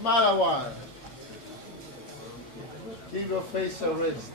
Smile a while. Give your face a rest.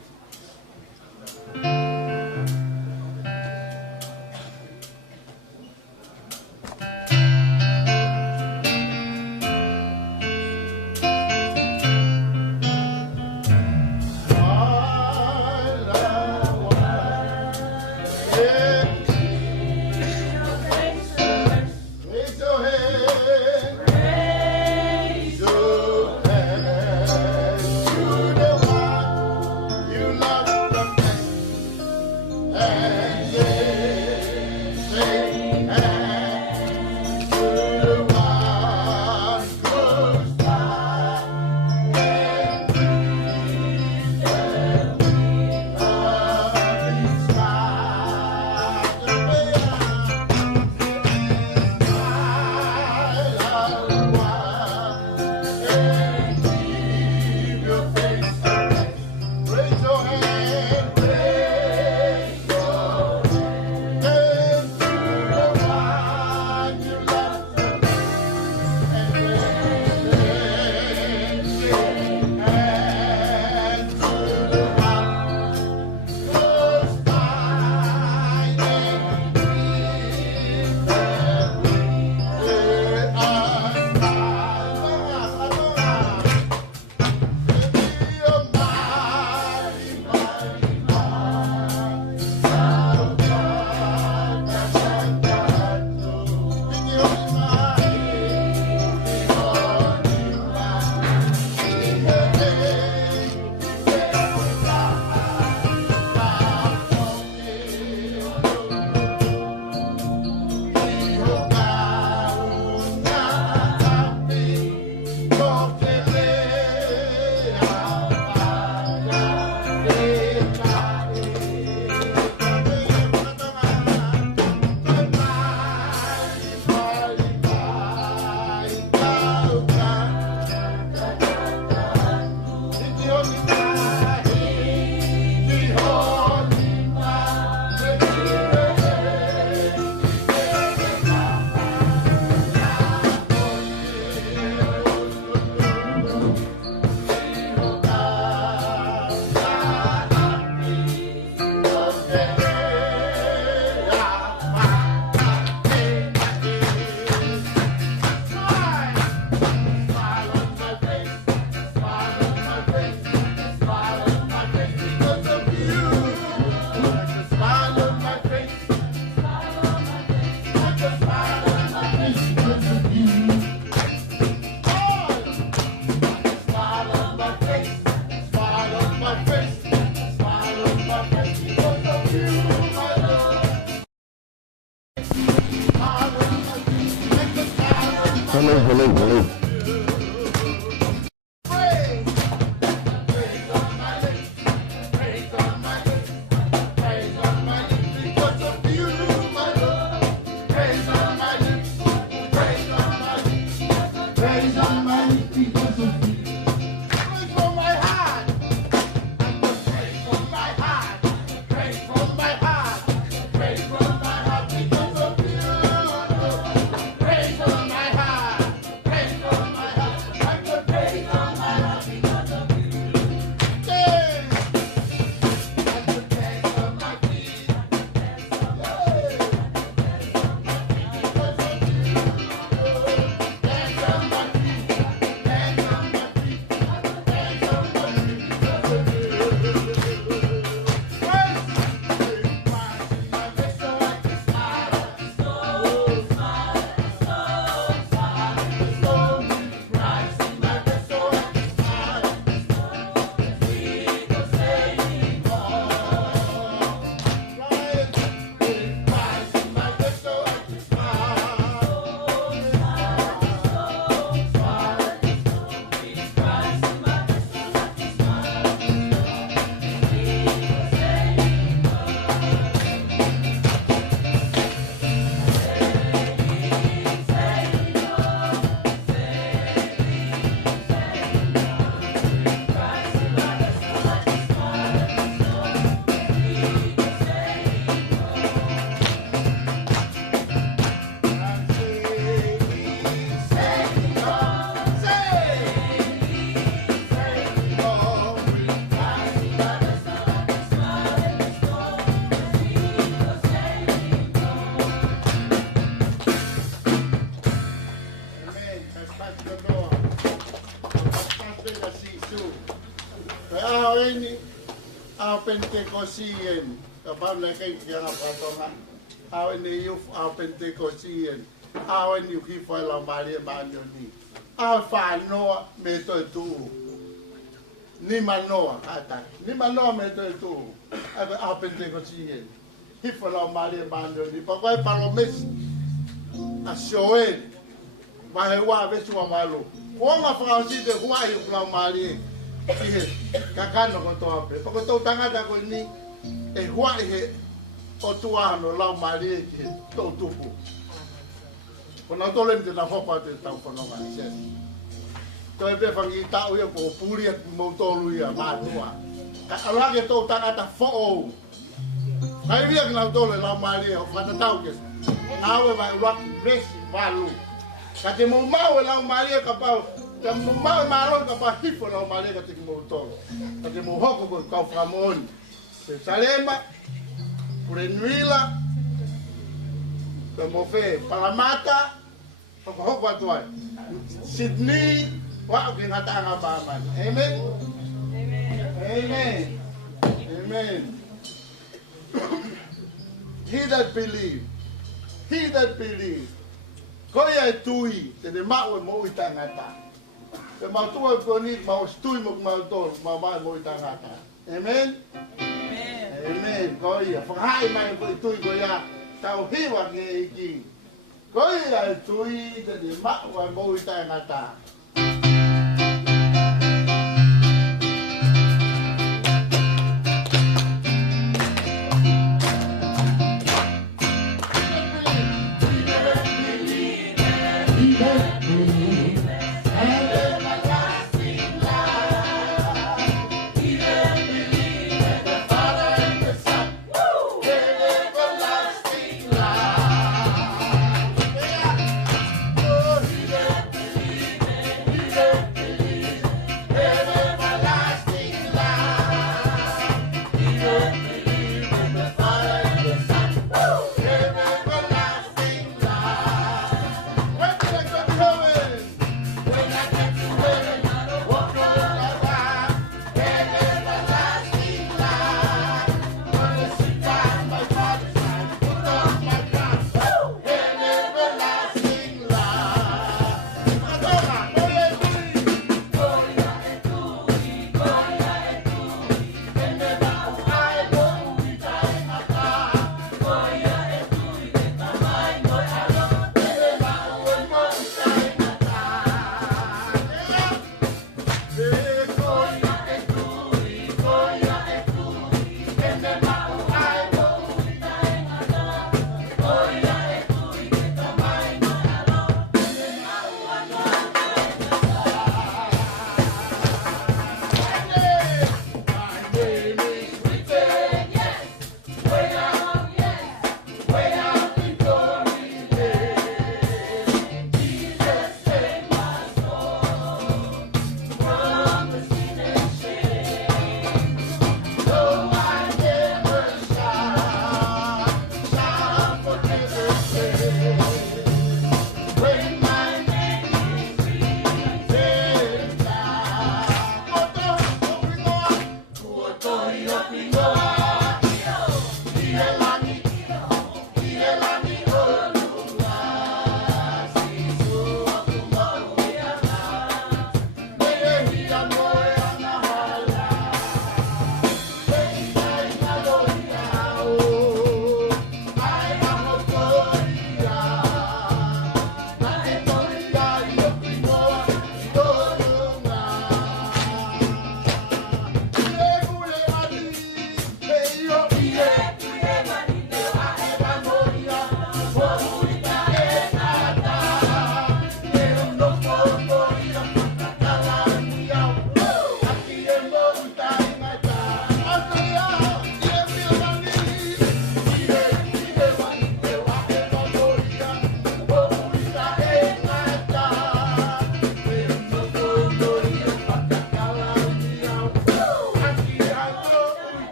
Hello. Pentecostal. Kapag nakikita nga pato nga. Awan ni youth Pentecostal. Awan ni hifa lang Maria Manyo ni. Afano meto tu. Ni manoa kata. Ni manoa meto tu. Aba Pentecostal. Hifa lang Maria Manyo ni. Pakoy paromis. Asoen. Mahewa besu malu. Kung mafangasi de huwag yung lang Maria. Ihe kakano ko to ape pako to tanga da ko ni e hua ihe o tua no lau mari ki to tupu kono to len de na hopa te tau kono ga se to e pe fangi ta o ko puri mo to lu ya ma tua ka ala ke to tanga ta fo o ai via na to le lau mari o fa ta tau ke na we vai rock best valu ka te mo mau lau mari ka pa Kamu mau malon kapag hifo na umali ka tingin mo ito. Kasi mo hoko ko ikaw famon. Salema, Purenuila, Kamofe, Palamata, pagkahok ba ito ay? Sydney, wak ang hata ang abaman. Amen? Amen. Amen. He that believe, koya itui, tene mawe mo itangata. Ke mau tua ko ni mau stui mo mau to mau mai mo itangata. Amen. Amen. Amen. Ko ia whai mai ko tui ko ia tau hiwa ke iki. Ko ia tui te ma wa mo itangata.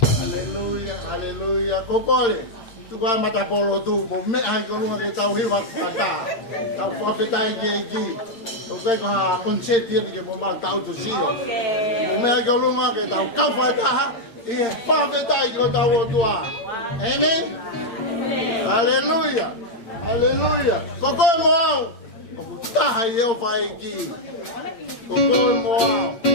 Hallelujah, hallelujah. Kokole. tu vai mata polo tu mo me ai ko lunga ke tau hiwa kata tau fa pe tai ki o sai ko konse dia ke mo ma tau tu si mo me ai ko lunga ke tau ka fa ta e fa pe tai ko tau o tua amen aleluia aleluia ko ko mo au ko ta hai o vai ki ko ko mo au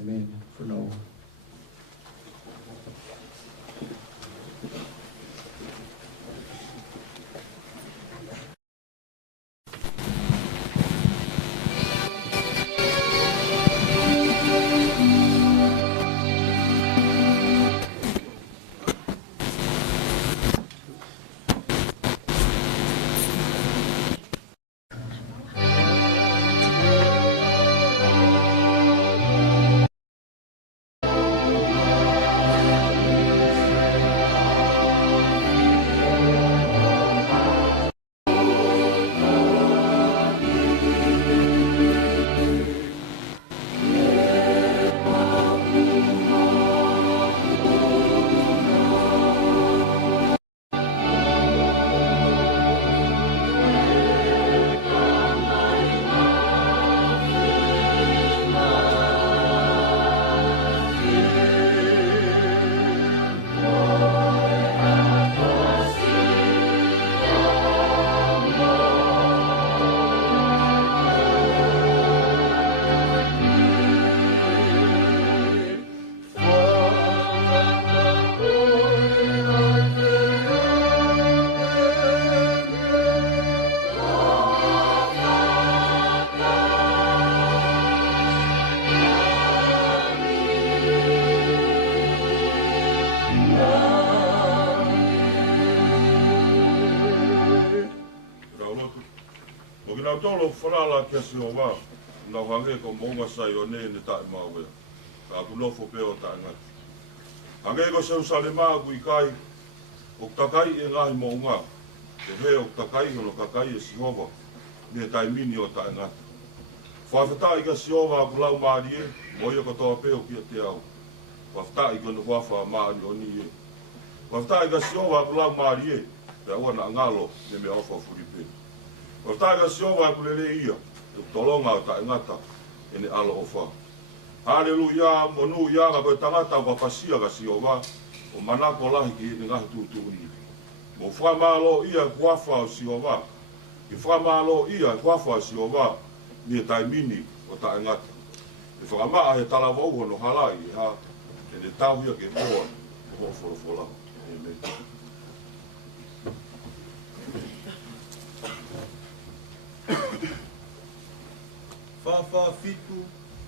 Amen. For now. tolo whanala kia si o wā. Nā hange ko maunga sai o ne tae mawe. Ka kunofo peo tae ngati. Hange ko Jerusalem ku i kai. O kakai e ngahi maunga. E he o kakai hono kakai e Sihova. Me tae mini o tae ngati. Whawhatai ka Sihova ku lau maari e. Mo ia katoa peo kia te au. Whawhatai ka no whawha maari o ni e. Whawhatai ka Sihova ku lau maari e. Te aua na ngalo ne me ofa furipe. Whawhatai ka Sihova ku lele ia. Tolonga o tae ngata ene alo ofa. Haleluia, monu ia ka koe tangata wa pasia ka Sihova. O manako lahi ki ene ngahi tūtūni. Mo whamalo ia kuafa o Sihova. I whamalo ia kuafa o Sihova. Ni e tae mini o tae ngata. E whakamaa he talawa uho no halai ha. Ene tauhia ke moa. Mo wholofola. Amen. Whawha fitu,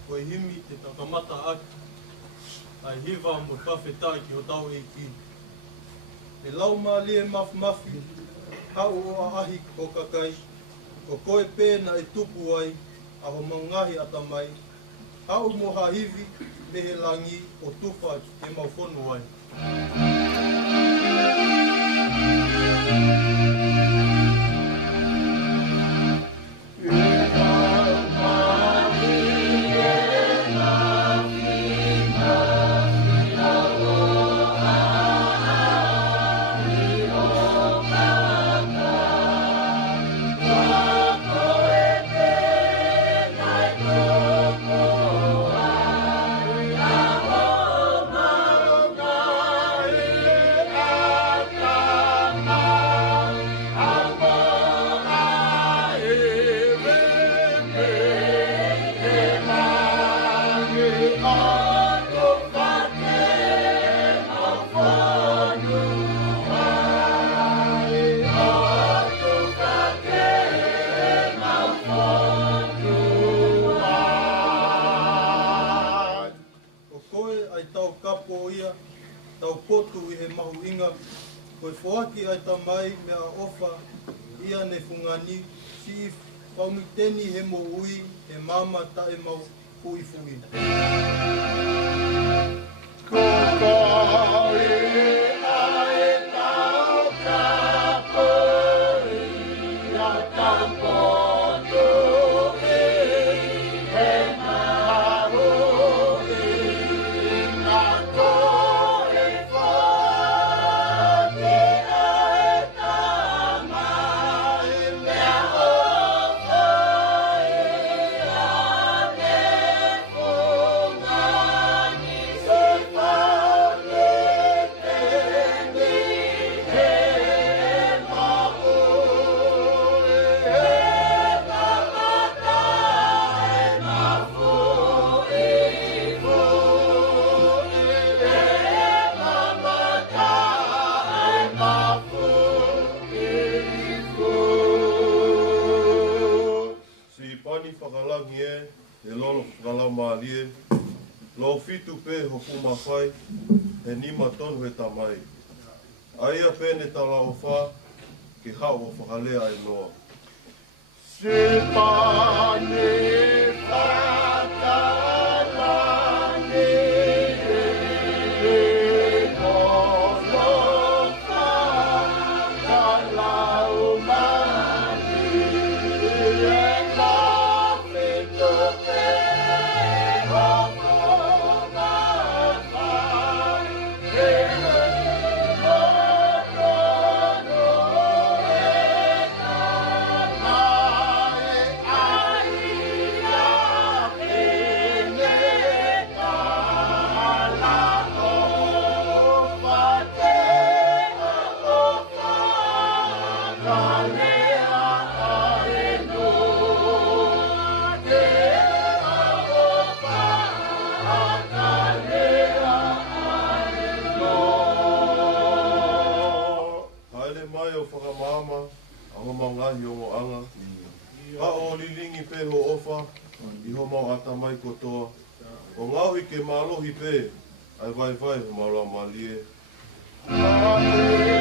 koe himi te takamata aki, ai hiwa mo tawhetai ki o tau e ki. E lauma lie mafi, hau o ahi o kakai, o koe pēna e tupu ai, aho mangahi atamai, hau mo hahivi, mehe langi o tufa e mauwhono ai. Koe whoaki ai tamai mea ofa ia ne fungani si whaumiteni he mo ui he mama tae mau fui fui. Lo fitu pe hoku mawhai, he nima tonu he tamai. Aia pene tala o wha, ke hao o whakalea e noa. Sipane whakalane e kono whakalau mani e ka fitu pe hoku mawhai e Mangahi o moanga. Ha o lilingi pe ho ofa, I ho mau atamai kotoa. O ngauhi ke malohi pe, ai vai vai ho maula malie. Amen.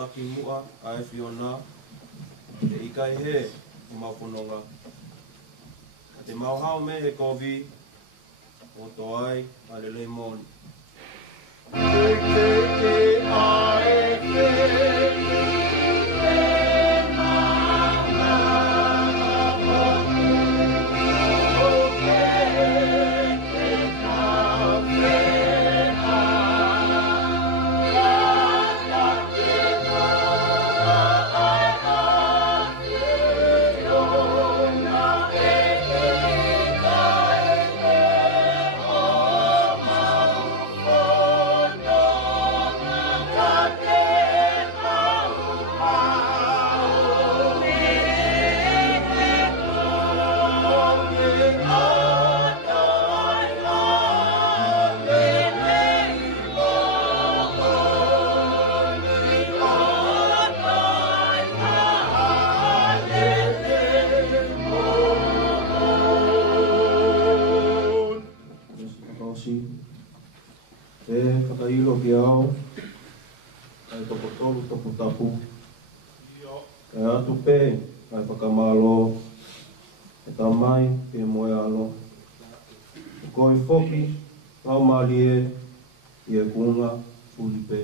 taki mua a e whiona, e ikai he o maupononga. A te mauhao me he kovi, o to ai a le leimoni. Whakailo ki au, ai topotolu topotapu. Kai atu pē, ai whakamalo, e tamai, pe moe alo. Ko i foki, au mali e, i e kunga, fuli pē.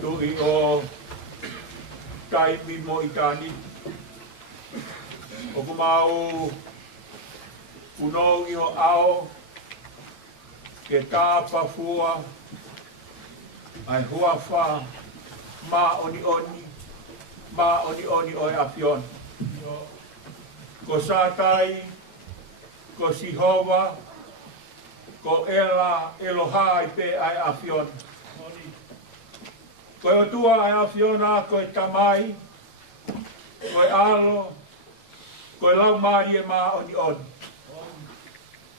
Tui o tai mimo i tāni. O kumau unongi o ao ke tāpa fua ai hua wha ma oni oni o e awhion. Ko sātai, ko sihova, ko ela eloha i pe ai awhion. Koe o tua ai awhiona, koe tamai, koe alo, koe lau mari e ma oni oni.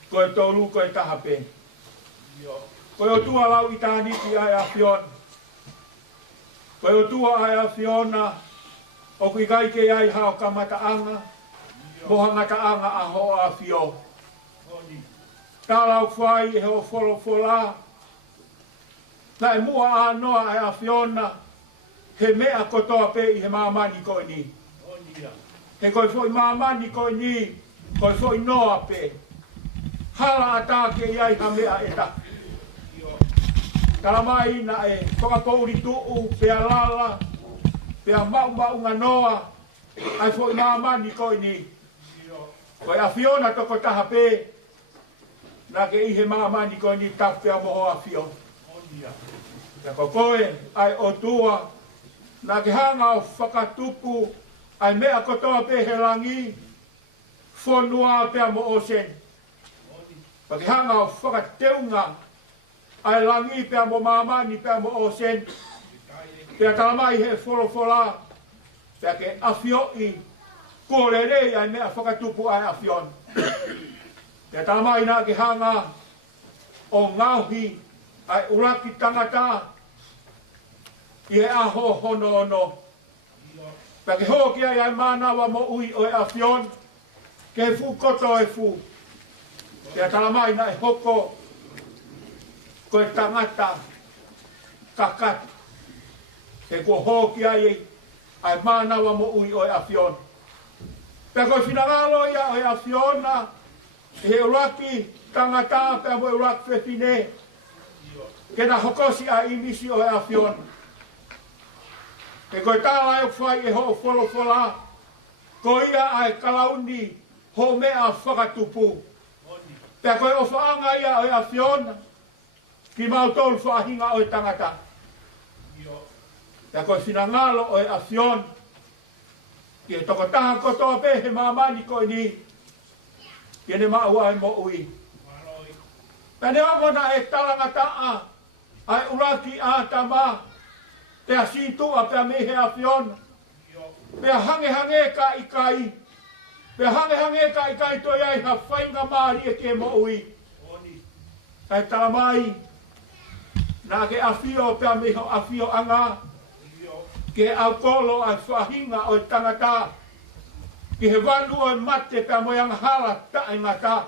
Koe tolu, koe tahape. Koe o tua lau i tāniki ai awhion. Koe o tua ai awhiona, o kui kai ke ai hao kamataanga, moha ngataanga a ho a whio. Tā lau whai e ho wholofola, na e mua a noa ai a whiona, he mea kotoa pe i he mamani koe ni. He koe foi mamani koe ni, koe foi noa pe. Hala a tāke i ai ha mea e ta. Kalamai na e whakakouri tuu, pea lala, pea mau ngā noa, ai foi mamani koe ni. Koe a whiona toko taha pe, na ke i he mamani koe ni tapea moho a whio. Ia ko koe ai o tua, na ke hanga o whakatupu, ai mea kotoa pe he langi, whonua pea mo o sen. Pa ke hanga o whakateunga, ai langi pea mo mamani pea mo o sen. Pea talamai he wholofola, pea ke awhioi, kōrerei ai mea whakatupu ai awhion. Pea talamai na ke hanga o ngauhi, ai uraki tangata, i e aho hono ono. Pea ke hoki ai manawa mo ui o e awhion, ke fu koto e fu. Pea talamai na e hoko, koe tangata, kakati. Ke kua hoki ai manawa mo ui o e awhion. Pea koe finangalo ia o ea Fiona, he uraki tangata pea mo uraki whewhine, ke na hokosi a imisi o ea Fiona. Ke koe tāla e whai e ho wholofola, ko ia ai kalauni ho mea whakatupu. Pea koe o whaanga ia o ea Fiona, ki mautolu whaahinga o e tangata. Pea koe finangalo o ea Fiona, ki e toko taha kotoa pe he mamani koe ni, ki ne maua e mo ui. Pea ne omona e talangataa, ai uraki a tama, pea situa pea mehe a Fiona, pea hange ka ikai, pea hange ka ikai toi ai ha whainga maari e ke mo ui. Kai talamai, nā ke awhio pea meho awhio anga, ke au kolo ai whahinga o tangata, ki he wanu o mate pea moyanga hala ta e ngata,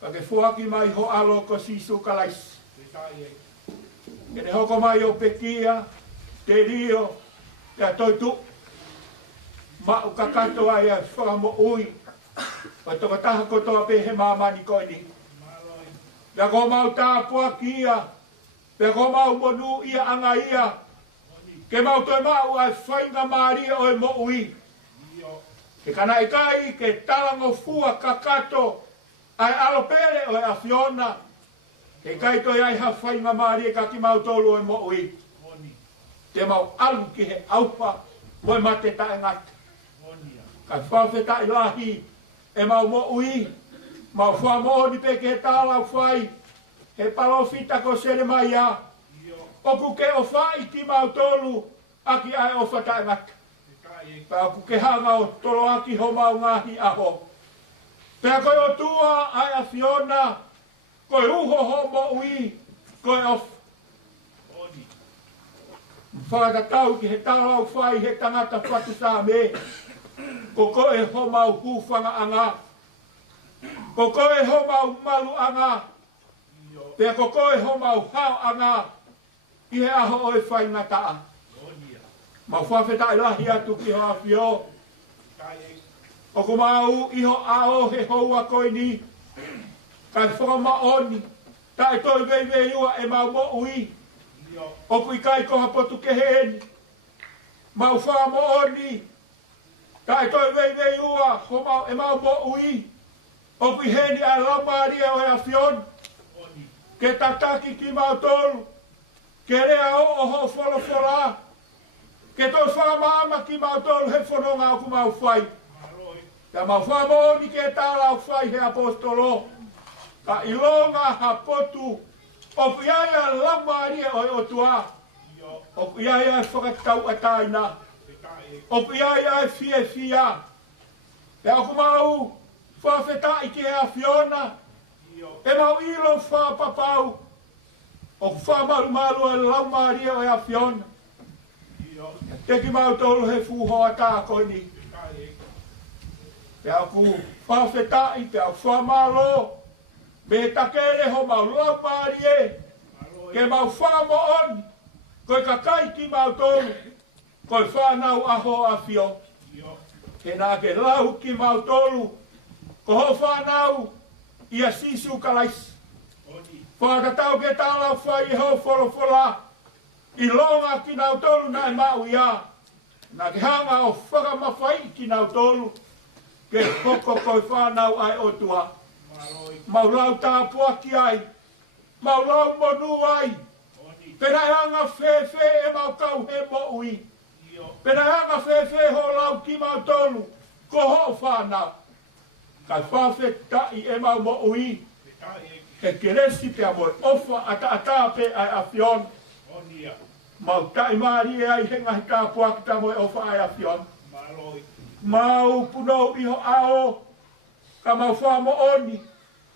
ka ke fuaki mai ho alo ko sisu kalais. Ke ne hoko mai o pekia, te rio, te toitu, ma u kakato ai a whamo ui, o toko taha kotoa pe he mamani koe ni. Pea ko mau tāpua kia, pea ko mau monu ia anga ia, ke mau toi mau ai whainga maria o e mo ui. Ke kana ikai ke talango fua kakato ai alopere o e a Fiona, ke kai toi ai ha whainga maria ka ki mau tolu o e mo ui. Te mau alu ki he aupa, mo e mate tae ngata. Kai whawheta i lahi, e mau mo ui, mau whamohoni pe ke he tālau whai, he palofita ko sere mai a, oku ke o whai ki mau tolu, aki ai o whata e ngata. Pea oku ke hanga o tolo aki ho mau ngahi aho. Pea koe o tua ai a Fiona, koe uho ho mo ui, koe of. Whakata tau ki he tālau whai he tangata whatu sā me, ko koe ho mau hūwhanga anga, ko koe ho mau malu anga, pea ko koe ho mau hao anga, i he aho o e whai ngataa. Mau whawheta i lahi atu ki hoa whio. O ko mau iho ao he houa koe ni, kai whakamaoni, tae toi vei ua e mau mo ui, o kui kai koha potu ke heni, mau whakamaoni, tae toi vei ua ho mau e mau mo ui, o kui heni a laumaria o e a Fiona, ke tataki ki mau tolu, ke rea o ho wholofola, ke toi whakamama ki mau tolu he whanonga o ku mau whai. Ka mau whamoni ke tālau whai he apostolo, ka ilonga ha potu, o kuiaia laumaria o e otua, o kuiaia e whakatau ataina, o kuiaia e fia, e o ku mau whawhetai ki he a Fiona, e mau ilo whapapau, o ku whamaru e laumaria o e a Fiona, te ki mau tolu he fuhoa tā koe ni. Pea ku whawhetai, pea whamalo, me takere ho mau laumarie, ke mau whamaoni, koe kakai ki mau tolu, koe whanau aho a Fio. Ke nā ke lau ki mau tolu, ko ho whanau ia sisu kalais. Whakatau ke tālau whai i ho wholofola, i longa ki nau tolu nai mau ia, nā ke hanga o whakamawhai ki nau tolu, ke hoko koe whanau ai otua. Mau lau tāpua ki ai, mau lau monu ai, pena hanga whewhe e mau kau he mo ui, pena hanga whewhe ho lau ki mau tolu, ko ho whanau. Kai whawhetai e mau mo ui, e keresi pia moe ofa ata pe ai a Fiona. Mau tai maari e ai henga hi tāpua ki ta moe ofa ai a Fiona. Mau punau iho ao, ka mau whamo oni,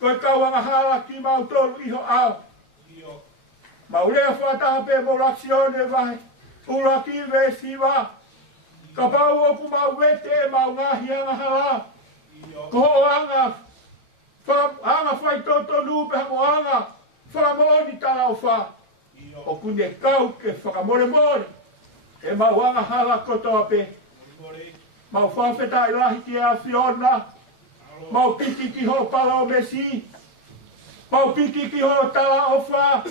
koe kauanga hala ki mau tolu iho ao. Mau rea whataha pe mo raksione vai, ura ki ve siwa, ka pau oku mau wete e mau ngahi anga hala. Ko ho anga, anga whai toto nupe hamo anga, whamo oni tala o wha. O kune kau ke whakamore more, e mau anga hala kotoa pe. Mau whawheta i lahi ki a Fiona. Mau piki ki ho pala o mesi. Mau piki ki ho tala o wha.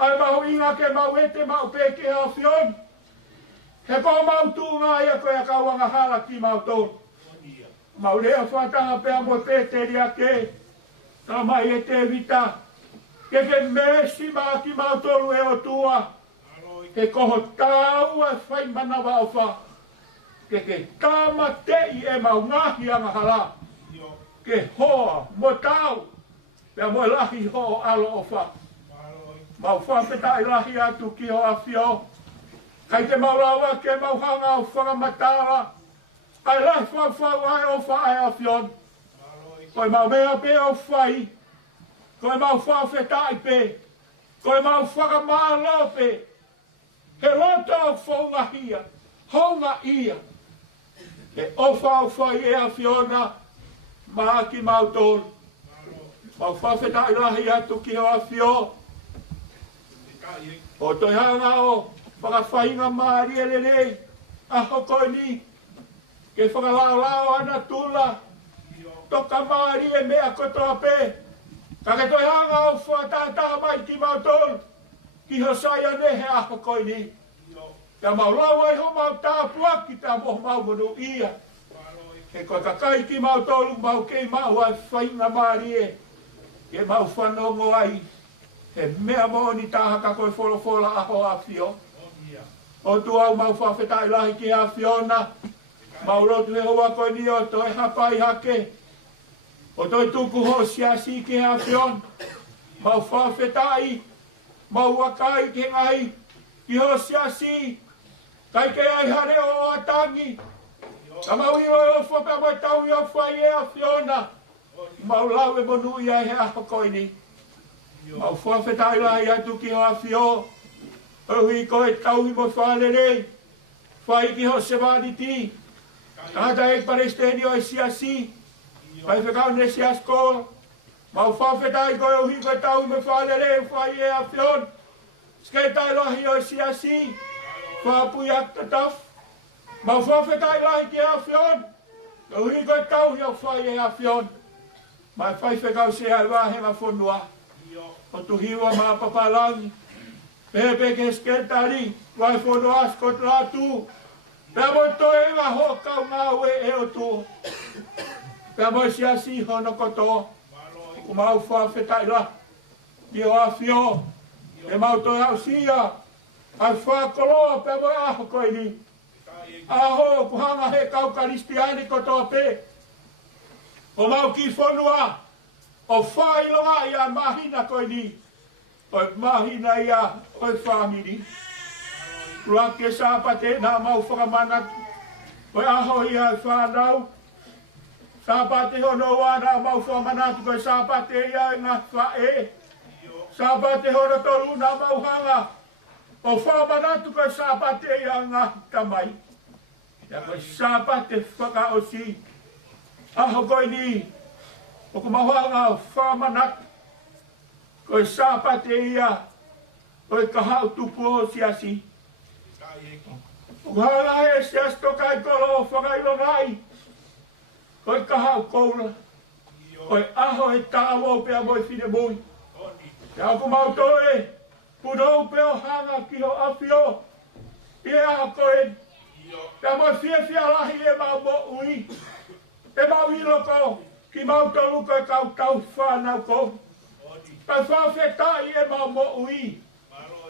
Ai mau inga ke mau ete mau peke a Fiona. He ko mau tūnga ia koe a kauanga hala ki mau tō. Mau rea whataha pēa mo pēteri a ke. Tā mai e te vita. Ke mesi maa ki mau tōru e o tua. Ke koho tāua whai manawa o wha. Ke tāma te i e mau ngahi anga hala. Ke hoa mo tāu. Pēa mo lahi ho alo o wha. Mau whawheta i lahi atu ki o a whio. Kai te maulawa ke mau hanga o whangamatara. Ai lai whawhau ai o whae a whion. Koe mau mea pe o whai. Koe mau whawhetai pe. Koe mau whakamalo pe. He roto o whaunga hia. Honga ia. He ofa o whai e a Fiona. Maa ki mau tōru. Mau whawhetai lahi atu ki o a whio. O toi hanga o. Whakawhainga maari e lelei, aho koe ni, ke whakalao ana tula, toka maari e mea kotoa pē, ka ke toi hanga o whatātā mai ki mau tōru, ki hosai ane he aho koe ni. Ka mau lau ai ho mau tāpua ki tā moho mau monu ia. Ke koe kakai ki mau tōru mau kei mau ai whainga maari e, ke mau whanongo ai, he mea mōni tāha ka koe wholofola aho a whio. O tu au mau whawhetai lahi ki a Fiona. Mau rotu he hoa koe ni o toi hapai hake. O toi tuku ho siasi ki a Fiona. Mau whawhetai. Mau wakai ke ngai. Ki ho siasi. Kai ke ai hare o atangi. Ka mau iro o whapa mai tau i o whai e a Fiona. Mau lau e monu i ai he aho koe ni. Mau whawhetai lahi atu ki o a Fiona. Hui koe tau i mo whalere, whai ki ho se wādi ti. Tāta e paresteni o e siasi, whai whekau ne sias kōla. Mau whawhetai koe hui koe tau i mo whalere, whai e a Fiona. Sketai lahi o e siasi, whapui akta taf. Mau whawhetai lahi ki a Fiona, hui koe tau i o whai e a Fiona. Mai whai whekau se ai wāhenga whonua, o tu hiwa maa papalangi. Pepe ke sketari, vai fono askot la tu. Pea mo toe ngā hokau ngā ue e o tu. Pea mo siasi hono koto. Ku mau whawhetai la. Ki o a whio. E mau toe au sia. Ai whakoloa pea mo aho koe ni. Aho ku hanga he kau karistiani koto pe. O mau ki fonua. O whailonga i a mahina koe ni. Oi mahina ia, oi whamiri. Ruake sāpate nā mau whakamanat. Oi aho ia i whanau. Sāpate hono wā nā mau whakamanatu koe sāpate ia i ngā whae. Sāpate hono toru nā mau hanga. O whamanatu koe sāpate ia ngā tamai. Ia koe sāpate whakaosi. Aho koe ni. O ku mahanga o whamanatu. Koe sāpate ia, koe kahau tupu o siasi. O hana e sias tokai kolo o whakailo ngai. Koe kahau koula. Koe aho e tāwo pia moi whine mui. Te aku mau toe, pudou peo hanga ki ho awhio. I a koe, te moi whia lahi e mau mo ui. E mau iloko, ki mau tolu koe kau tau whanau ko. Kai whawhetai e mau mo ui.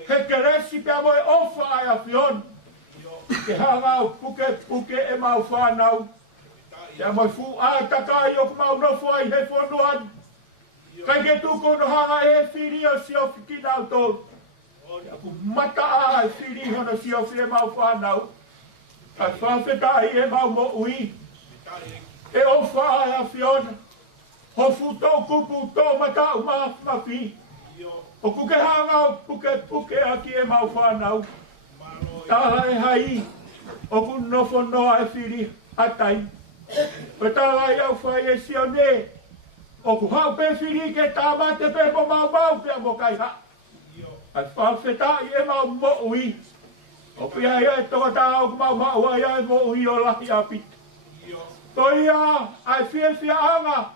He keresi pia moe ofa ai a Fiona. Ke hangau puke e mau whanau. Te moe fu ātakai o ku mau nofo ai he whonuan. Kai ke tuko no hanga e whiri o si o whikinau tō. Te aku mata ai whiri hono si o whi e mau whanau. Kai whawhetai e mau mo ui. E ofa ai a Fiona. Ho futou kupu tō mata umawhi. O kuke hanga o puke aki e mau whanau. Tāha e hai. O ku nofo noa e whiri atai. O tāha e au whai e sione. O ku hau pe whiri ke tāmate pe mo mau pia mo kai ha. Ai whawhetai e mau mo ui. O pia e toka tā o ku mau ai mo ui o lahi apit. Ko ia ai fia anga.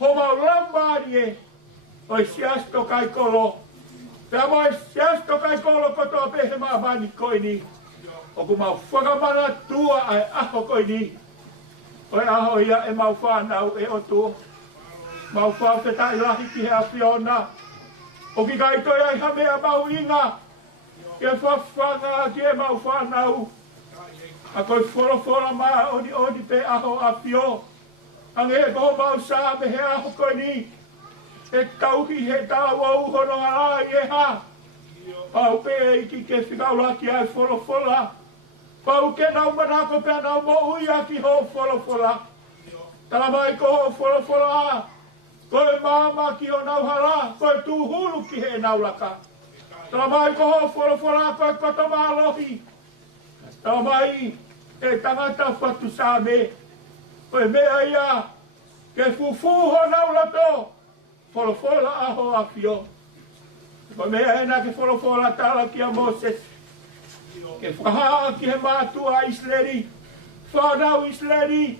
Ho mau lambari e. Oi siasto kai kolo. Pea moi siasto kai kolo kotoa pehe maa mani koi ni. O ku mau whakamana tua ai aho koi ni. Oi aho ia e mau whanau e o tua. Mau whawheta i lahi ki hea whiona. O ki kai toi ai hamea mau inga. Ke whawhanga ki e mau whanau. A koi whora maa odi pe aho a whio. Ange e koho mau saa me he aho koi ni. E tauhi he tau au hono ala i e ha. Pau pe e iki ke whikaula ki ai whora. Pau ke nau manako pe nau mo uia ki ho whora. Tala mai ko ho whora. Koe mama ki o nau hala. Koe tūhuru ki he nau laka. Tala mai ko ho whora koe koto mālohi. Tala mai e tangata whatu sā me. Koe mea ia ke fufu ho nau lato. Whora aho a whio. Koe mea ena ke whora tala ki a Moses. Ke whahaa ki he mātua Israeli. Whanau Israeli.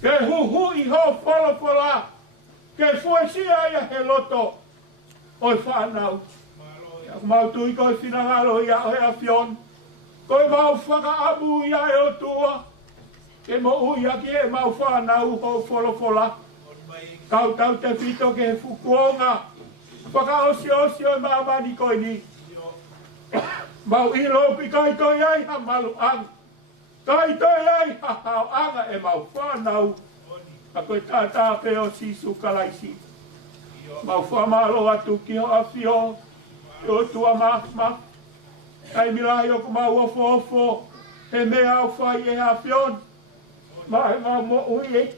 Ke huhu i ho whora. Ke fuesia ia he loto. Oi whanau. Ia mau tui koe whinangaro ia o hea whion. Koe mau whaka amu ia e o tua. Ke mo uia ki he mau whanau ho whora. Kau tau te whito ke he fukuonga. Whaka osi o mamani koe ni. Mau ilo pi kai toi ai ha malu ang. Kai toi ai ha hao anga e mau whanau. A koe tātā pe o sisu kalaisi. Mau whamalo atu ki ho a whio. E o tua maf. Kai milai o ku mau ofo. He mea au whai e ha whion. Mai ngā mo ui e.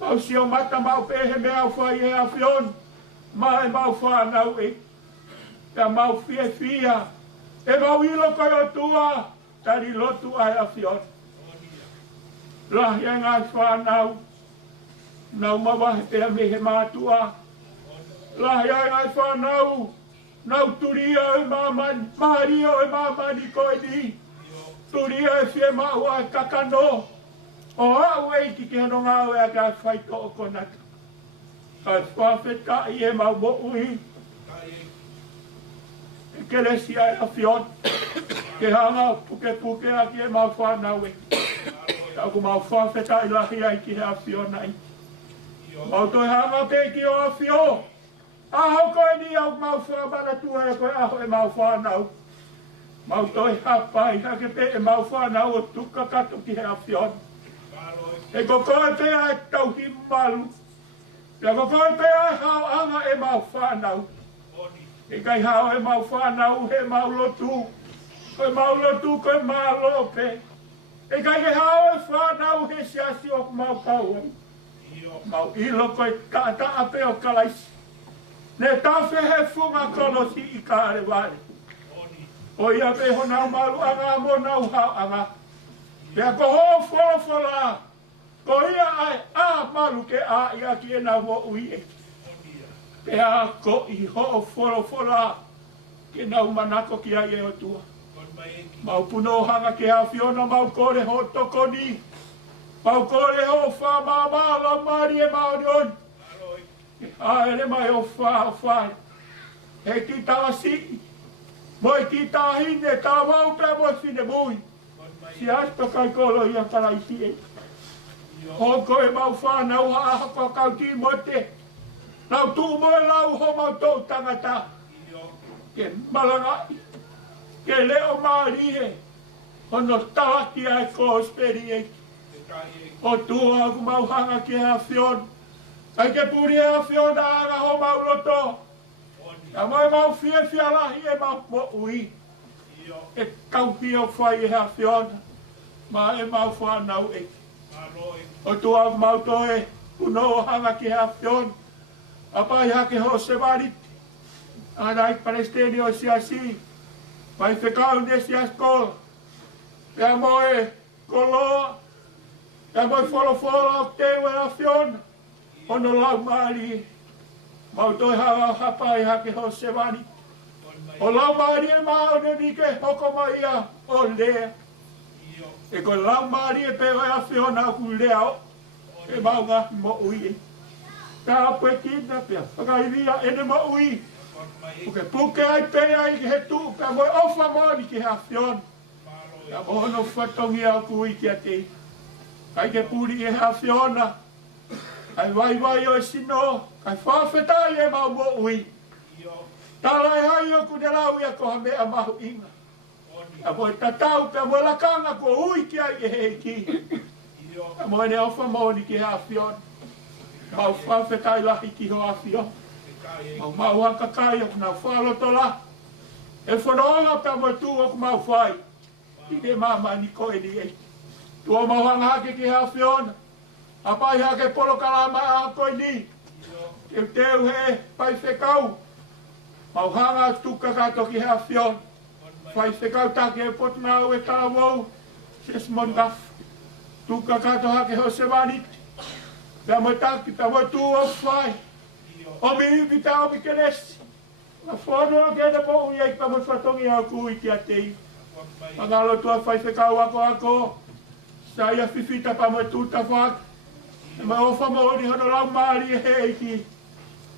Mau sio mata mau pe he mea au whai e ha whion. Mai mau whanau e. Ka mau fia. E mau ilo kai o tua. Tari lotu ai a whion. Lahi e ngai whanau. Nau mawahe pēr me he mātua. Lahi ai ngai whanau. Nau turia e mamani. Maharia e mamani koe ni. Turia e whie maua e kakano. O au e ki ke hono ngāo e a kai whaito o konata. Kai whawheta i e mau mo ui. E keresi ai a whion. Ke hanga puke a ki e mau whanau e. Tau ku mau whawheta i lahi ai ki he a whion ai. Mau toi hanga pe ki o a whio. Aho koe ni au mau whamana tua e koe aho e mau whanau. Mau toi hapai hake pe e mau whanau o tuka kato ki he a whion. E ko koe pe ai tau ki malu. E ko koe pe ai hao anga e mau whanau. E kai hao e mau whanau he mau lotu. Koe mau lotu koe mau lope. E kai ke hao e whanau he siasi o mau pauai. Mau ilo koe tata ape o kalaisi. Ne tawhe he funga kolosi i kāre wale. O ia pe honau malu anga mo nau hao anga. Pea ko ho whora. Ko ia ai a malu ke a ia ki e nau mo ui e. Pea ko i ho whora. Ke nau manako ki ai e o tua. Mau puno hanga ke a whiona mau kore ho toko ni. Mau kore ho whamama la mari e maori on. Aere mai o whai. He ki tawa si. Moi ki ta hine ta mau pe mo sine mui. Si asto kai kolo ia paraisi e. Ho koe mau whanau ha hako kau ki mote. Nau tu mo e lau ho mau tau tangata. Ke malangai. Ke leo maari he. Ono tawaki ai ko speri e. O tua ku mau hanga ki a whion. Ai ke puri e a whion a anga ho mau loto. A mai mau fia lahi e mau mo ui. E kaupi o whai e a whion. Ma e mau whanau e. O tua mau toe. Uno o hanga ki a whion. A pai hake ho se warit. Anai palestini o siasi. Mai whekau ne siaskola. Pea moe koloa. Pea moe whora o tewe a whion. Ono lau maari. Mau toi hapai hake ho se wani. O lau maari e mao ne ni ke hoko mai ia o lea. E ko lau maari e pe oi a whiona ku leo. E maunga mo ui. Ta apu e kina pia. Whakairia e ne mo ui. Puke ai pe ai ki he tu. Ka moi ofa moni ki ha whiona. Ka mohono whatongi au ku ui ki a te. Kai ke puri e ha whiona. Ai vai o e sino. Kai whawhetai e mau mo ui. Tārai hai o ku ne lau ia ko ha mea mahu inga. A mo e tatau pe mo lakanga ko ui ki ai e hei ki. A mo e ne ofa moni ki ha whiona. Mau whawhetai lahi ki ho a whiona. Mau haka kai o kuna whaloto la. E whanonga pe mo tu o ku mau whai. I ne mama ni koe ni e. Tua mau hanga hake ki ha whiona. A pai hake polo kalama a koe ni. Teu teu he pai whekau. Mau hanga tuka kato ki ha whiona. Whai whekau take e potuna au e tāwau. Ses mon gaf. Tuka kato hake ho se wanit. Pea mo taki, pea mo tu o whai. O mi hipi ta o mi kenesi. Na whono o kena po ui ei pa mo whatongi au kui ki a tei. Pangalo tua whai whekau ako. Sai a whiwhita pa mo tuta whak. E mai ofa mo ori hono lau maari e hei ki.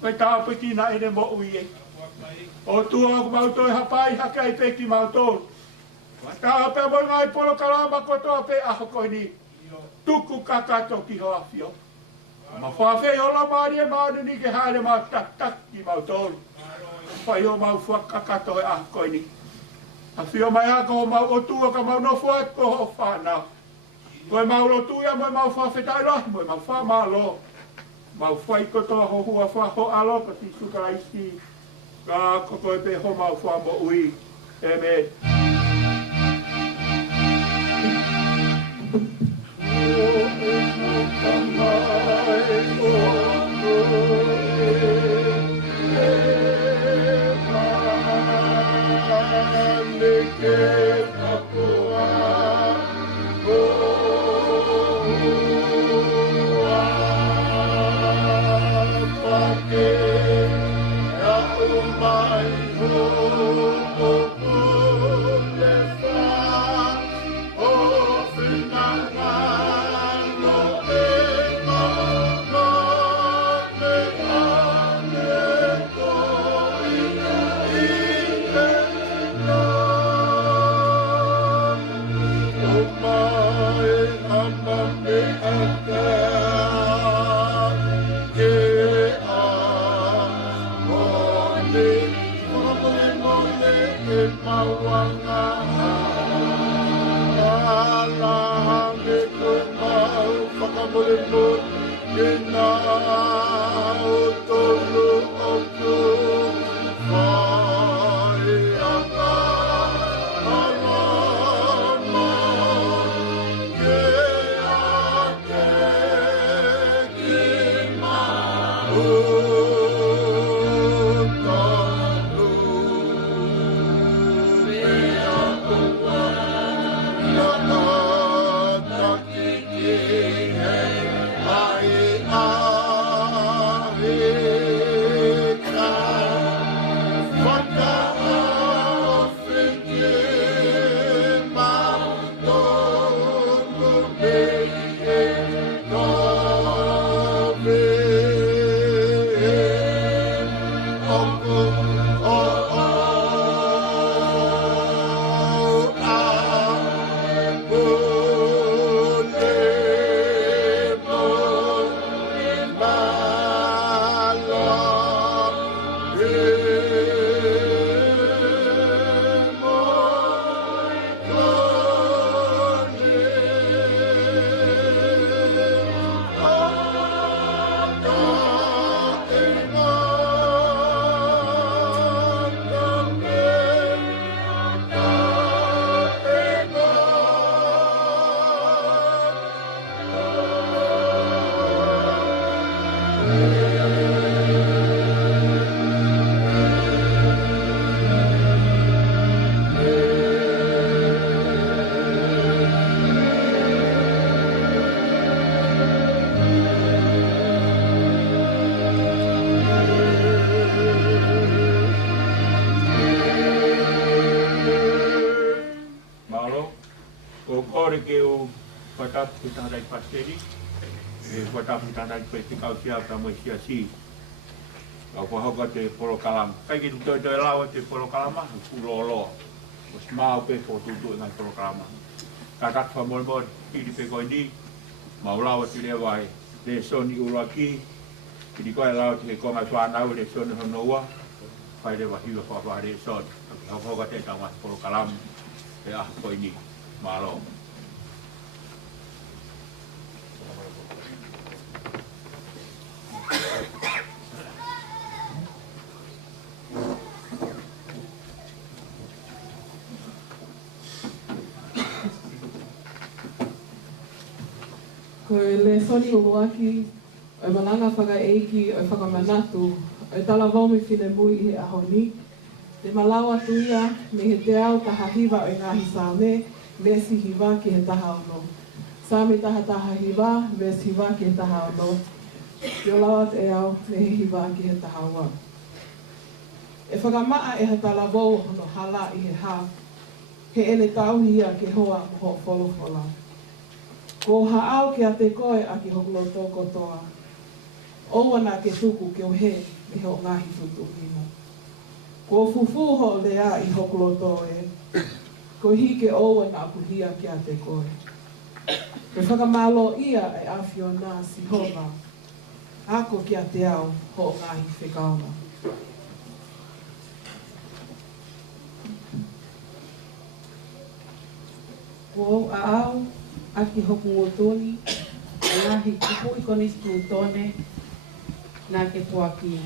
Pai tāpe ki na ene mo ui ei. O tua aku mau toi hapai haka i peki mau tōru. Tāha pia mo ngai polo kalama kotoa pe aho koe ni. Tuku kakato ki ho awhio. Ma whawhei o la maari e maari ni ke haere mau tak ki mau tōru. Whai o mau whakakato e aho koe ni. A whio mai haka o mau o tua ka mau no whaat ko ho whanau. Koe mau lo tuia mo mau whawhetai rohi mo mau whamalo. Mau whai kotoa ho hua whaho alo ka si suka isi. Ka koe pe ho mau whamo ui. Amen. whakatapu ki tāna i paseri. E whatapu tāna i pēti kau sia ka mo sia si. Kau whahoka te polo kalama. Kai ki tu toi lawa te polo kalama, kulolo. O smau pe po tutu ngai polo kalama. Ka tak fa mol mol ki di pe koi ni. Mau lawa ti le vai. Le soni uraki. Ki di koi lawa te ko ngai whanau le soni honoa. Pai le wahiwa whawha le soni. Ka whahoka te taunga polo kalama. E ah koi ni. Malo. Ko le soni o waki, e malanga whaka eiki, e whakamanatu, e tala waumi whine mui i he ahoni. Te malawa tuia, me he te au taha hiwa o ngāhi sāme, me si hiwa ki he taha ono. Sāme taha hiwa, me si hiwa ki he taha ono. Te o lawa te au, me he hiwa ki he taha ua. E whakamaa e he tala wau hono hala i he hā, he ene tauhia ke hoa mo wholofola. Ko haau ki a te koe a ki hokolo tō kotoa. Owana ke tuku ke o he me he o ngahi tutuhina. Ko fufu ho le a i hokolo tō e. Ko hike owana ku hia ki a te koe. Ke whakamalo ia e awhio nā si hova. Ako ki a te au ho o ngahi whekaona. Ko a au aki hoku ngotoni, ngahi kupu i koni stūtone, nā ke puaki.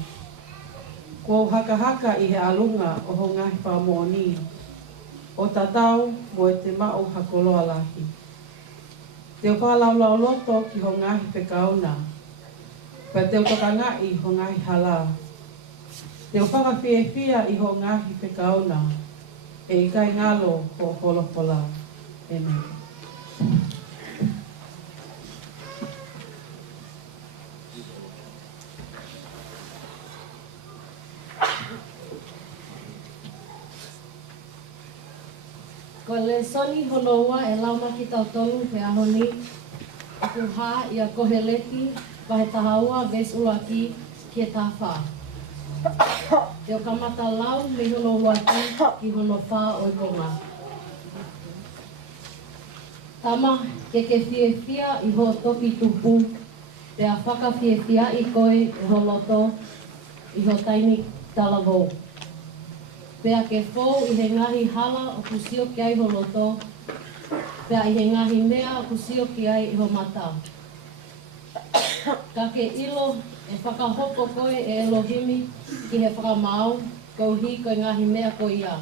Ko haka i he alunga o ho ngahi whamoni, o tatau mo e te mao hakoloa lahi. Te o whalaulau loto ki ho ngahi pekaona, pa te o tokangai ho ngahi hala. Te o whakawhiewhia i ho ngahi pekaona, e i kai ngalo ho holopola. Amen. Ko le soni honoua e lauma ki tau tolu pe ahoni, aku hā ia koheleki, pahe tahaua ves ulaki ki e tāwha. Te o kamata lau me honoua ki hono whā o i konga. Tama ke whiewhia i ho toki tupu, te a whakawhiewhia i koe e ho loto i ho taini talavou. Pea ke fōu i he ngahi hala o kusio ki ai ho loto, pea i he ngahi mea o kusio ki ai i ho mata. Ka ke ilo e whakahoko koe e Elohimi ki he whakamau, kou hi koe ngahi mea ko ia.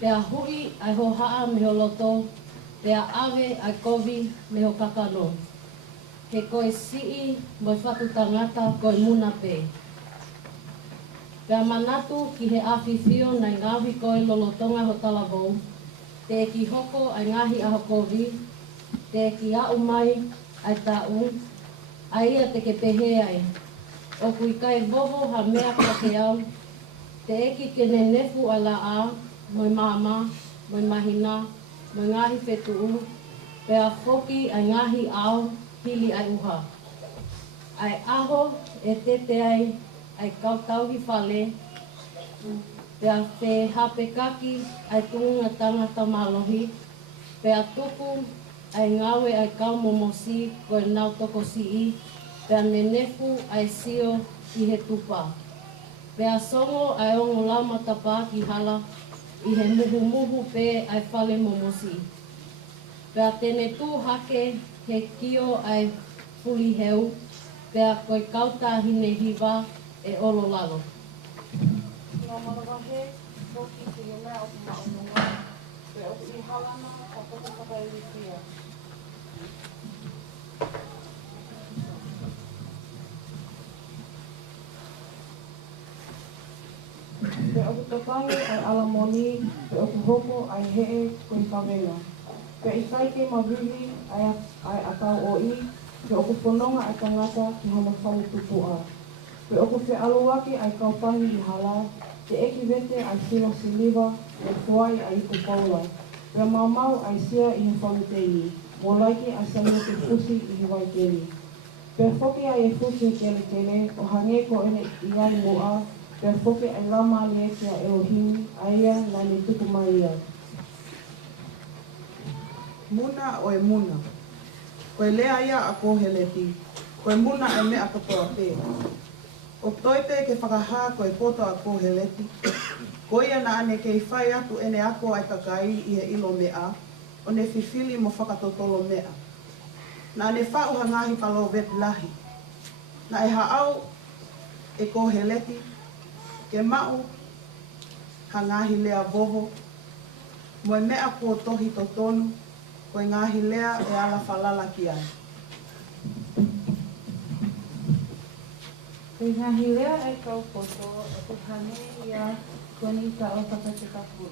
Pea hui ai ho haa me ho loto, pea awe ai kovi me ho kakano. Ke koe sii mo whatu tangata koe muna pe. Pea manatu ki he awhiwhio nai ngāwi koe lolotonga ho talavou, te ki hoko ai ngahi a hokovi, te ki au mai ai tāu, ai ia te ke pehe ai. O kui kai vovo ha mea ka te au, te eki ke ne nefu ai la a, moi mama, moi mahina, moi ngahi whetuu, pea whoki ai ngahi au, hili ai uha. Ai aho e tete ai kautauhi whale, pea te hape kaki ai tunga tangata malohi, pea tuku ai ngawe ai kau momosi koe nau toko sii, pea nenefu ai sio i he tupa. Pea songo ai ongo lama tapa ki hala, i he muhu pe ai whale momosi. Pea tene tū hake he kio ai puli heu, pea koe kautahine hiwa e olo lalo. Ngā marawahe, toki te mea o kuma ononga, pe o i halana a toko whakaiwhia. Pe o tapangi ai alamoni, pe o hoko ai hee koe whawenga. Pe i kaike mawiwi ai atau o i, pe o kupononga ai tangata ki hono whau tupua. Pe o kuwhi aluaki ai kaupahi i hala, te eki wete ai sino siliva, e fuai ai iku paula. Pe mau ai sia i he whau teini. Molaiki a sami te fusi I wai kere. Pea whoke ai e fusi kele kele, o hange ko ene I ai moa, pea whoke ai lama le e kia Elohim, aia na ne tuku mai ia. Muna o e muna. Koe lea ia a koheleti. Koe muna e mea katoa te. O toite ke whakahā koe poto a koheleti. Ko ia na ane kei whai atu ene ako ai kakai I he ilo mea. O ne whiwhili mo whakatotolo mea. Na ane whau hangahi palo wetlahi. Na e haau e koheleti. Ke mau hangahi lea vovo. Mo e mea ko tohi totonu. Koe ngahi lea e ala whalala ki ai. Koe ngahi lea e kau poto, o te hane ia koni ka o whakatikapu.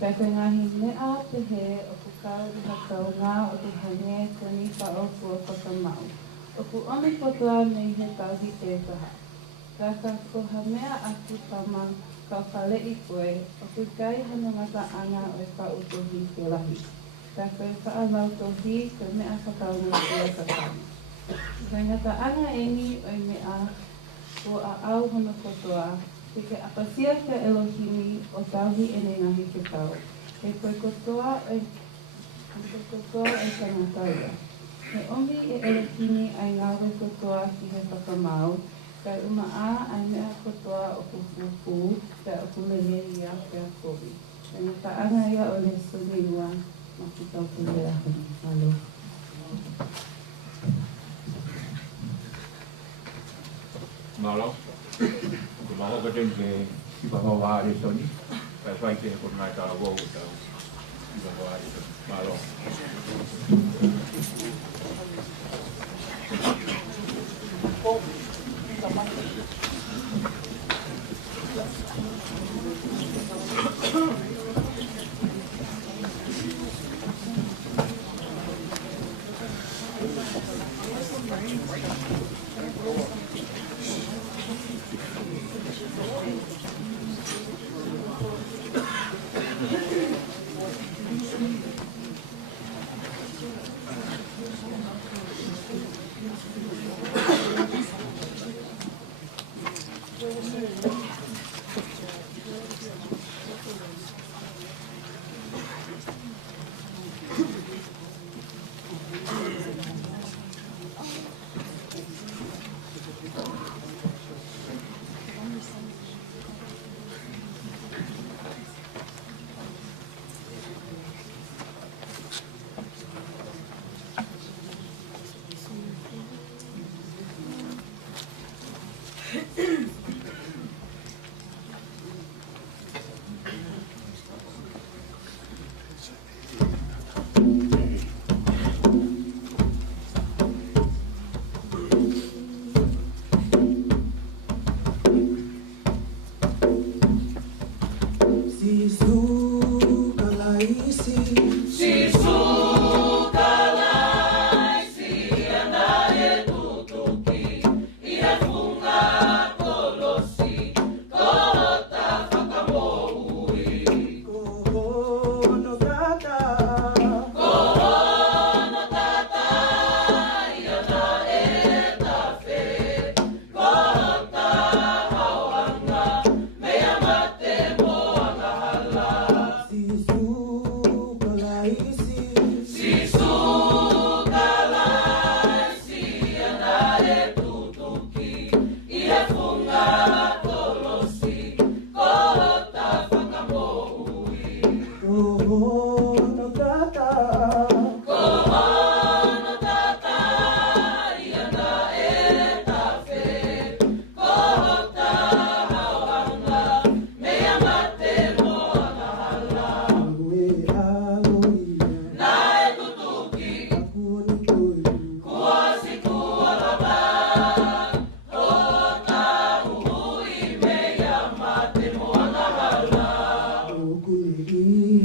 Pea koe ngahi mea te he o ku kauri hakau ngā o te hane koni ka o kua whakamau. O ku oni potua nei he tauhi te kaha. Pea ka koha mea aku tama ka whalei koe, o ku kai hana mata anga o e ka utohi te lahi. Pea koe whaalau tohi, koe mea whakaunga kua kakami. Koe ngata anga engi o i mea ko a au hono kotoa, te ke apasia ka Elohimi o tauhi ene ngahi ke tau. He koe kotoa e tangatauia. He omi e Elohimi ai ngawe kotoa ki he whakamau, kai uma a ai mea kotoa o kufufu, pea o kulele ia pea kovi. Koe ngata anga ia o le suniwa, maki tau kulea honi. Alo. Malo. Kumaho ka din ke ipahawa ari soni. Kaya whai ke ko nai ta wo ta. Ipahawa ari soni. Malo.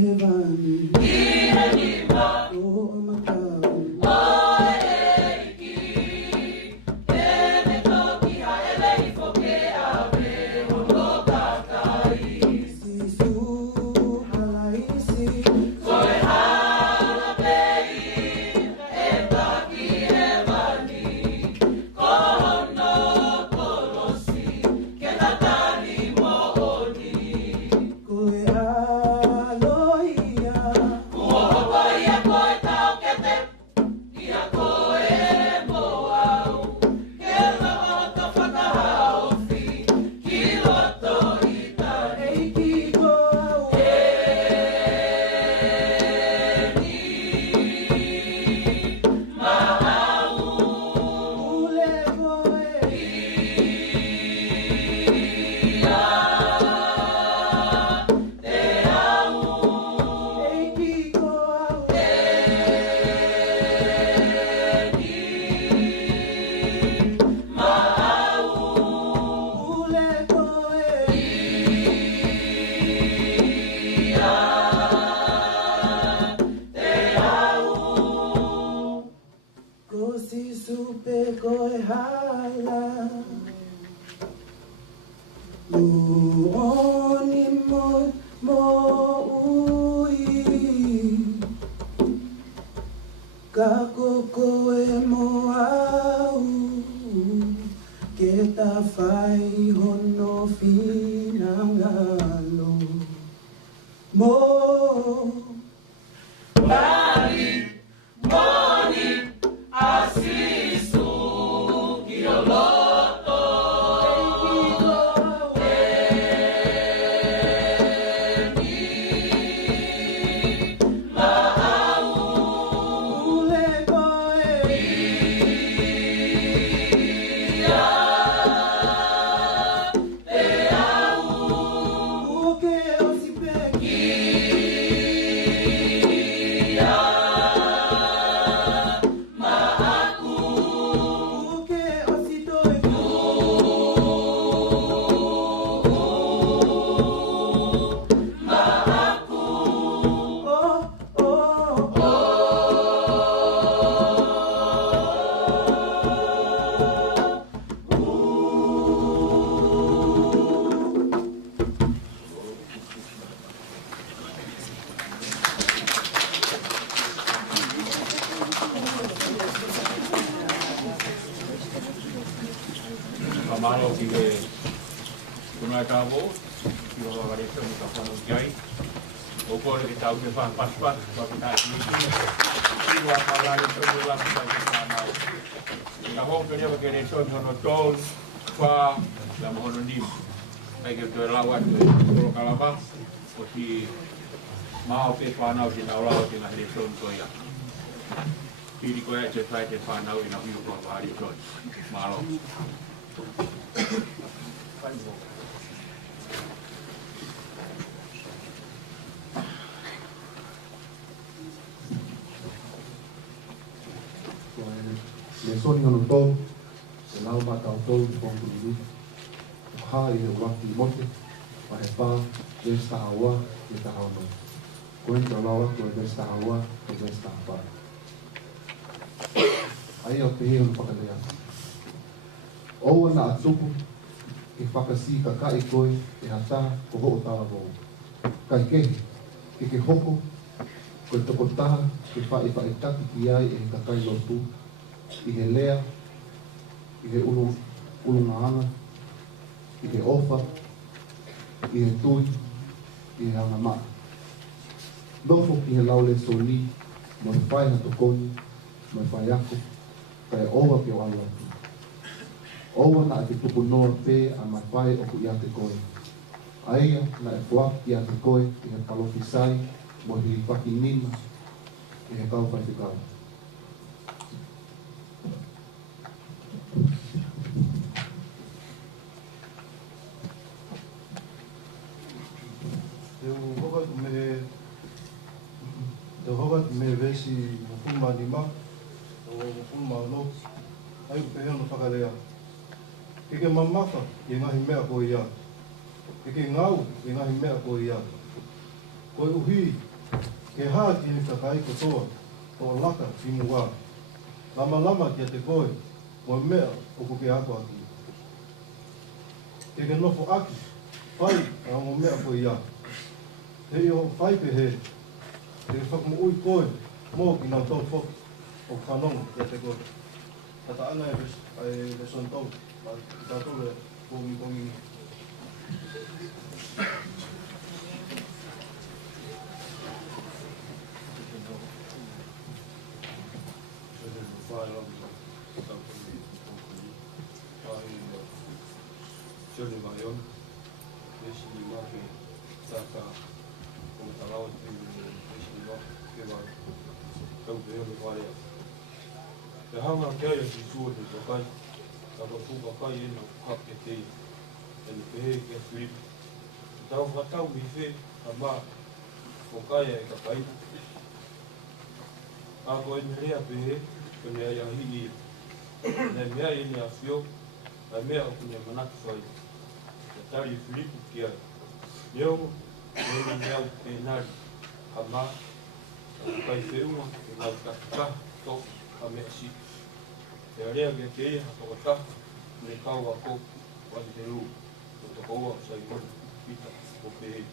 Heaven. Kamalo ki ke kuna ka mo ki o ga re tamo ka pano jai o ko le tau ke fa pas pa ka ni ki wa ka la re tamo la ka ka ma ka ho ke ne ke re son no ton fa la mo no ni ai ke to la wa ko ka la ba o ti ma o ke fa na o ti na la o ti na re son to ya ki ko ya che fa na o ina hu ko va ri to malo Le soni ono tō, se lau mātau tō i pōngu ni ni. O hā i e waki i mote, ma he pā, ves taha ua, e taha ono. Koe ta lau atu e ves taha ua, e ves taha pā. Ai au te heo ni whakalea. Oua na atupu, ke whakasi ka kai koe, e hata, ko ho o tawa vau. Kai kehi, ke hoko, koe toko taha, ke wha i taki ki ai e ka kai lotu, i he lea, i he ulungaanga, i he ofa, i he tui, i he hanga maa. Nofo ki he laule soli, mo he whai na tokoni, mo he whai ako, kai owa ki o alatu. Owa na te tupu noa pē a mai whai o ku ia te koe. Aia na e whaki ia te koe, i he palofisai, mo he whaki nima, i he kau whai te kau. Te hokat me vesi mukuma ni ma, o mukuma no, ai pe no whakalea. Ke mamaka i ngahi mea ko ia. Ke ngau i ngahi mea ko ia. Koe uhi, ke hā ki ni whakai katoa, o laka i mua. Lama lama ki a te koe, mo mea o ko ke ako aki. Ke nofo aki, whai a mo mea ko ia. Te iho whai pe he, te whakamo ui koe, mō ki nā tau whok, o whanonga ki a te koe. Tata ana e son tau, ki tātou e kongi. Sele Mayon, esse lugar que está como está lá, esse lugar que vai tão bem no vale. E hanga que é esse suor de tocar, a bofuga cai no capete, ele pega que é frio. Então vai tão viver a mar, o cai é capaz. A coisa me é pé, que me é aí, né me é ele afio, a minha opinião não foi. Tari Filipe kia eu meu penar ama kai feuma e na ka to a mesi e area que te a ta me kau a ko wa de lu to ko wa sai mo pita o pe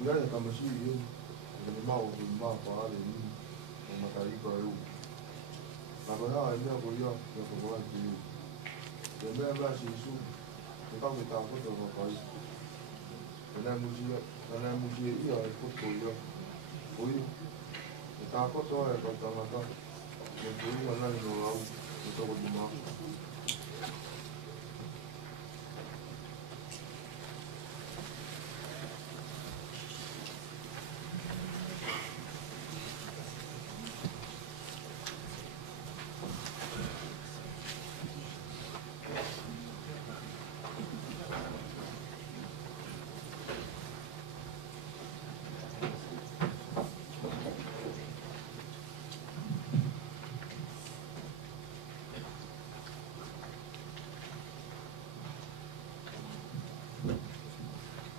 Ia e tamasi i e mau o paale ni o matarika e u. Nakaia e mea ko ia e ko wai ki u. E mea si isu, e kau ke tākota o kai. E nai musi e ia e koto ia. O iu, e tākota e kau tangata, e kuinga nani no au, e toko di maa.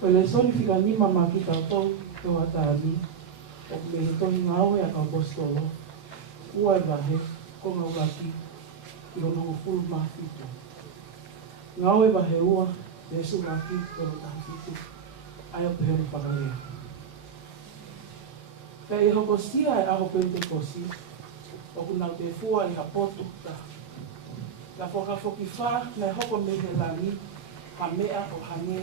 Ko le soni fika ni mama ki ka tau to atani o me to ngau ya ka apostolo ua vahe ko ngau laki ki lo no full mafito ngau e vahe ua Yesu laki ko lo tafito ai o pehero pagarea pe e hoko sia e aho pentekosi o kuna te fua i hapoto ta la foka foki fa na hoko me he lani ha mea o hange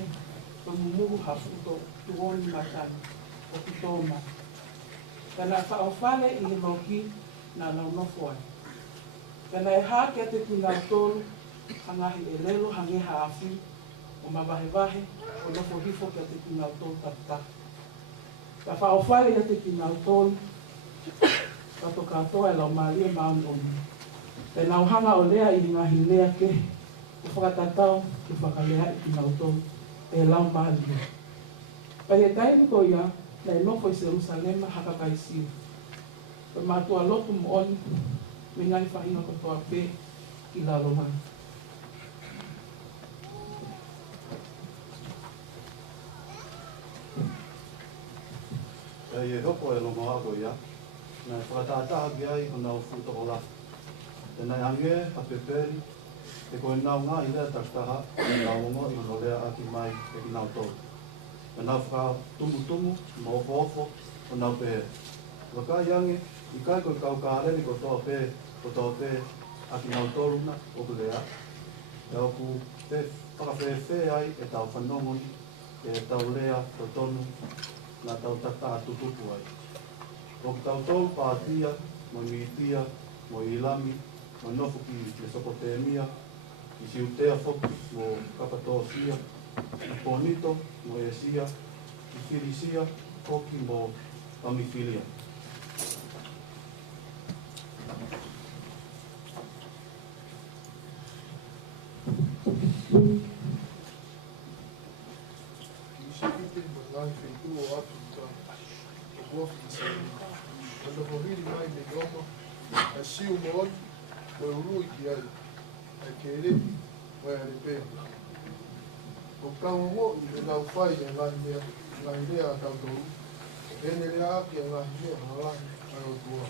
mumuhu hafuto tuoni matani o kitoma. Kana whaofale i he loki na naunofo ai. Kana e hā ke te kina tolu hangahi e lelo hange haafi o mawahewahe o nofo hifo ke te kina tolu tapta. Ka whaofale i te kina tolu kato katoa e lau maalia mauni oni. Te nauhanga o lea i ngahi lea ke o whakatatau ki whakalea i kina tolu. E lau maali. Pai e taimi ko ia, na e nofo i Jerusalema haka kaisiu. Pe mātua lopu mo oni, me ngai whahinga ko toa pē ki lalo mai. E hoko e longa ako ia, na e whakataataha ki ai o nau whutoko la. E nei ange, a peperi, e koe nau ngā i lea taktaha, e nau ongo i no lea aki mai e ki nau tau. E nau whaka tumu, ma ofo, o nau pēhe. Waka iange, i kai koe kau kāreni ko toa pē, aki nau toruna, o ku lea. E oku whakawhewhe ai e tau whanongoni, e tau lea, to tonu, na tau tata tutupu ai. O ki tau tolu pātia, mo miitia, mo ilami, mo nofu ki Mesopotamia, i siutea foki mo Kapatosia, i Ponito mo Esia, i Firisia foki mo Pamifilia. Ishikite ngai feitu o atu ka o kofi ki sani. Kanda mohiri mai me goma, a siu mo oni, o e urui ki ai. A kerepi, o e arepe. O kaungo i nau whai e ngai rea a tautoru. Ene rea aki a ngai rea harai a o tua.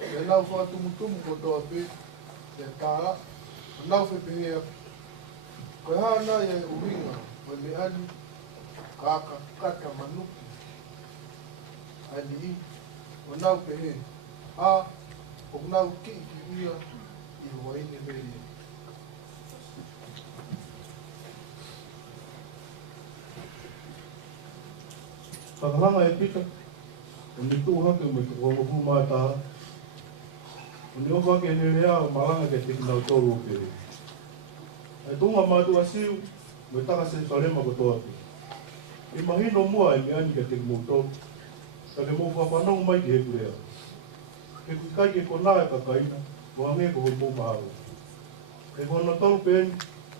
E nau whaatumutumu ko toa pe, e tāra, o nau whepehea. Koe hana e uringa, o me ani, kaka kata manuki. Ani I, o nau pehe, a, o nau ki ia, I waine meri. Whakaranga e pita, o ni tūhake me te kongopu mātaha. O ni ofake e nerea o maranga ke te kinau tōru o pere. E tōnga mātua siu, me taka se wharema ko toa pe. E mahino mua e me ani ke te kimau tōru. Ka te mō whawhanau mai ki he kurea. Ke kukai ke kona e kakaina, o hange ko hoi mō maharo. E kona tōru pēni,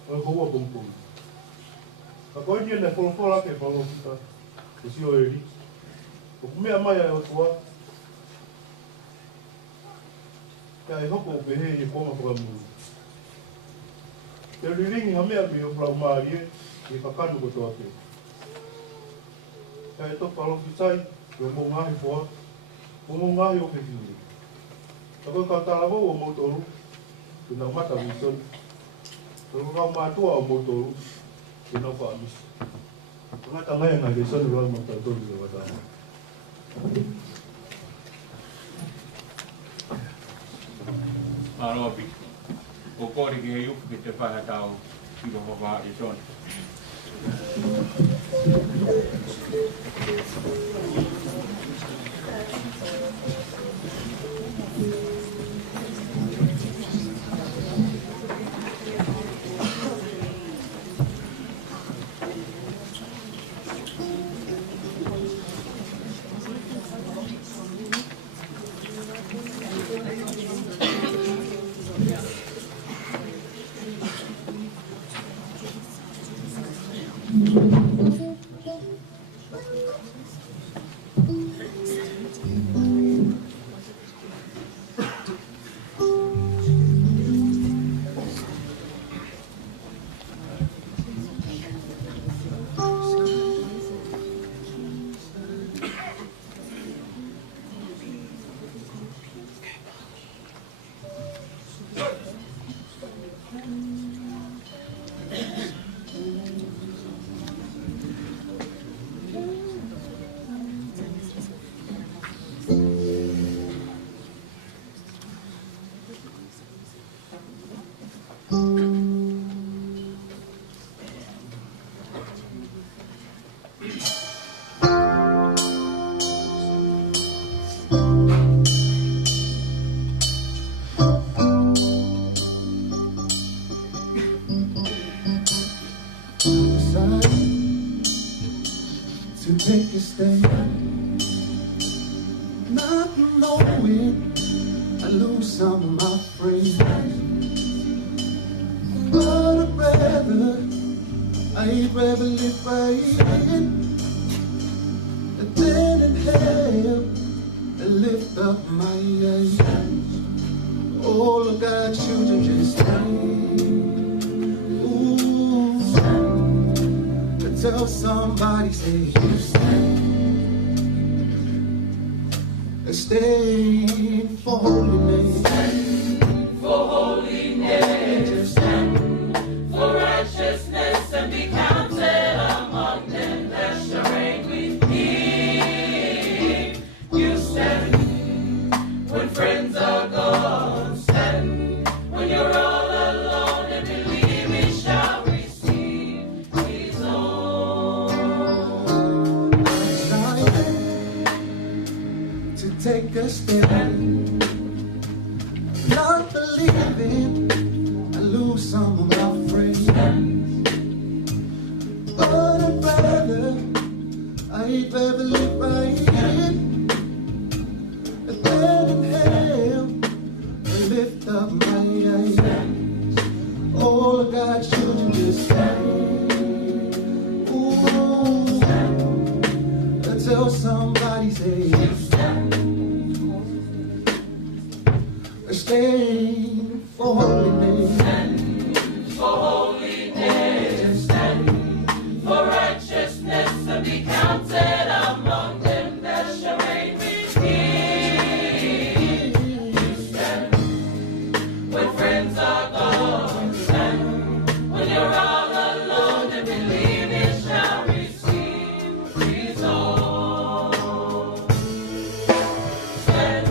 o e koua pōmpōmi. Ka koini e ne wholawhala ke whalokita, e si o eri. O kumea mai ai o toa, ka e hoko o pehe i e konga whakamuru. Te riringi hamea me o plau maarie, e kakanu ko toa pe. Ka e toka alokitai, e o mō ngahi poa, o mō ngahi o pewhiuri. Ka koe ka tārawau o mōtoru, e nau mata wisoni. Ka koe kau mātua o mōtoru, e nau whaamisi. Ngata ngai ngai le sonu wa mata to le wa ta. Arobi. Ko kore ki hei upu ki te whaha tau ki roho wā i son. To take a stand, not knowing I lose some of my friends, but I'd rather live right than in hell and lift up my eyes. All of God's children just stand. Tell somebody, say you stand for holiness, for holiness, stand for righteousness, and be counted among them that shall reign with me. You stand when friends are gone, stand when you're all alone, and believe we shall receive His own. Take a stand, not believing I lose some of my friends, but I'd rather live right than in hell and lift up my eyes. All of God's children just stand. Ooh, tell somebody, say stand for holiness, for holiness, stand for righteousness, and be counted among them that shall reign with me. You stand when friends are gone, stand when you're all alone, and believe it shall receive His own. Stand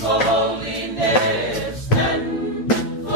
for holiness, stand for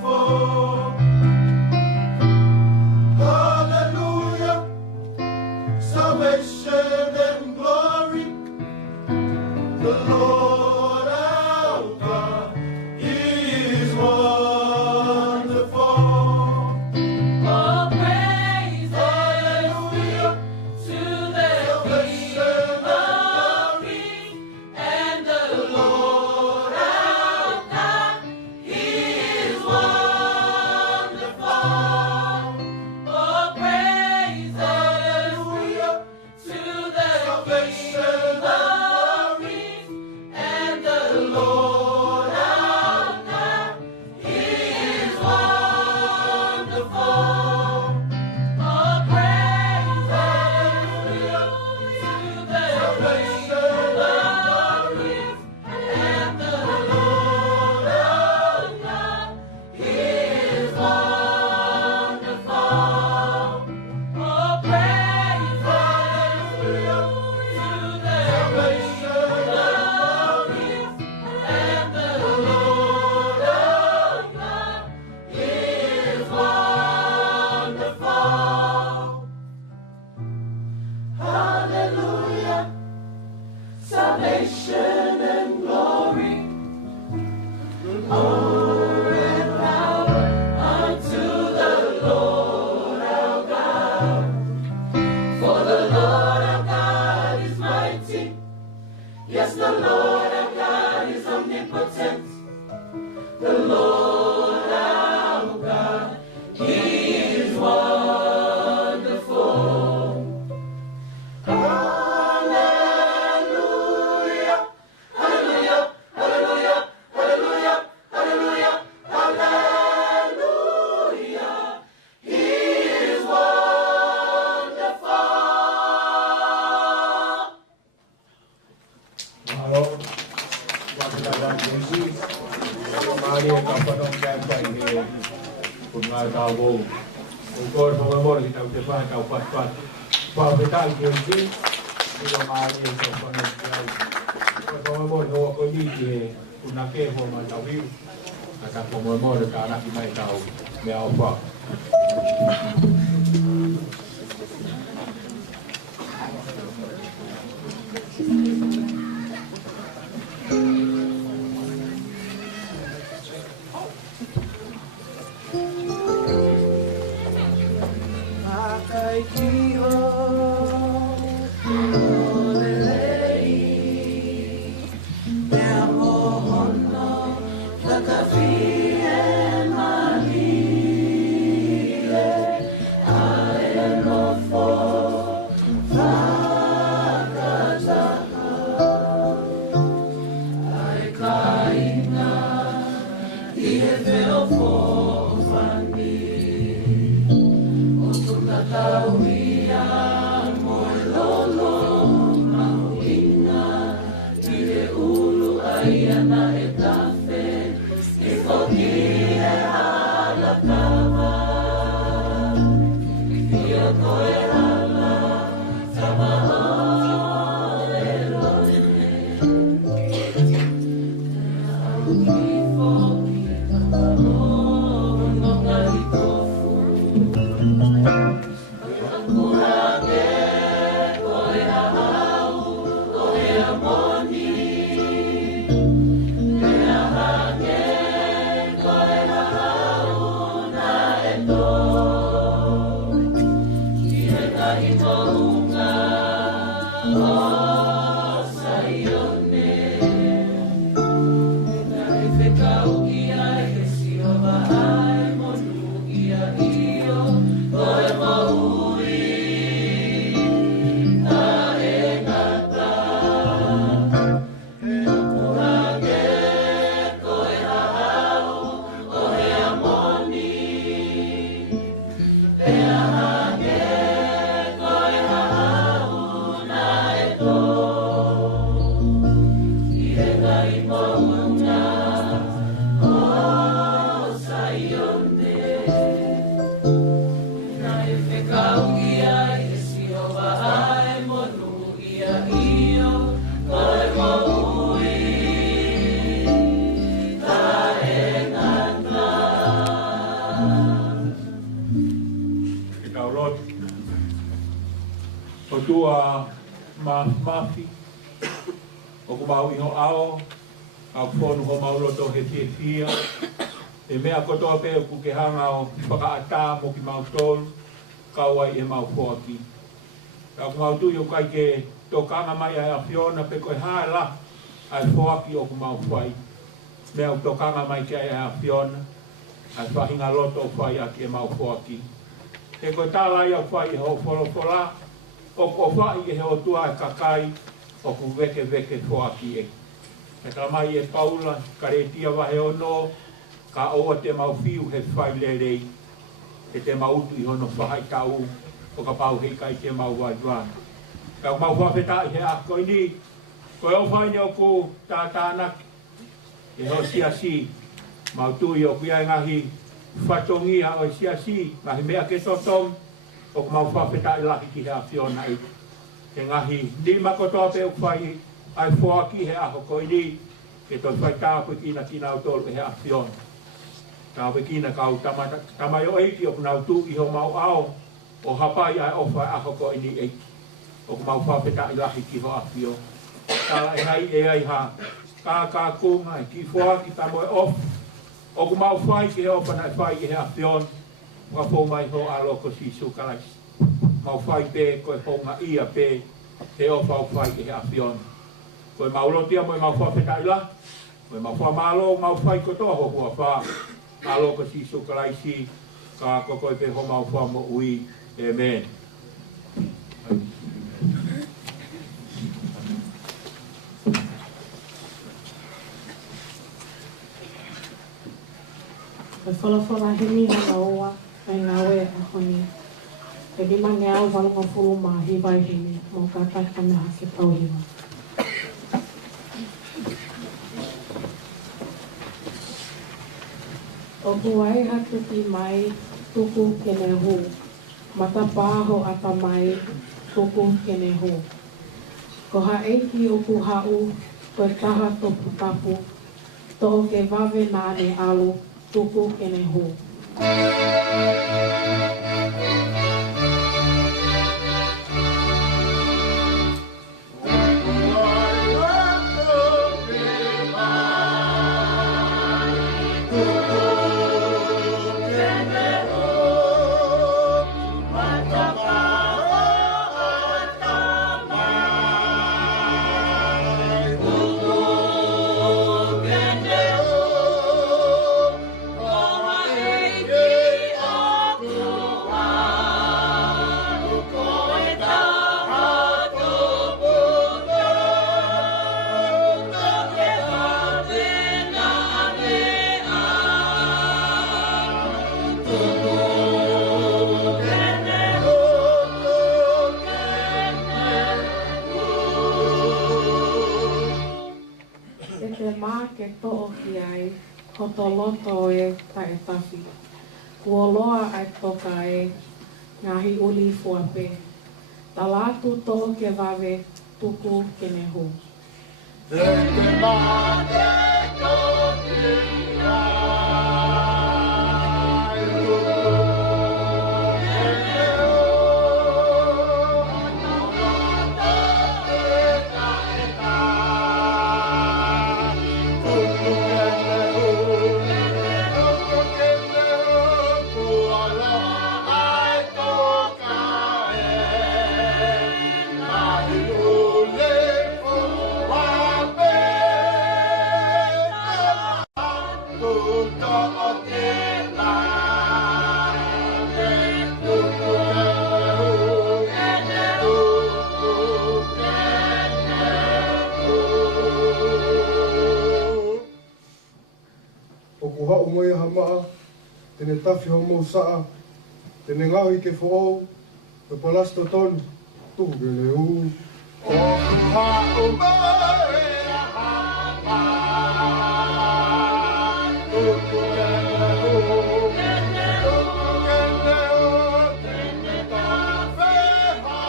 non kaya pa ini kung nga tao kung kor mga mo kita udah pa tao pat pa betal kiri ilo mari so panon kaya kung mga mo ko di kung nake ho ma tao view kata kung mga mo ka anak imay tao may apa tua mafi o ku mau iho ao a fonu ho mau loto he fia e mea kotoa pe ku ke hanga o whakaata mo ki mau tolu kawai e mau fuaki ka ku mau tui o kai ke tō kanga mai a Fiona pe koe hae la ai fuaki o ku mau fuai mea tō kanga mai ke a Fiona ai whahinga loto o fuai aki e mau fuaki e koe tāla ia fuai e ho wholofola o ko whai e he o tua e kakai o ku veke fuaki e. E ka mai e Paula, ka re tia wahe o no, ka oa te mau fiu he whai lerei, e te mau utu i hono whahai tau, o ka pau hei kai te mau waiwan. Ka mau whawheta i he ako ini, koe o whai ne o ku tātānaki, e ho siasi, mau tui o kuia ngahi whatongi ha o siasi, ngahi mea ke totong, o mau whawheta i lahi ki hea Fiona i. He ngahi, ni makotoa pe uwhai ai fuaki he aho koini, ke toi whai tāpui kina kina o tolu e hea Fiona. Tāpui kina kau tamai o eiki o kunau tū i ho mau ao, o hapai ai o whai aho koini eiki. O mau whawheta i lahi ki ho a Fiona. Tala e hai e ai ha, kā kungai, ki fuaki tamo e off. O mau whai ki he opana e whai i hea Fiona. Wa po mai ho alo ko si su kalais. Mau fai pe ko po nga ia pe te o fau fai ke a Fiona. Ko mau lo tia mo mau fa feta ila. Ko mau fa malo mau fai ko to ho fa. Alo ko si su kalais si ka ko pe ho mau fa mo ui. Amen. Whalafola he miha na oa. Ai ngā wea a honi. E lima nge au walunga furu mā hi vai hini, mō ka taika meha ke tauhiwa. O kuai hatuki mai tuku kene hu. Mata paho ata mai tuku kene hu. Ko haeki o ku hau koe taha topu tapu. To'o ke wawe nane alu tuku kene hu. Hotoloto e tae tafi. Kuoloa ai toka e ngahi uli fuape. Talatu to ke wawe tuku kene hu. Tene tafi ho mo saa, tene ngahi ke fo'ou, te palasto tonu, tuhu gele u. O ha o mai a ha tuhu gele u. Kene u, kene u, kene tafe ha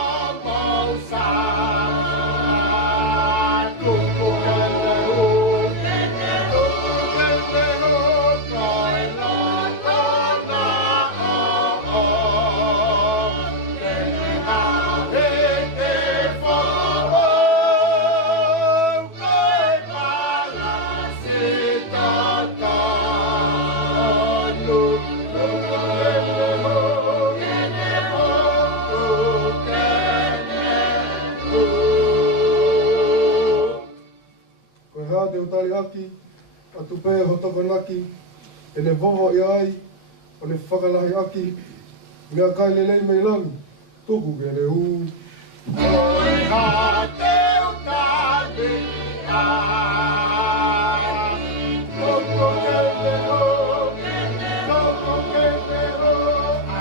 mau saa, tuhu gele u. Kene u, kene u, koe la. Te utali aki, atu pēa ho tokonaki, e ne woho i ai, o ne whakalahi aki, mea kai lelei mei langi, tuku ke ne hu. Oi ha te utali ai, tuku ke ne hu, tuku ke ne hu,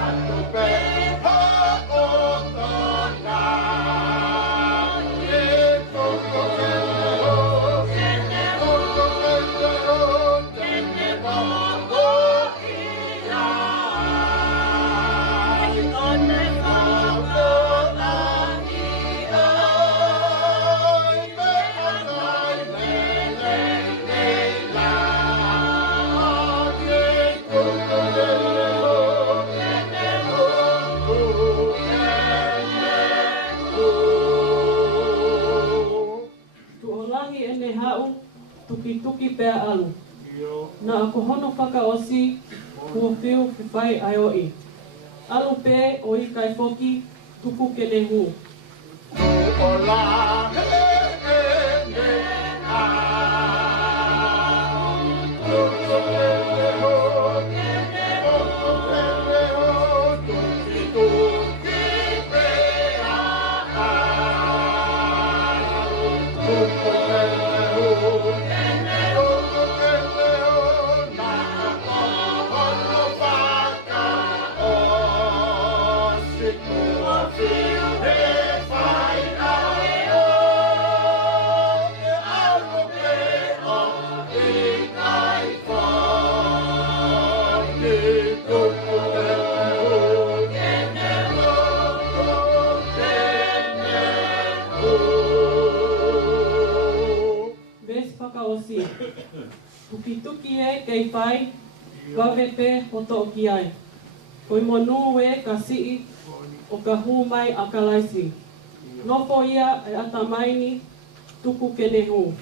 atu pēa ho tokonaki, tuku ke ne hu. Tuki pea alu. Na ako hono whakaosi, kua whiu whiwhai ai oi. Alu pē o i kai whoki, tuku kene hu. Ola he ne a, tuku kene hu, kene hu, kene hu, tuki tuki pea alu, tuku kene hu. Feel the fire. nei pai, wawepe o toki ai. Koi monu e ka sii o ka humai a ka laisi. Nofo ia e atamaini tuku kene hu.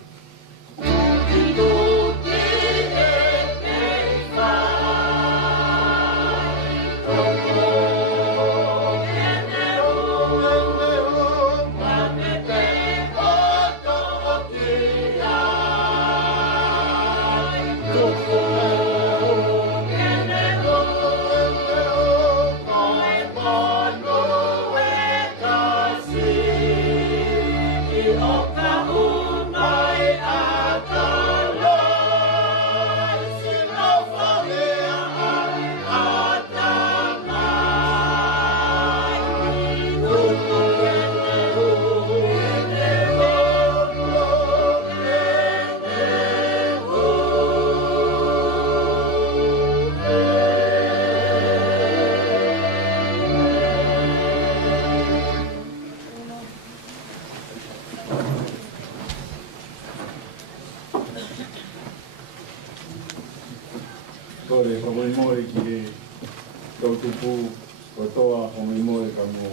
Kore, ka moi moi ki e tau tupu o toa o moi moi ka mo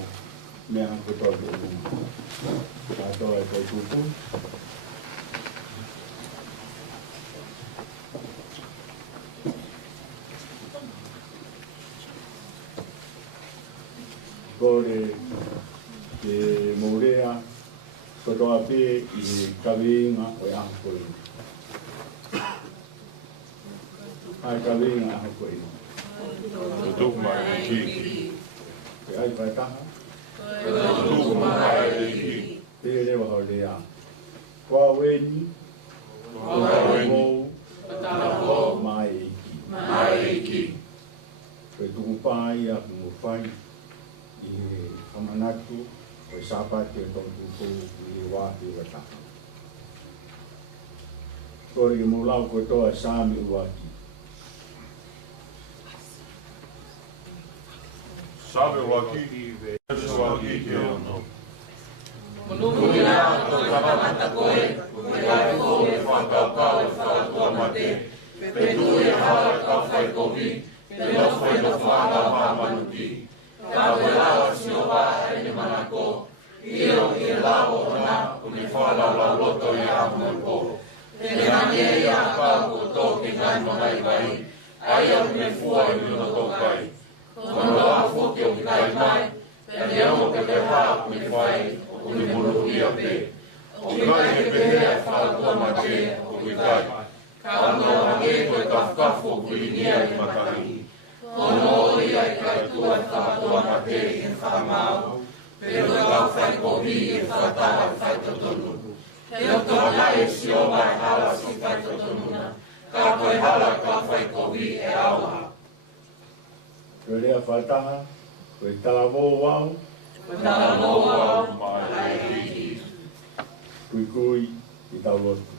mea ko toa ki e mungu. Ka toa e tau tupu. Kore, ke mourea ko toa pe i kawinga o e aha koe. Ai ka winga a koe ino. Te tuku mai e ki. Te ai pai taha. Te tuku mai e ki. Te rewa hau lea. Kua weni. Kua weni. Tala hou. Mai e ki. Mai e ki. Koe tuku pai a kumu whai. I hamanatu. Koe sapati e tau tuku i wāti ua taha. Kore i mulau koe toa sāmi uaki. Sabe waki, Yesu waki ke ono. Manungi a to kamata koe, kai ko e whakakau e whakatua mate, pe tu e hala ka whai kovi, pe no whai no whanga mamanuki. Ka koe lawa siowa e ne manako, io i e lawo ona, uni whala la loto i a moko. Te nani e a ka kuto ki ngai mangai vai, ai au ne fua i luna tokai. Kono a foke o ki kai mai, pe leo ke te hā uni whai, uni mulu ia pe. O kai e pehe e whakatua mate o ki kai. Ka ano hange koe kafkafo kulinia i makahi. Kono o ia i kai tua e whakatua mate i whakamau. Pe koe kau whai kohi i whakataha whai totonu. He o toa lai e sioma e hala si whai totonuna. Ka koe hala ka whai kohi e aua. Koe rea whataha, koe talavō wau. Koe talavō wau, mai e ki. Kui kui i tau lotu.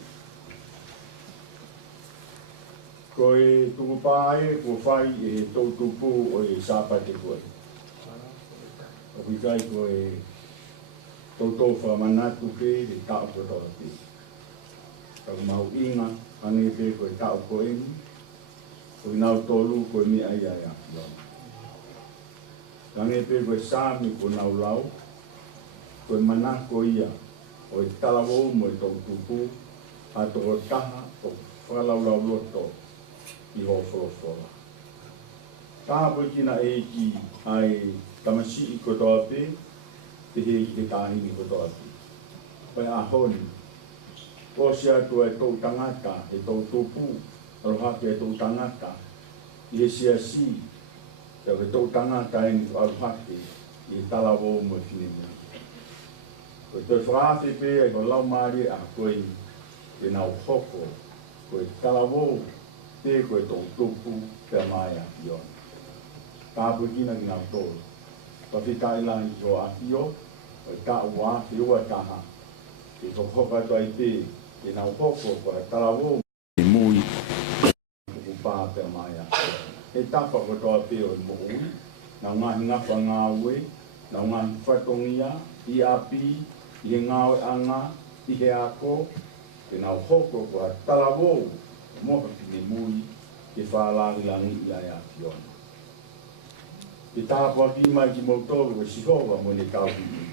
Koe tuku pāe, ko whai e tau tupu o e sāpate koe. O kui kai koe tau tau whamanatu ke e tau koe tau te. Tau mau inga, ane pe koe tau koe ni. Koe nau tolu koe mi ai ai a. Kange pe koe sāmi ko nau lau, koe manako ia, o e talavou mo e tau tupu, a toko taha o whakalaulau loto i ho wholofola. Tāpo kina e ki ai tamasi i kotoa pe, te he i te tāhini kotoa pe. Pai a honi, o se atua e tau tangata, e tau tupu, arohake e tau tangata, i he sia si, te o tau tangata e ni aruhake i talavou mo e whinemia. Ko te whaafe pe e ko lau maari a koe e nau hoko, ko e talavou te ko e tau tupu te mai a fio. Tāpu kina ki ngau tōru. Pawhitai langi ko a fio, o e tā ua whiua taha, e ko hoka toi pe e nau hoko ko e talavou e mui kuku pā te mai a fio. E tapa ko toa pe o i mo'ui, na ngahi ngawha ngā ue, na ngahi whatongia, i api, i he ngāwe anga, i he ako, e nau hoko ko a talavou, moha ki ne mui, ke whālangi ai a Fiona. Ke tāpua ki mai ki mautoru e Sihova mo ne tauhi.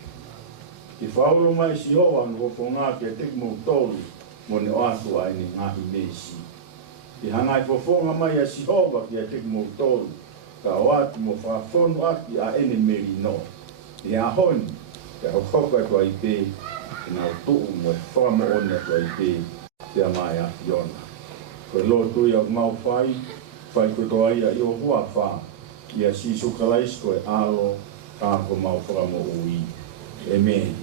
Ke whauro mai Sihova no whonga ke te mautoru mo ne oatu ai ne ngahi mesi. Ke hangai whonga mai a Sihova ki a te mautoru ka oatu mo whawhonu aki a ene meri no. Ke ahoni ke hokoka tua i pe e nau tuu mo e whama one tua i pe te mai a Fiona. Koe lo tui au mau whai koe toa ia i o hua wha. Ia sisu kalais koe alo kako mau whakamo ui. Amen.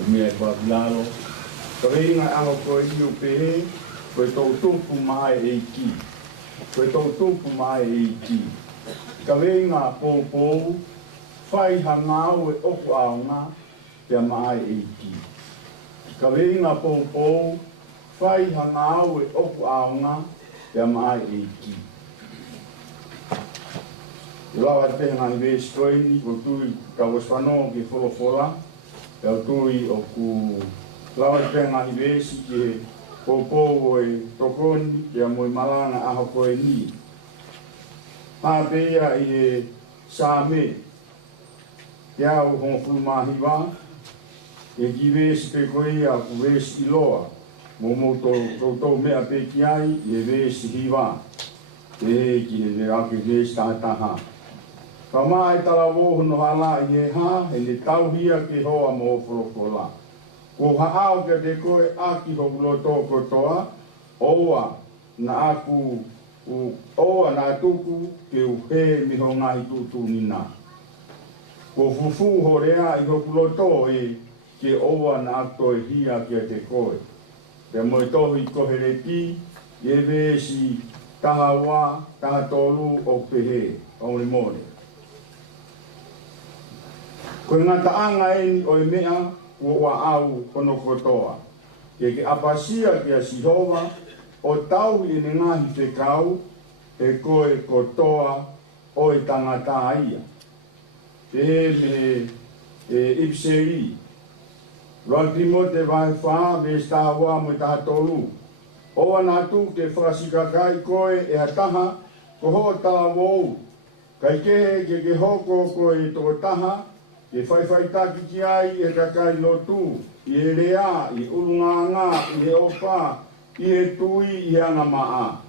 O mea e whapilano. Ka reinga ango koe iu pehe, koe tau tupu mai e ki. Koe tau tupu mai e ki. Ka reinga pōpōu, whai hangau e oku aonga, pia mai e ki. Ka reinga pōpōu, whai hangau e oku aonga, pia mai e ki. Lawa te nga i vesi koini, o tui ka waswano ki wholofola, e o tui o ku lawa te nga i vesi ki he pōpō o e tokoni, ki a moi malanga aho koe ni. Pāpea i he sāme, ki au hong fulmahiwa, e ki vesi pe koe a ku vesi iloa, mo tō mea pe ki ai, i he vesi hiwa, e he ki he ake vesi tātaha. Ka mai tala wohono hala i he ha, e ne tauhia ke hoa mo wholokola. Ko haao ke te koe aki hokulo tō kotoa, oua na aku, oua na tuku ke uhe miho ngahi tutu nina. Ko fufu horea i hokulo tō e ke oua na aku e hia ke te koe. Te moe tohu i kohereti, e vesi taha wā, taha tolu o pehe, aure mone. Koe ngata anga eni o e mea ua wa au kono kotoa. Ke apasia ki a Sihova o tau i ne ngahi whekau e koe kotoa o e tangata ia. Te he me ipseri. Raki mo te vai wha me stawa mo taha tolu. Oa natu ke whakasikakai koe e hataha ko ho tala wou. Kai kehe ke hoko koe tō taha e whai taki ki ai e kakai lotu, i e rea, i urunganga, i e opa, i e tui, i e angamaa.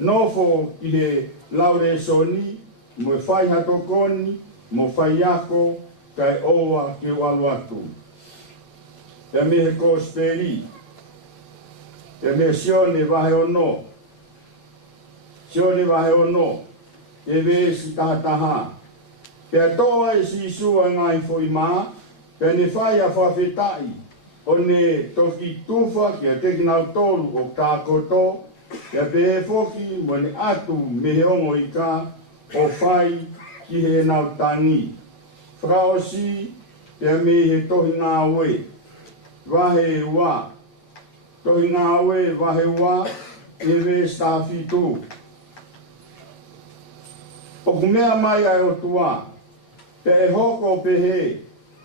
Nofo i e laure soni, mo e whai hatokoni, mo whai ako, kai oa ki o aluatu. Te me he kōsperi, te me sione wahe ono, sione wahe ono, e vesi taha. Pea toa e si sua ngai foi mā, pea ne whai a whawhetai, o ne toki tuwha ki a tekinau tolu o kākoto, pea pe e whoki mo ne atu me he ongo i kā, o whai ki he nau tangi. Whakaosi, pea me he tohi ngā we, wahe wā. Tohi ngā we, wahe wā, e we stawhitu. O kumea mai ai o tua, pe e hoko pehe,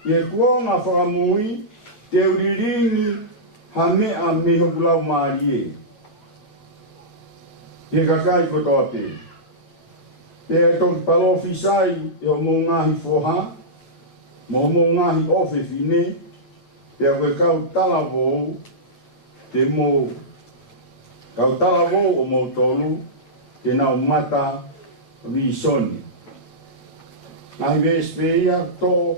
i e kuonga whakamui, te uriringi ha mea me hokulau maarie. He kakai kotoa pe. Pe e toki palofi sai e o mō ngahi whoha, mō ngahi ofe fine, pe a koe kau tala wou, te mō kau tala wou o mō tolu, te nau mata visoni. Nai ves peia tō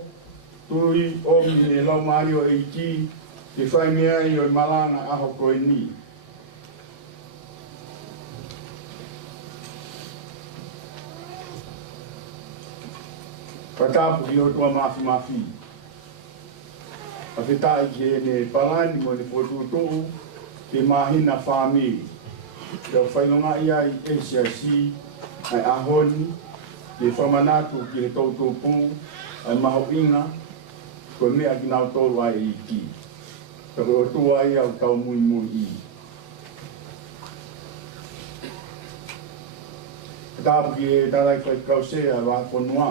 tui o mi e lau mario e ki, te whai mea i o malanga aho koe ni. Patapu ki o tua mafi. A whetai ki e ne palani mo ne potutohu, ke mahina whamiri. Te whainonga ia i SRC, ai ahoni, ke whamanatu ki he tautupu, ai maho inga, koe mea ki nau tolu ai i ki. Ka koe o tua ai au tau mui i. Tāpu ki e tarai koe kausea wa Ponua,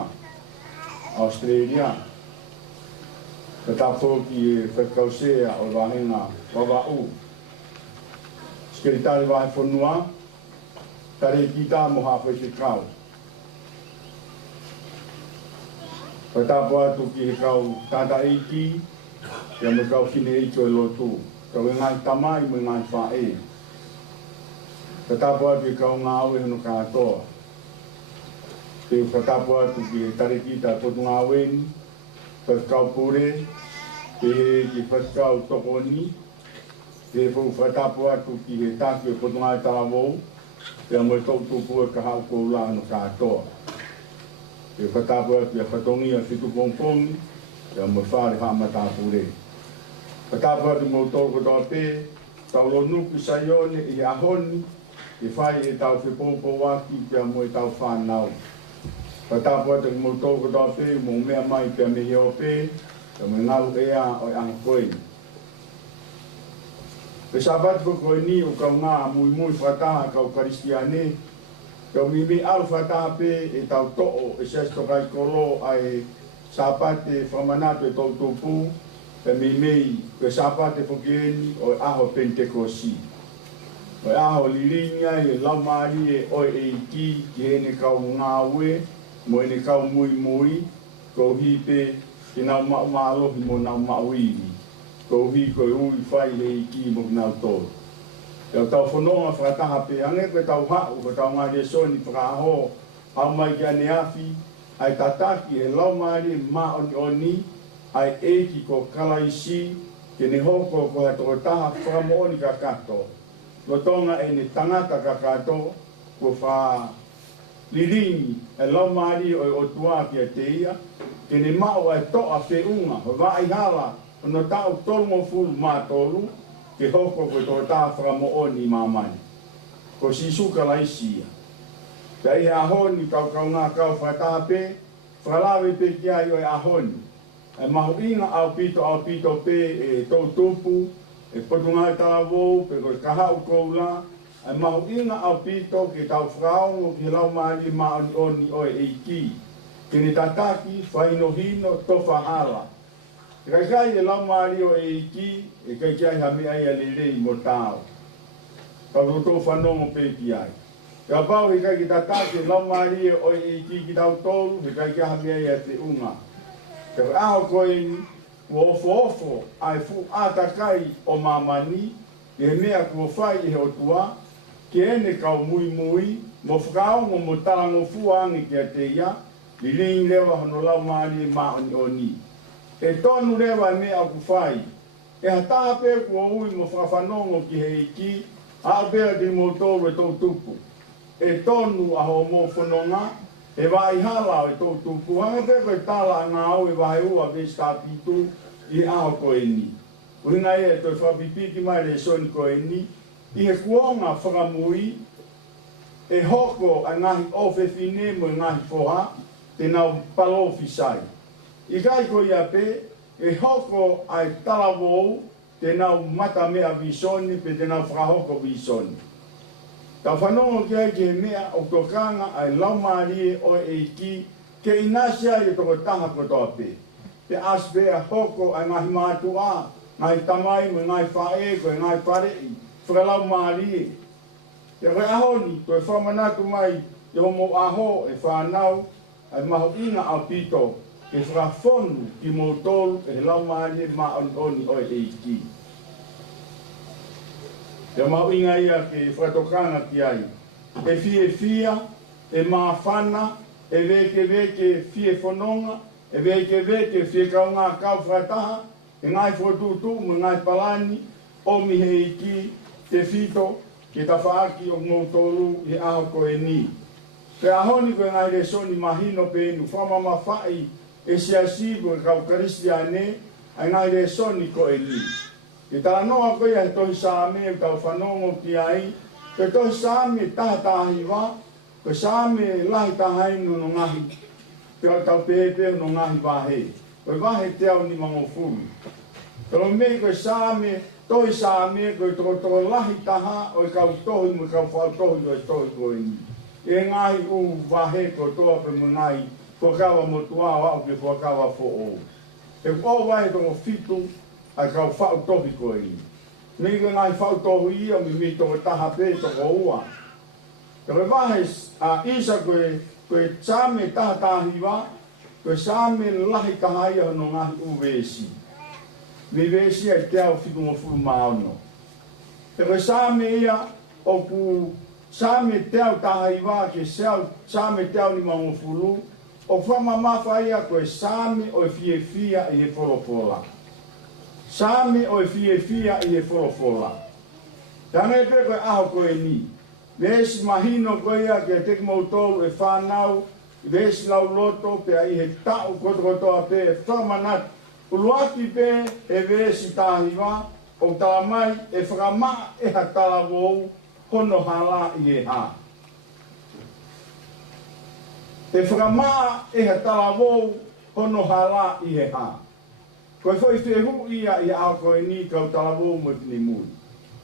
Australia. Ka tāpu ki e whakausea o wahenga wawau. Skeritari wa Ponua, tare kita mo ha foi te kau. Patapo atu ki kau tata eiki, ya mo kau kine eiko e lotu. Kau ngai tamai mo ngai whae. Patapo atu ki kau ngā aue hono kātoa. Te whatapo atu ki tare kita potu ngā weni, whatkau pure, te he ki whatkau tokoni, te whatapo atu ki he tāki e potu ngā tāwou, te mo tau tupua ka hau kou la hono kātoa. Te whatapo atu e whatongi a whitu pongpongi, te mo whare hamata pure. Whatapo atu mo toko toa pē, tau lo nuku saione i ahoni, e whai e tau whipopo waki, te mo e tau whanau. Whatapo atu mo toko toa pē, mo mea mai pia me heo pē, te mo ngalu ea o anga koe. Pe sabat ko koe ni o kau ngā mui mui whataha kau karistiane, kau mimi alu whataha pē e tau to'o e ses tokai kolo ai sapate whamanato e tau tupu, pe mimei ke sapate whokieni o aho Pentekosi. O aho liringa e laumari e oi e iki ki hene kau ngā ue, mo ene kau mui mui, ko hipe ki nau maalohi mo nau mauiri. Ko hi ko ui whai e iki mo nau tōru. Tau tau whanonga whakataha pe ange koe tau hau, ko tau ngā resoni whakaho, hau mai ki ane afi, ai tataki e laumari ma oni oni, ai eki ko kalaisi, ke ne hoko ko hato taha whakamooni ka kato. Lo tonga e ne tangata ka kato, ko wha liringi e laumari o otua ki a te ia, ke ne mao e toa whiunga, ho vai hala, no tau tolu mo fulu mā tolu, ke hoko ko tō tā whakamooni māmani. Ko sisuka laisia. Te ihi ahoni kau ngā kau whataha pē, whalawe pē ki ai o e ahoni. E mahu inga au pito pē e tō tupu, e potungai talavou, pe koe kahau kou la, e mahu inga au pito ke tau whakaongo ki lau maari maoni oni o e iki. Ke ne tataki, whaino hino, tofa hala. E kai kai e lau maari o e iki, e kai kai ha mea ia le rei mo tāo. Ka roto whanongo pē ki ai. Ka pau he kai ki tatake lau maari o e iki ki tau tolu, he kai kai ha mea ia te unga. Ka aho koe ni, o ofo ai fu atakai o mamani, e mea kua whai e otua, ke ene kau mui mui, mo whakaongo mo talango fuangi ki a te ia, li ringi lewa hono lau maari e maoni o ni. E tonu rewa e mea ku whai. E hataha pē kua ui mo whawhanongo ki he iki, a pēra ki mo tōru e tō tupu. E tonu aho mō whanonga, e vai hala o e tō tupu. Hanga pē koe tala ngā au e vai ua vesta pitu i aho koe ni. Uringa e toi whapipiki mai re soni koe ni, i he kuonga whakamui, e hoko a ngahi ofewhine mo ngahi whoha, te nau palofi sai. I kai ko ia pē, e hoko ai talavou, te nau mata mea visoni, pe te nau whakahoko visoni. Tau whanongo ki ai ke mea o tokanga ai laumari o e iki, ke inasia i toko taha ko toa pē. Te aspe a hoko ai ngahi mātu a, ngahi tamai mo ngahi whae, ko ngahi parei, whakalaumari. Te koe ahoni, koe whamanatu mai, te homo aho e whanau, ai maho inga au pito, ke whakafonu ki mō tolu e lau maari ma oni o e iki. Te mau inga ia ke whakatokanga ki ai. E fia, e mawhana, e veke fie whanonga, e veke fie kaunga kau whakataha, e ngai whotutu, mo ngai palani, o mi he iki, te fito, ke ta whaaki o mō tolu i aho koe ni. Pe ahoni koe ngai re soni mahino pēnu, whamama whai, e siasibu e kau karistiane, ai ngai re soni ko e ni. E tala noa koe ai tohi sāme e kau whanongo ki ai, ke tohi sāme tahatahi wā, ke sāme lahi tahainu no ngahi, ke tau pepe no ngahi wahe. Koe wahe te au ni mango furu. Tolo mei koe sāme, tohi sāme, koe toko lahi taha, o e kau tohi mo kau whau tohi o e tohi koe ni. E ngahi u wahe ko toa pe mo ngahi, ko kawa motua au ke ko kawa fo o. E ko vai to fitu ai ka fa topi ko i. Me ke ngai fa topi i mi to ta ha pe to ua. Koe wahe a isa koe same tahatahiwa, koe same lahi kahaya no ngahi uvesi. Mi vesi e te au whiku mo furu maono. Te koe same ia o ku same te au tahaiwa ke same te au ni maungo furu, o whamamafa ia koe same o e fia i he wholofola. Same o e fia i he wholofola. Tangai pe koe aho koe ni. Vesi mahino koe ia ke teki mautolu e whanau, vesi lau loto pe i he tau kotokotoa pe e whamanat. Uluaki pe e vesi tahiwa, o talamai e whakamaa e ha talavou hono hala i e ha. E whakamaa e ha talavou hono hala i e ha. Koe whai whehu ia i a koe ni kau talavou mo tini mui.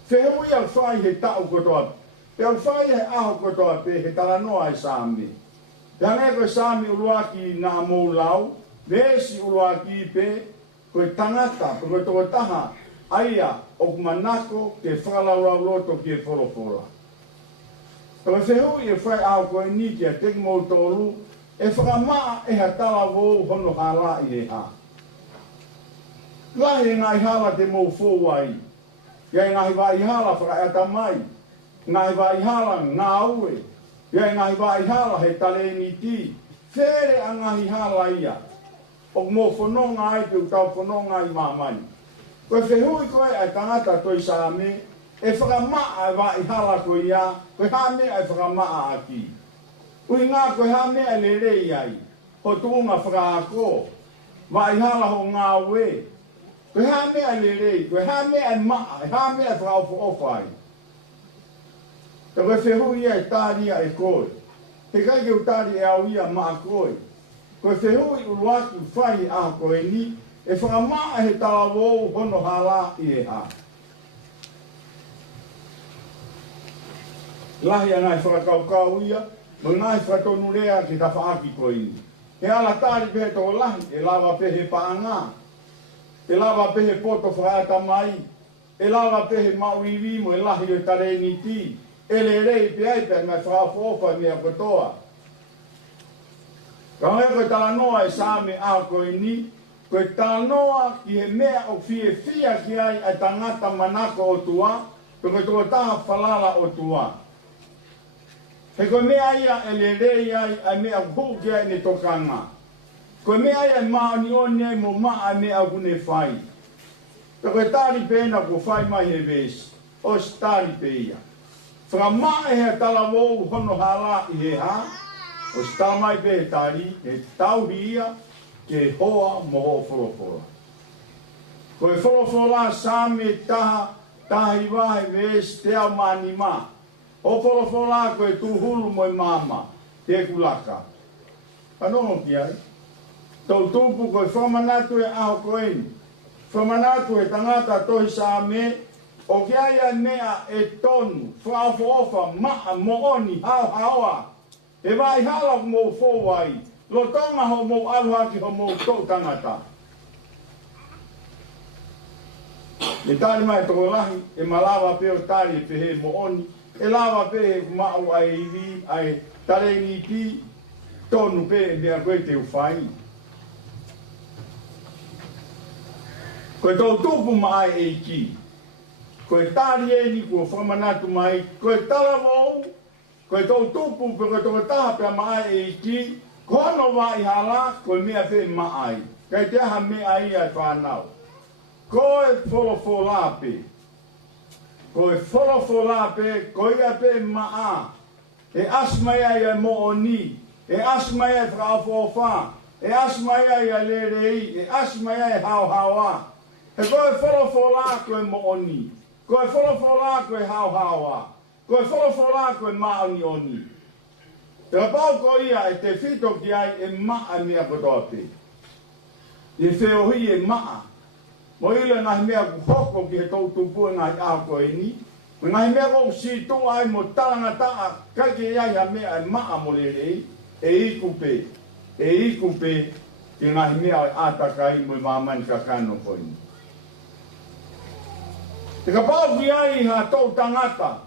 Whehu ia whai he tau kotoa. Te au whai he aho kotoa pe he talanoa e sāmi. Te hange koe sāmi uluaki na mou lau, vesi uluaki pe koe tangata, koe toko taha, aia o kumanako ke whakalau loto ki e wholofola. Koe whehu i e whai aho koe ni ki a teki mou tolu, e whakamaa e ha talavou hono hala i he ha. Lahi ngai hala te mou fōwai, ia ngai vai hala whakaata mai, ngai vai hala ngā ue, ia ngai vai hala he tale ni ti, where a ngai hala ia, o mō whanonga ai te utau whanonga i mamani. Koe whehui koe ai tangata toi sāme, e whakamaa e vai hala koe ia, koe hame ai whakamaa aki. Ui ngā koe hame ai le rei ai, ho tūnga whakaako, vai hala ho ngā ue, koe hame ai le rei, koe hame ai maa, hame ai whakaofo ofai. Te koe whehui ia e tāria e koe. Te kai ke utari e au ia maa koe. Koe whehui uruaki whai a koe ni, e whakamaa he talavou hono hala i e ha. Lahi a ngai whakakaukau ia, mo ngai whakatonu rea ki ta whaaki koe ni. He ala tāri pehe tō lahi, e lawa pehe paanga, e lawa pehe poto whaata mai, e lawa pehe mauiwi mo e lahi o tare ni ti, e le rei pe ai pe mai whaafofa mea kotoa. Ka hoi koe talanoa e sāme a koe ni, koe talanoa ki he mea o fia ki ai a tangata manako o tua, koe tō taha whalala o tua. He koe mea ia e le rei ai a mea hou ki ai ne tokanga. Koe mea ia e maoni oni ai mo maa a mea gune whai. Koe tāri pēna ko whai mai he vesi, o stari pe ia. Whakamaa e he talavou hono hala i he ha, o stamai pe he tari, he tauhi ia, ke hoa mo ho wholofola. Koe wholofola sāme tahi wahe ves te au mani mā. O wholofola koe tūhulu mo i māma, te kulaka. Anongo ki ai. Tau tūpu koe whamanatu e aho koeni. Whamanatu e tangata tohi sāme, o kia ia mea e tonu, whaafo ofa, maa, mooni, hao haoa. E vai hala mo fōwai, lo tonga ho mo aluhaki ho mo tō tangata. E tāri mai tō lahi, e malawa peo tāri e pehe mooni, e lawa pehe mau ai iwi, ai tare ni ti, tonu pe e mea koe te uwhai. Koe tō tūpu mai e ki. Koe tāri e ni kua whamanatu mai, koe talavou, koe tō tūpu pe koe tō taha pia mai e ki, kono wā i hala, koe mea pe mai. Kai te aha mea ia e whanau. Koe wholofola pe. Koe wholofola pe, koe ia pe maa. E asmaya ia mo o ni, e asmaya e whaafofa, e asmaya ia le rei, e asmaya e hao hawa. He koe wholofola koe mo o ni. Koe wholofola koe hao hawa. Koe wholofola koe maoni o ni. Te pau ko ia e te whito ki ai e maa mea kotoa pe. E wheohi e maa. Mo ile ngahi mea kuhoko ki he tau tupu e ngahi aho koe ni. Ngahi mea kou si tu ai mo talanga taa kai ke iai ha mea e maa mo le rei. E iku pe. E iku pe ki ngahi mea e atakai mo i mamani kakano koe ni. Te ka pau ki ai ha tau tangata.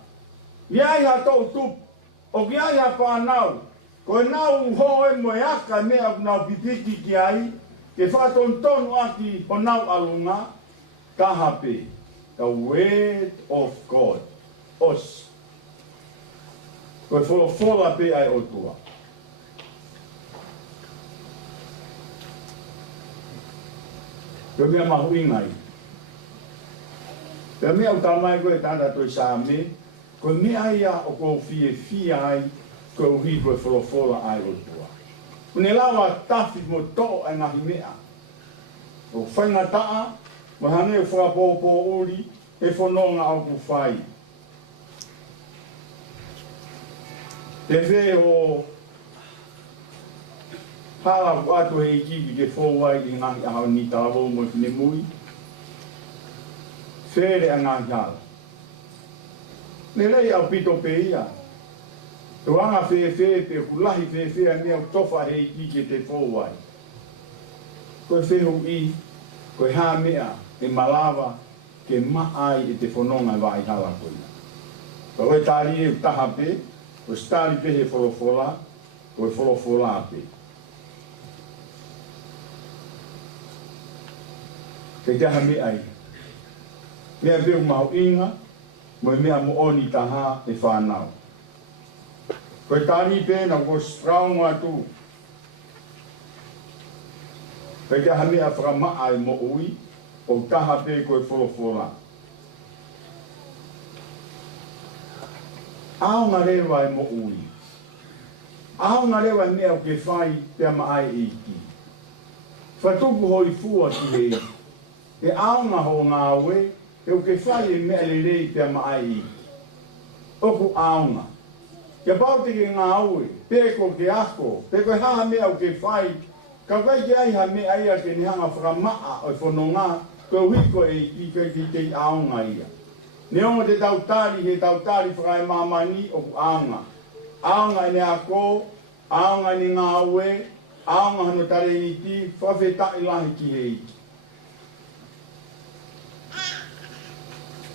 Iai ha tau tupu. O ki ai a whanau. Ko e nau ho e moe aka mea nau pipiti ki ai. Ke whāton tonu aki o nau alunga. Ka hape. The word of God. Os. Ko e whola pe ai o tua. Ko mea mahu ingai. Pea mea o tamai koe tanda toi sa me. Ko mea ia o ko fie ai. Ko uhi koe whola ai o tua. Une lawa tafi mo to'o ai ngahi mea. O whainga taa. Mo hane o whakapōpō uri. E whanonga au ku whai. Te whe o hala ku atu hei kiki ke whauai i ngahi ahau ni tāwau mo whine mui. Where a ngahi hala. Ne rei au pito pe ia. Tu anga pe kulahi a mea tofa hei kiki te whauai. Koe whehu i, koe hā mea e malawa ke maai e te whanonga vai hala koe. Koe tāri e taha pe, o stari pe he wholofola, o e wholofola pe. Ke taha me ai. Mea beu mau inga, mo e mea mo oni taha e whanau. Koe tani pe na ko straunga tu. Koe taha mea whakamaa e mo ui, o taha pe koe wholofola. Aonga rewa e mo ui. Aonga rewa e mea o ke whai pia maai e ki. Whatupu hoi fua ki hei. E aonga ho ngā we, e o ke whai e mea le rei pia maai e ki. Oku aonga. Kia paute ke ngā ue, peko ke ako, peko e haha mea o ke whai, ka kai ke ai ha mea ia ke nihanga whakamaa o whanonga, ko hiko e i te aonga ia. Ne ongo te tautari, he tautari whakai mamani o ku aonga. Aonga ne ako, aonga ni ngā ue, aonga hano tare ni ti, whawheta i lahi ki he iki.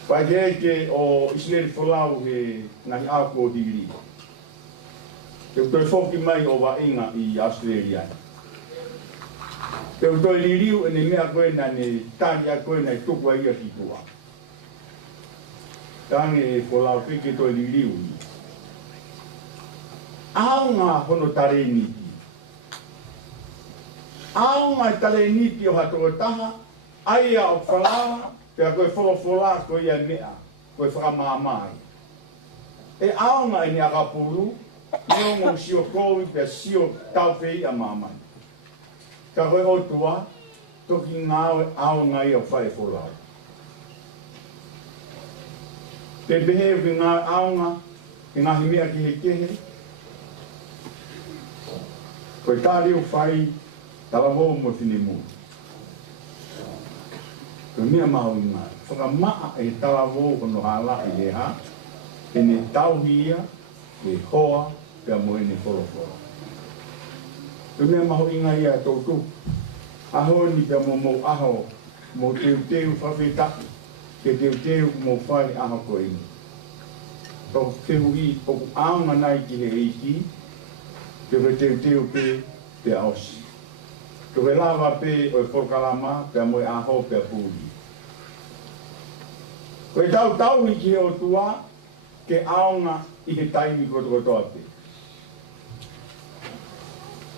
Pai ke o Isleri Folau he nahi ako o digiri. Te utoi whoki mai o wa inga i Australia. Te utoi liriu e ne mea koe na ne tari a koe na i tuku a ia ki tua. Tange e Folau peke toi liriu ni. Aonga hono tare niti. Aonga tare niti o hato o taha, aia o whalawa, pea koe wholofola koe ia mea, koe whakamāmai. E aonga i ni akapuru, neongo sio koui pea sio tauwhei a mamai. Ka koe o tua, toki ngāwe aonga i o whae wholau. Te behe o ki ngā aonga, ki ngahi mea ki he kehe, koe tāre o whai, tarawau mo whine mū. Koe mea maho i ngā, whakamaa e tarawau kono hala i he ha, e ne tauhia, e hoa, pia mo e ne wholofora. Koe mea maho i ngā ia tautu, aho ni pia mo aho, mo teu whawhetaki, ke teu mo whare aho koe ini. Tau whihu i, oku aonga nai ki he eiki, te teu pe, pe aosi. Ko he lava pe o e whokalama, pe mo e aho pe a pūri. Ko e tau i ki he o tua, ke aonga i he taimi kotoa pe.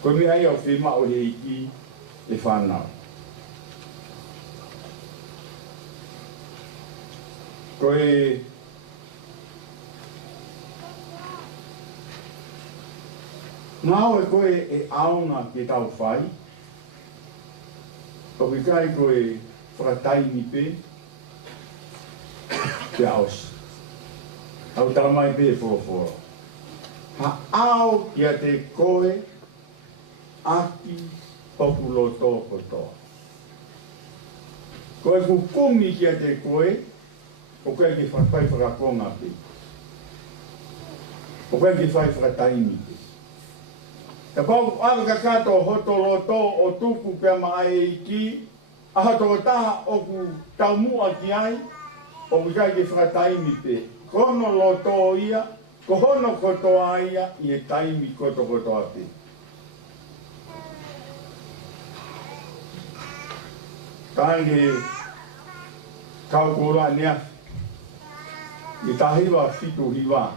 Ko mi ai au whima o he eiki, e whanau. Ko e ngāo e koe e aonga ke tau whai. Ko ki kai koe whakataini pe, te aosi. Au taramai pe e whoroforo. Ha ao kia te koe, aki populoto kotoa. Koe kukumi kia te koe, o koe ki whakai whakakonga pe. O koe ki whai whakataini pe. Te pau awa ka kato hoto loto o tuku pia maai e ki, a hato o taha o ku taumua ki ai, o ku kai ke whakataimi pe. Kono loto ia, ko hono kotoa ia i e taimi kotoa te. Kānge kau kora nea, i tahiwa fitu hiwa.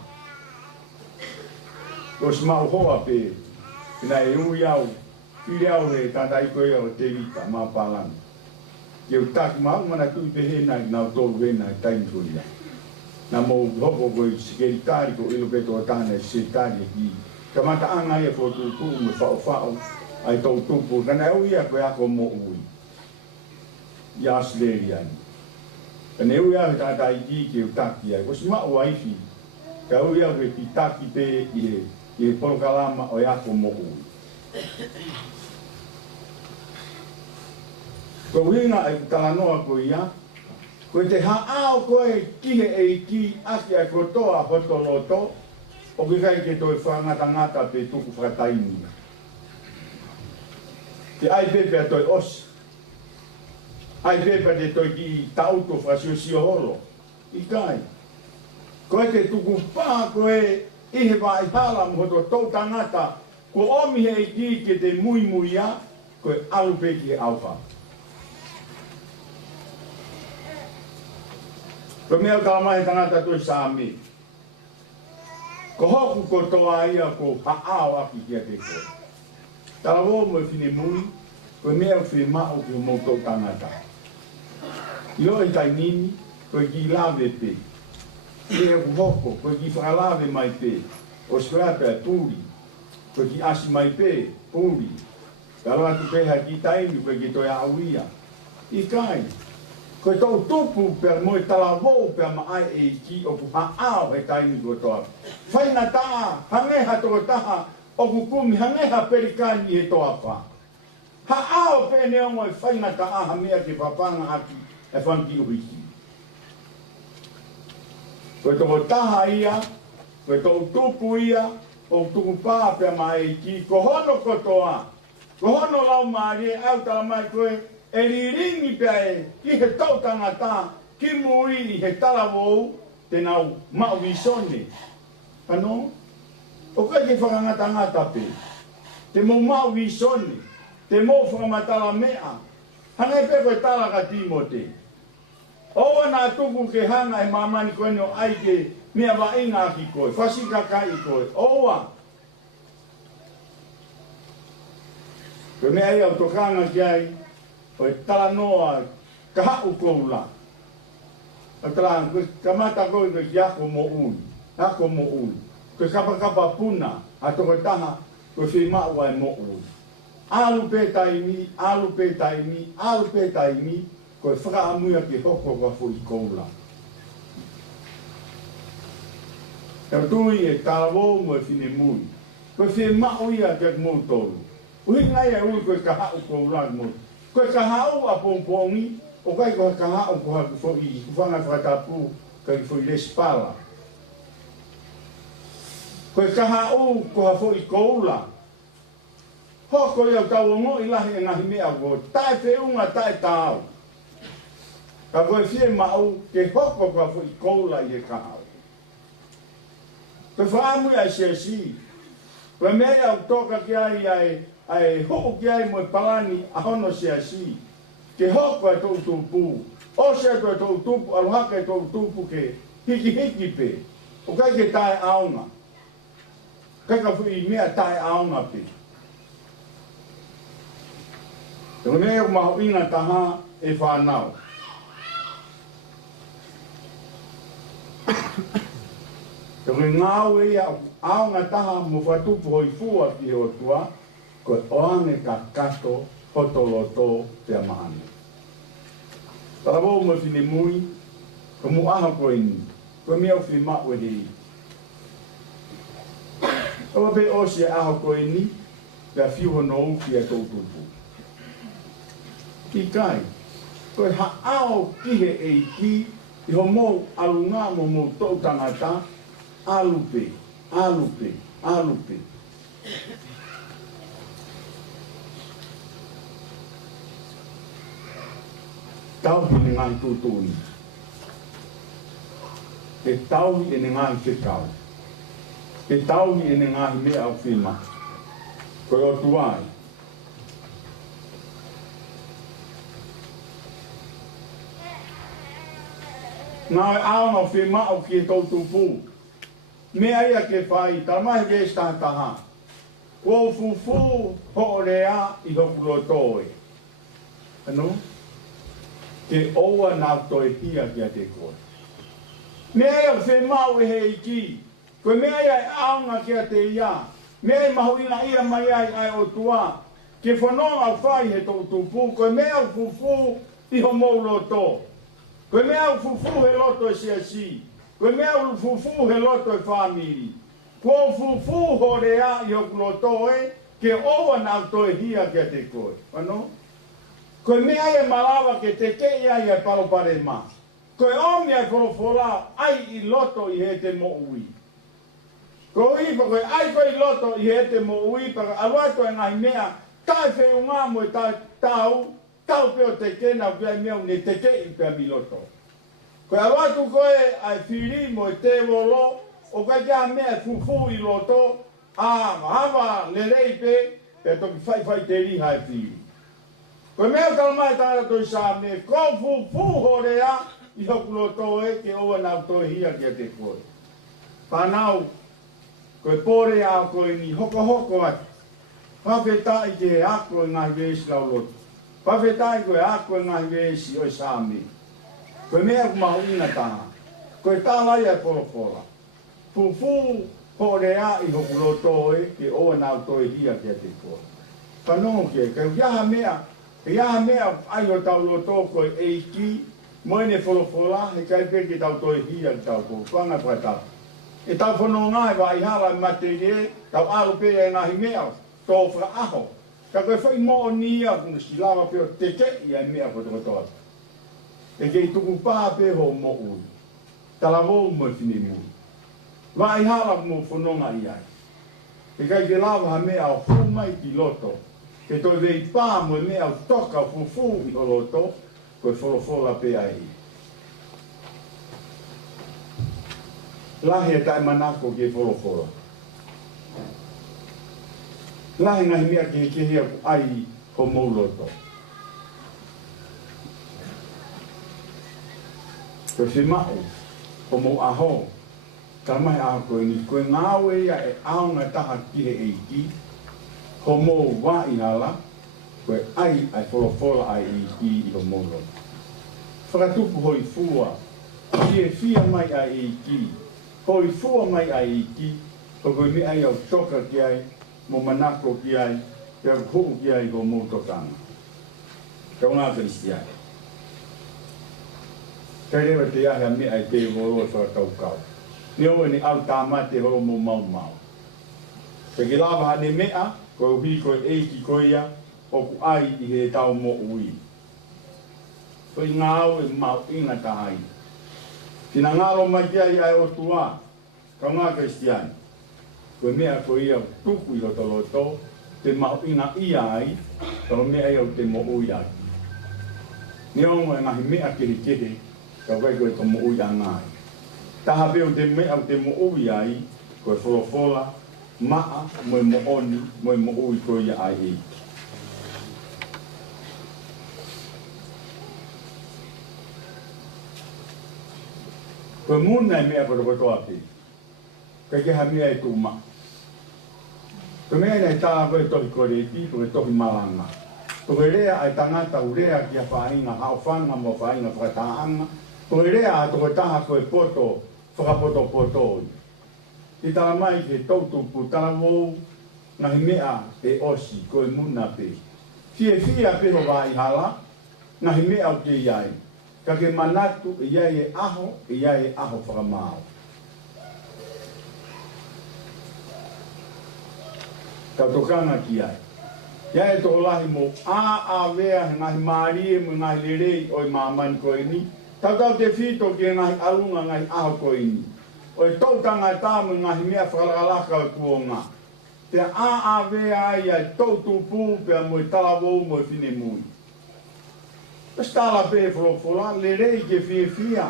Ko si mau hoa pe, ina e ui au, pire au he tata i koe o te wika, mā pālani. Ke utaki mau mana tui pe hena i nau tōru hena i taimi koe. Na mou hoko koe sikeri tāri ko ilo peto o tāna i se tāri e ki. Ka mata anga ia ko tūpū me whao ai tau tūpū, kana au ia koe ako mo ui. I Australia ni. Kana au ia he tata i ki ke utaki ai, ko si mau waifi. Ka au ia koe pitaki pe i e polokalama o ako mo ui. Ko winga e talanoa ko ia, ko te haao koe kihe e ki aki ai kotoa hotoloto, o ki kai ke toi whangata pe tuku whakataini. Te ai pepe a toi osi. Ai pepe te toi ki tauto whasiosio holo. I kai. Koe te tuku pā koe ihe wā i hala mo hoto tau tangata, ko omi he ki ke te mui a, koe alupe ki e auwha. Ko mea kalamahe tangata toi sāmi. Ko hoku kotoa ia ko haao aki kia te koe. Tala wō mo e whine mui, ko mea whi mao ki o moutou tangata. I o i tai nini, ko ki lawe pe. I e ku hoko, ko ki whakalawe mai pe. O skrapa e pūri. Ko ki asi mai pe, pūri. Kalo atu peha ki taimi, ko ki toi auia. I kai. Ko tau tupu pe mo tala vo pe mai e ki o ku haao e taimi ko toa. Whaina taa, hangeha toko taha, o ku kumi hangeha perikani e toa pa. Haao pe neo mo e whaina taa ha mea ke papanga aki e whanki uiki. Ko toko taha ia, ko tau tupu ia, o tuku pā pe mai e ki, ko hono kotoa, ko hono lau maari e au tala mai koe, e riringi pe e, ki he tau tangata, ki mui i he talavou, te nau mau visone. Ano? O kai ke whakangata pe. Te mo mau visone, te mo whakamatala mea. Hangai pe koe tala ka Timote. Owa nā tuku ke hanga e mamani koe no ai ke mea wa inga ki koe, whasika kai koe. Owa! Koe mea ia o tokanga ki ai, o e tala noa ka hau koula. O tala, ka mata koe koe ki ako mo ui. Ako mo ui. Koe kapa puna, a toko taha, koe whimaua e mo ui. Alu pe taimi, alu pe taimi, alu pe taimi, koe whakaamuia ki hoko ka fu i koula. E tui e talavou mo e whine mui. Koe whimau ia ke mou tolu. Ui ngai e ui koe ka hau koula mo. Koe ka hau a pompongi, o kai koe ka hau ko haku fo i kufanga whakatapu kai fo i lespala. Koe ka hau ko ha fo i koula. Hoko i au tau o i lahi e ngahi mea ko tae whiunga tae tau. Ka koe whie mau ke hoko ko ha fo i koula i e ka hau. Koe whaamui ai si. Koe mea au toka ki ai hoko ki ai mo e palani a hono si. Ke hoko e tau tupu. O se e tau tupu, aluhaka e tau tupu ke hiki pe. O kai ke tae aunga. Kai ka fui mea tae aunga pe. Te mea o maho inga taha e whanau. Te ngāu e aunga taha mo whatupu hoi fua ki o tua, koe oange ka kato hotoloto te amaane. Tara wau mo whine mui, ko mu aha koe ni, koe mea o whi mau e hei. Kawa pe osi e aha koe ni, pia whiuho nou ki a tautupu. Ki kai, koe haao kihe e ki, i ho mou alunga mo mou tau tangata, alupe, alupe, alupe. Tauhi ni ngai tutuni. Te tauhi e ni ngai te kau. ke tau ni ene ngahi mea au whima. Koe o tuai. Nā e ao na whima au ki e tau tupu. Mea ia ke whai, tamahi ke stataha. Kua fufu ho o rea i hoku loto e. Anu? Ke oua nā toi hia kia te koe. Mea ia whemau e he iki. Koe mea ia e aunga kia te ia. Mea i mahu ina ia mai ai o tua. Ke whanong au whai he tau tupu. Koe mea au fufu i ho mou loto. Koe mea au fufu he loto e siasi. Koe mea au fufu he loto e whamiri. Kua fufu ho rea i hoku loto e. Ke oua nā toi hia kia te koe. Ano? Koe mea ia malawa ke te ke ia ia paropare ma. Koe omi ai wholofola ai i loto i he te mo ui. Koe ipa koe ai koe i loto i he te mo ui. Paka awai koe ngahi mea. Tai wheu ngā mo i tau. Tau peo te kena pia mea ne te ke i pia mi loto. Koe awai koe ai whiri mo i te wolo. O kai kia mea fufu i loto. Hawa lerei pe. Pe toki whai te riha e whiri. Koe mea kalamai tāra toi sā me, ko fufu ho rea i hoku loto e ke oa nau toi hia kia te koe. Whanau, koe pōre au koe ni hoko ati. Whawhetai ke he ako e ngahi vēsi lau loto. Whawhetai koe ako e ngahi vēsi oi sā me. Koe mea kumahu ina taha. Koe tālai e poropola. Fufu ho rea i hoku loto e ke oa nau toi hia kia te koe. Whanau ke, kau iaha mea, e ia mea ai o tau loto koe e ki, moene wholofola, he kai peke tau toi hia ki tau koe, whanga koe tau. E tau whanau ngai wa i hala i mate e, tau alo pere e ngahi mea, tō whaka aho. Ka koe whai mo o nia, kuna si lawa peo teke i ai mea koe toko toa. E kei tuku pā pe ho mo ui. Tala wou mo whine mui. Wa i hala mo whanonga i ai. E kai ke lawa ha mea o humai ki loto. Ke toi vei pā mo mea au toka fufu i o loto, koe wholofola pe ai. Lahi e tai manako ke wholofola. Lahi ngahi mea ke hea ku ai ho mou loto. Koe whimau, ho mou aho, tamai aho koe ni, koe ngāwe ia e aunga taha ki he eiki, ho mou wā i hala, koe ai wholofola ai i ho mou loto. Whakatupu hoi fua, ki e fia mai ai ki, hoi fua mai ai ki, ho koe me ai au toka ki ai, mo manako ki ai, te au kou ki ai ho mou tokanga. Kau ngā Kristiai. Kai rewa te ahea me ai te voro e whakatau kau. Ni oe ni au tāmate ho mo mau. Peki lava hane mea, koe uhi koe eiki koe ia, o ku ai i he tau mo ui. Koe ngāo e mau inga tahai. Tina ngālo mai kia i ai o tua, kau ngā Kristiani. Koe mea koe ia tuku i roto loto, te mau inga ia ai, kau mea ia o te mo ui ai. Ni ongo e ngahi mea kere, kau kai koe to mo ui a ngai. Taha peo te mea o te mo ui ai, koe wholofola, maa, moe mo oni, moe mo ui koe ia ai eiki. Koe muna e mea koe koe toa te. Kai ke ha mea e tū ma. Koe mea nei tā koe tohi koe reiti, koe tohi malanga. Koe rea ai tangata urea ki a whainga, hao whanga mo whainga whakataanga. Koe rea a koe taha koe poto, whakapoto potoi. Te tala mai ke tautupu tala wou, ngahi mea e osi koe muna pe. Fia pe ho wā i hala, ngahi mea o te iai. Ka ke manatu e iai e aho whakamao. Ka tokanga ki ai. Iai e tō lahi mo a wea ngahi maarie mo ngahi lerei oi mamani koe ni. Tātau te whito ki ngahi alunga ngahi aho koe ni. O e tautanga e tāmu ngahi mea whakalaka o kuonga. Te a wea ai ai tautupu pia mo i talavou mo i whine mui. Stala pe wholofola, le rei ke fia.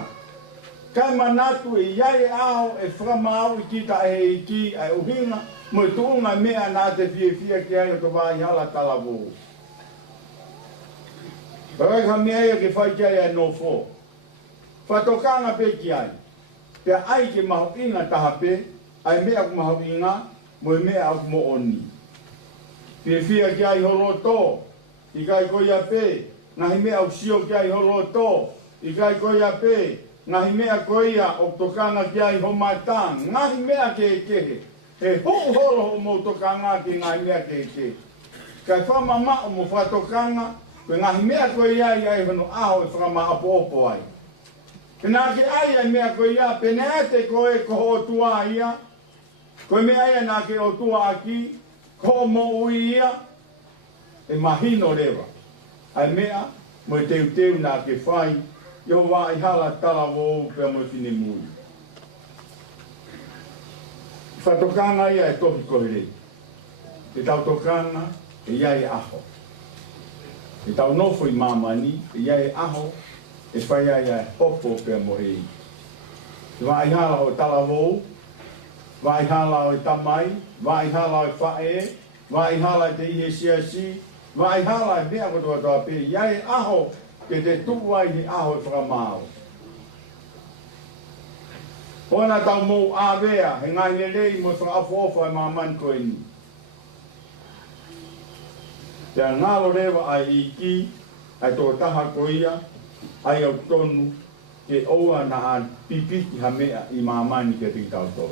Kai manatu e iai e aho e whakamau i kita e ki e uhinga mo e tuunga mea nā te fia ki ai o te wāi hala talawo. Parai ka mea ia ke whai kia e no fo. Whatokanga pe ki ai. Pea ai ke maho inga taha pe, ai mea ku maho inga, mo e mea aku mo oni. Fia ki ai holo tō, i kai koia pe, ngahi mea au sio ki ai holo tō, i kai koia pe, ngahi mea koia o tokanga ki ai ho matang, ngahi mea ke kehe. He hou holo ho mo tokanga ki ngahi mea ke kehe. Kai whamama o mo whatokanga, koe ngahi mea koia i ai hono aho e whakama apo opo ai. Pena ke ai ai mea koia, pena te koe koho tua ia, koe mea ai nā ke o tua aki, ko mo ui ia, e mahino rewa. Ai mea, mo e teu nā ke whai, yo wā i hala talawo pia mo e whine mui. Whatokanga ia e tohi kohere. E tau tokanga, e iai aho. E tau nofo i mamani, e iai aho, e whai ai e hopo pia mo e i. E wā i hala o talawo, wā i hala o i tamai, wā i hala o i whae, wā i hala te ihe siasi, wā i hala e mea kotoa toa pe, iai aho ke te tuwai ni aho e whakamao. Hona tau mou āwea, he ngai ne rei mo whakafofa e mamani koe ni. Te ngalo rewa ai i ki, ai tō taha koia, ai au tonu, ke oua na a pipiki ha mea i mamani ke te tau tō.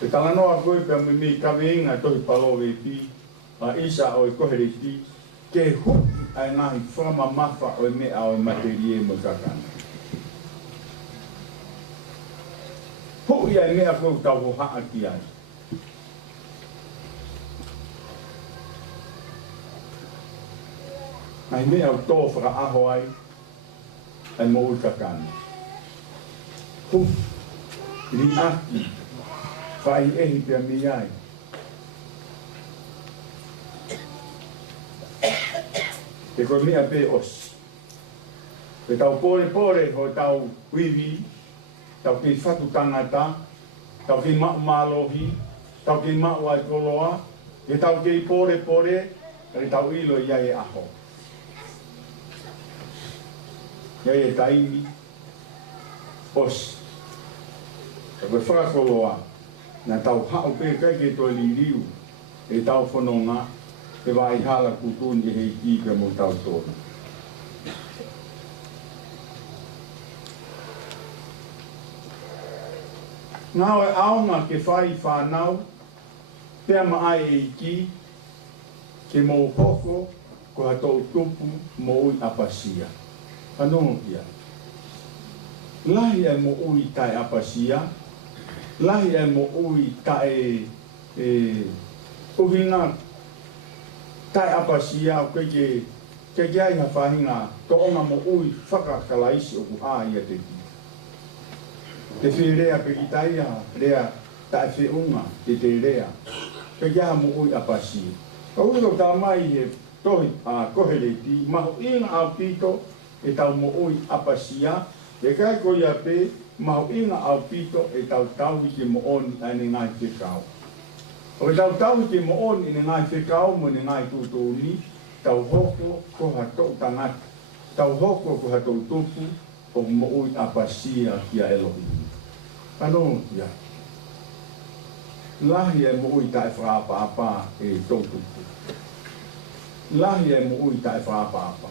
Te talanoa koe pia mi kawe inga tohi palowe pi, a isa o i kohere ti, ke huki ai ngahi whama mawha o i mea o i materie mo kakana. Hui ai mea koe tau ho haa ki ai. Ai mea o tō whaka aho ai, ai mo ui kakana. Huki, ri aki, whai ehi pia mi ai. Te koe mea pe os. Te tau pore ho tau wiwi, tau ki whatu tangata, tau ki mau malohi, tau ki mau ai koloa, e tau ki pore, e tau ilo iai e aho. Iai e taimi, os. Te koe whakakoloa, na tau hao pe kai ke toi li riu, e tau whanonga, e wai hala kutuni hei kika mo tau tōna. Ngau e aonga ke whai whanau, pia ma ai e ki, ke mō hoko, ko hatou tupu mo ui apasia. Anongo kia. Lahi e mo ui tai apasia, lahi e mo ui tai uhinga tai apasia o ke ai ha whahinga to onga mo ui whakakalaisi o ku a ia te ki. Te whirea pe ki taia, rea tai whiunga te te rea, ke ai mo ui apasia. Ka ulo tā mai he tohi a kohereti, maho inga au pito e tau mo ui apasia, e kai ko ia pe maho inga au pito e tau ki mo oni ane ngai whikau. O e tau ki mo oni ane ngai whikau mo ne ngai tūtūni, tau hoko ko hatou tangata, tau hoko ko hatou tupu o mo ui apasia ki a Elohim. Ano ia. Lahi e mo ui tae whaapa e tau tupu. Lahi e mo ui tae whaapa.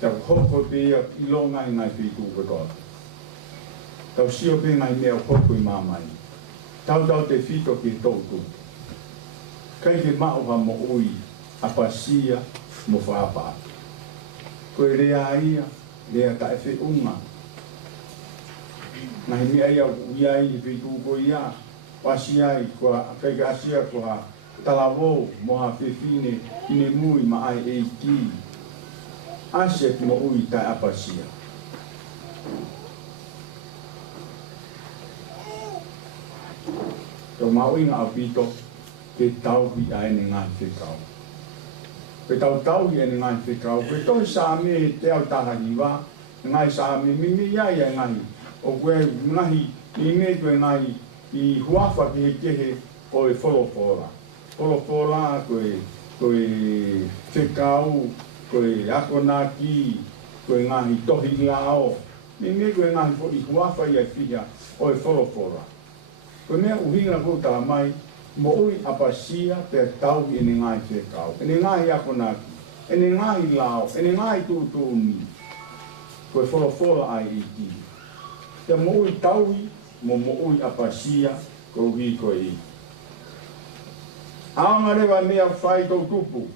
Tau hoko te ia ilo ngai ngai whitu katoa. Tau sio pe ngai mea hoko i mamai. Tau te whito ki tau tupu. Kai ke mauha mo ui apasia mo whaapa. Koe rea ia, rea tae whiunga. Nahi mea ia uiai i whitu ko ia. Wasiai, kai ke asia ko ha talawo moha whiwhine ine mui ma ai e ki. Asia ki mo ui tae apasia. Tau mauinga a pito, ke tau hi a ene ngā whekau. Pe tau hi ene ngā whekau, pe toi sa me te au taha hiwa, ngai sa me mimi ia ia ngai, o koe ngahi i me koe ngai i huafa ki he kehe o e wholofora. Wholofora koe whekau, koe akonaki, koe ngahi tohi lao, mimi koe ngahi po i huafa i a whiha o e wholofora. Koe mea uhinga kou tala mai, mo ui apasia pe tau i ene ngai whekau, ene ngai akonaki, ene ngai lao, ene ngai tūtūni, koe wholofora ai i ki. Te mo ui taui, mo ui apasia, kou hi koe i. Aonga rewa mea whai tau tupu.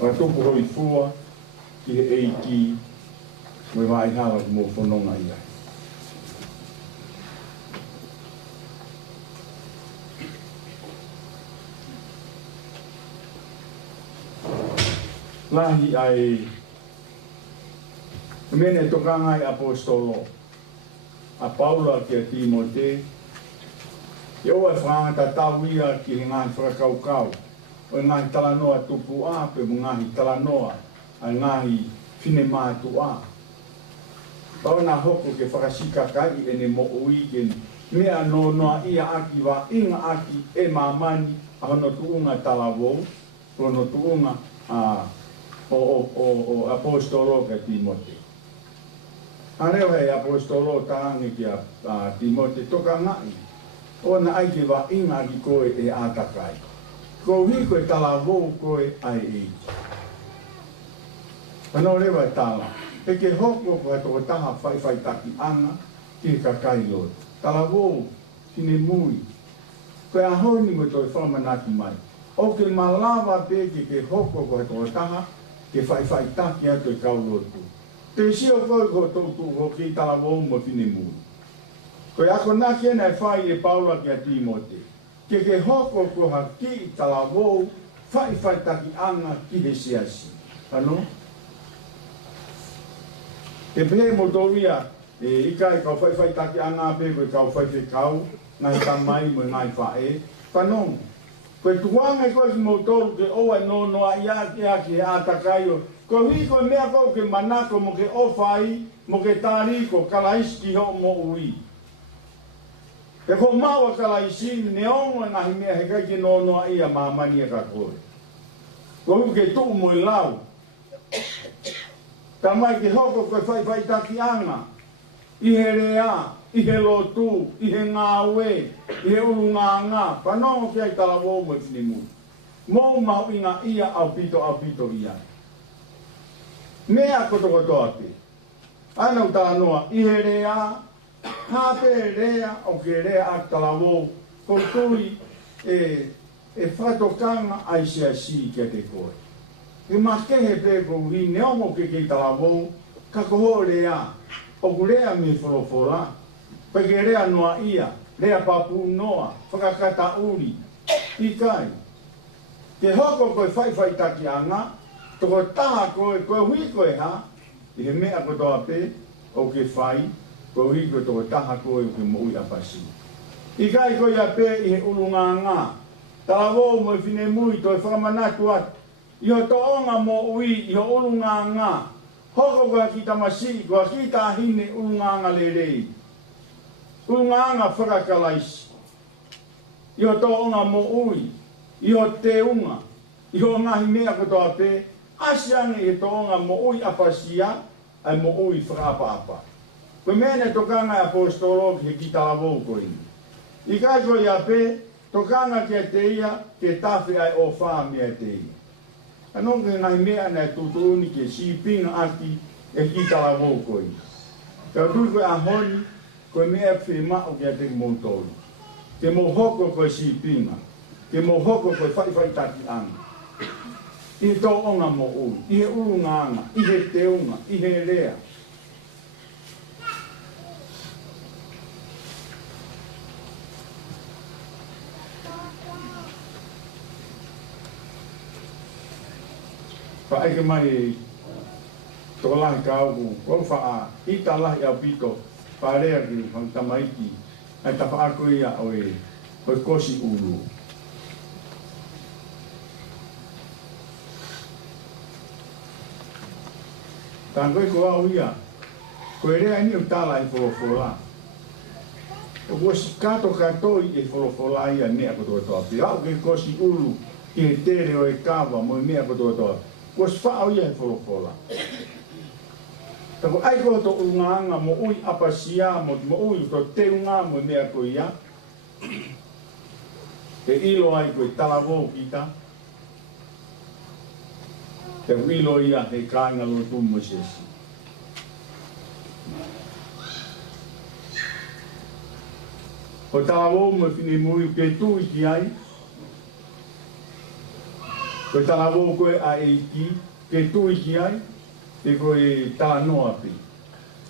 Wa tupu hoi fua, ki he eiki, mo i mai hawa ki mo whanonga ia. Lahi ai mene tokanga ai apostolo a Paula ki a Timote i oa whangata tauia ki he ngāhi whakaukau o ngāhi talanoa tupu a pe mo ngāhi talanoa a ngāhi whine mātu a Pauna hoko ke whakasika kai ene mo ui ke mea no noa ia aki wa inga aki e mamani a hono tuunga talawou hono tuunga o apostolo ka Timote. Areo hei apostolo taangi ki a Timote toka ngai. O na aike wa inga ki koe e atakai. Ko hi koe talavou koe ai eiki. Ano rewa tala. E ke hoko koe toko taha whai taki anga ki kakai lor. Talavou kine mui. Koe ahoni mo toi whamanaki mai. O ke malawa pe ke hoko koe toko taha ke whai taki atu e kaulotu. Te sio koe ko tōtu ko ki talavou mo whine mui. Koe ako naki ena e whai e Paula ki a Timote. Ke hoko ko ha ki talavou whai taki anga ki he siasi. Ano? E pehe mo tōria ika e kau whai taki anga pe koe kau whai kau ngai tamai mo ngai whae. Whanong. Koe tuanga e koe ki mo tōru ke oa no noa ia ki he atakai o. Ko hi ko mea ko ke manako mo ke ofai mo ke tariko kalaiski ho mo ui. E ko maua kalaisi ne onga ngahi mea he kai ke nonoa ia mamani e ka koe. Ko hu ke tuu mo i lau. Tamai ke hoko koe whai taki anga. I he rea, i he lotu, i he ngāwe, i he uru ngā. Whanongo ke ai talavou mo i whinimu. Mou mau inga ia au pito ia. Mea koto ate. Ana utala noa, i he rea, hape rea o ke rea a talavou, koutui e whatokanga ai si kia te koe. E makehe pe kou hi neomo ke talavou, ka koho rea, o ku rea me whorofora, pa ke rea noa ia, rea papu noa, whakakata uri, i kai. Ke hoko koe whai taki anga, toko taha koe hui koe ha, i he mea kotoa pe, o ke whai, koe hui koe toko taha koe o ke moui apasi. I kai koe a pe i he urunga ngā, talavou mo i whine mui toi whakamanatu atu, i ho toonga mo ui, i ho urunga ngā, hoko koe ki tamasi, koe ki tahine urunga ngā lerei. Urunga ngā whakakalaisi. I ho toonga mo ui, i ho te unga, i ho ngahi mea kotoa pe, asiangi e toonga mo ui apasia, ai mo ui whakapa. Koe mene tokanga apostolo ki he ki talavou koe. I kai koe a pe, tokanga ke te ia, ke tawhi ai o wha mea te ia. Anong ke ngai mea nei tutuni ke sipinga aki e ki talavou koe. Ka tui koe a honi, koe mea whima o ke te moutori. Ke mo hoko koe sipinga, ke mo hoko koe whai taki anga. I tō onga mo ui, i he urunga anga, i he teunga, i he rea. Whaeke mai tō lahi ka auku, kau wha i ta lahi au pito, whaarea ki whang tamaiki, ai ta whaako ia o o kosi ulu. Tangoi ko au ia, ko rea ni o tala i wholofola. O kosi kato katoi e wholofola ia mea kotoa toa. Pia au ke kosi ulu ki he tere o e kawa mo mea kotoa toa. Kosi whaau ia he wholofola. Tako ai ko to ungaanga mo ui apasia mo ui to te unga mo mea ko ia. Ke ilo ai ko talavo kita. Te ilo ia he kāinga lo tu mo sesi. O talavo mo fini mui ke tu iki ai. Ko talavo koe a eiki ke tu iki ai. Te koe tā noa pi.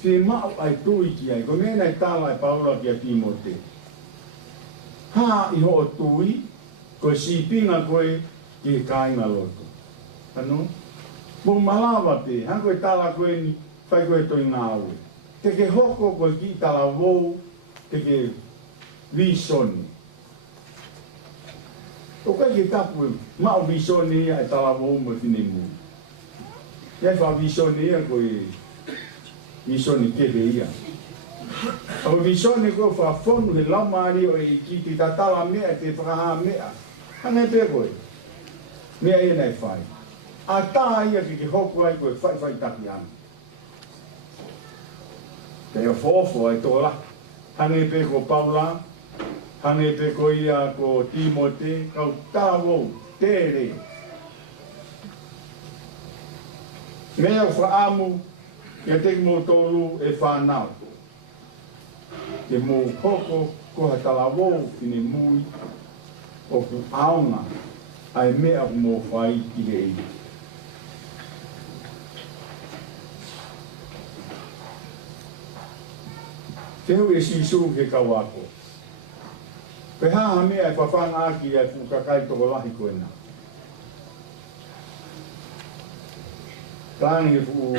Te mau ai tu iki ai. Ko mena i tāla i paura ki a Timote. Ha i ho o tui. Ko si pinga koe ki he kāinga lotu. Ano? Mo malawa pe. Han koe tāla koe ni whai koe toi ngāwe. Te ke hoko koe ki tāla wou. Te ke visoni. O kai ke tapu mau visoni ia e tāla wou mo fine mui. Ia wha visoni ia koe visoni kewe ia. O visoni koe wha whonu he laumari o i ki te tatala mea te whakaha mea. Hane pe koe. Mea ia nei whai. A tā ia ke hoku ai koe whai taki anu. Te o fofo ai tōla. Hane pe ko Paula. Hane pe ko ia ko Timote. Kau tāwou tere. Mea o whaamu, ia te mo tolu e whanau. Te mo hoko ko hatalawou fine mui o ku aonga ai mea mo whai ki he ei. Te hui e sisu ke kawako. Pe haha mea e whawhanga aki e fukakai toko lahi koena. Tāni e fu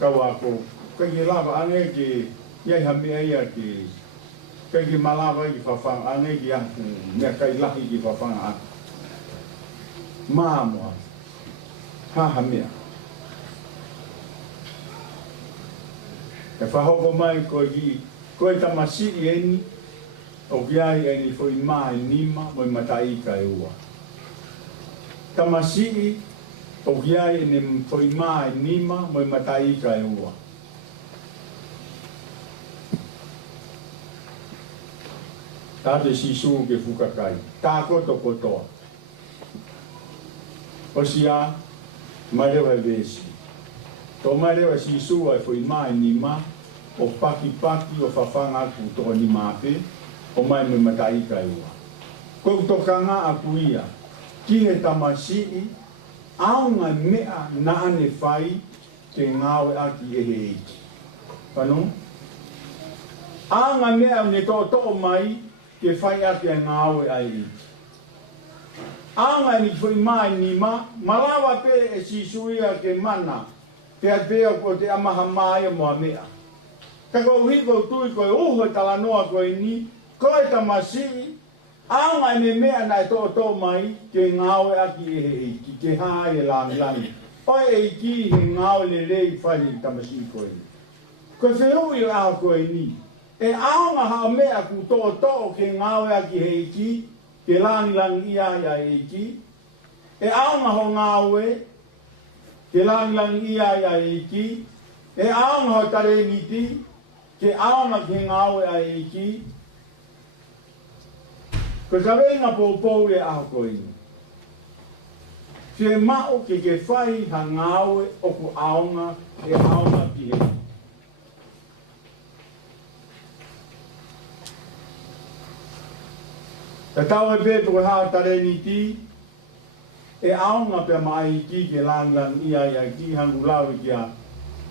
kawako. Kai ke lava ane ke iai hamea ia ke kai ke malawa i whawhanga ane ki aku mea kai lahi ki whawhanga aku. Māmoa. Haha mea. E whahoko mai koe tamasi i eni o viai eni fo i maa e nima mo i matai ka e ua. Tamasi i o viai eni fo i maa e nima mo i matai ka e ua. Tāte sisu ke fukakai. Tā koto kotoa. O sia, mai rewa e vesi. Tō mai rewa sisu ai fo i maa e nima o paki o whawhanga aku tō ni māpe, o mai me matai ka ua. Koe utokanga aku ia, ki he tamasii, aunga mea na ane whai ke ngāwe aki e he eiki. Whanu? Aunga mea ne tō mai ke whai aki e ngāwe ai eiki. Aunga ni whai mai ni malawa pe e sisuia ke mana, te atea ko te amaha mai moa mea. Ka ko hiko tui koe uho tala noa koe ni, koe tamasi, aunga ne mea nai tō mai ke ngāwe aki e he eiki, ke haa e langi. Oe eiki he ngāwe le rei whai tamasi koe ni. Koe whiui o aho koe ni, e aunga hao mea ku tō ke ngāwe aki he eiki, ke langi ia ia eiki, e aunga ho ngāwe, ke langi ia ia eiki, e aunga ho tare niti, ke aonga ke ngāwe a eiki, ko ka wenga pōpou e aho koe ni. Ke mao ke whai ha ngāwe o ku aonga e aonga ki he. Ka tau e pēto koe hao tare ni ti, e aonga pe mai ki ke langlan ia ia ki hangu lawe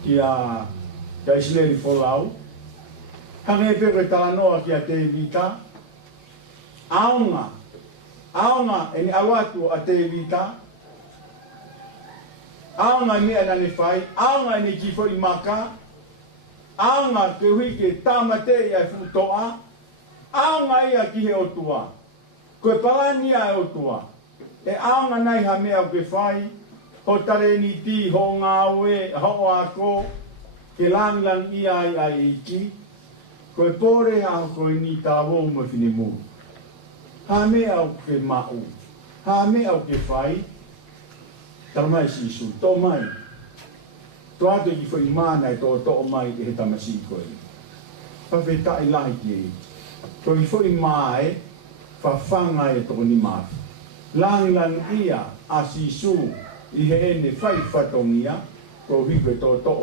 ki a isleri folau. Hange pe koe talanoa ki a te vita. Aonga e ni awatu a te vita. Aonga mea nane whai. Aonga e ni kifo i maka. Aonga ke hui ke tamate ia futoa. Aonga ia ki he otua. Koe palani a o tua. E aonga nei ha mea o ke whai, ho tare ni ti, ho ngā ue, ho a ko, ke langlang i ai ai i ki, koe pore a koe ni tāwo mo whine mū. Ha mea o ke mau, ha mea o ke whai, taramai si isu, tō mai. Tō atu ki whai māna e tō mai e he tamasi koe. Whawheta i lahi ki e. Koe ki whai mai, whawhanga e tō ni mātu. Langlang ia a si isu i he ene whai whatongia, ko hiko tō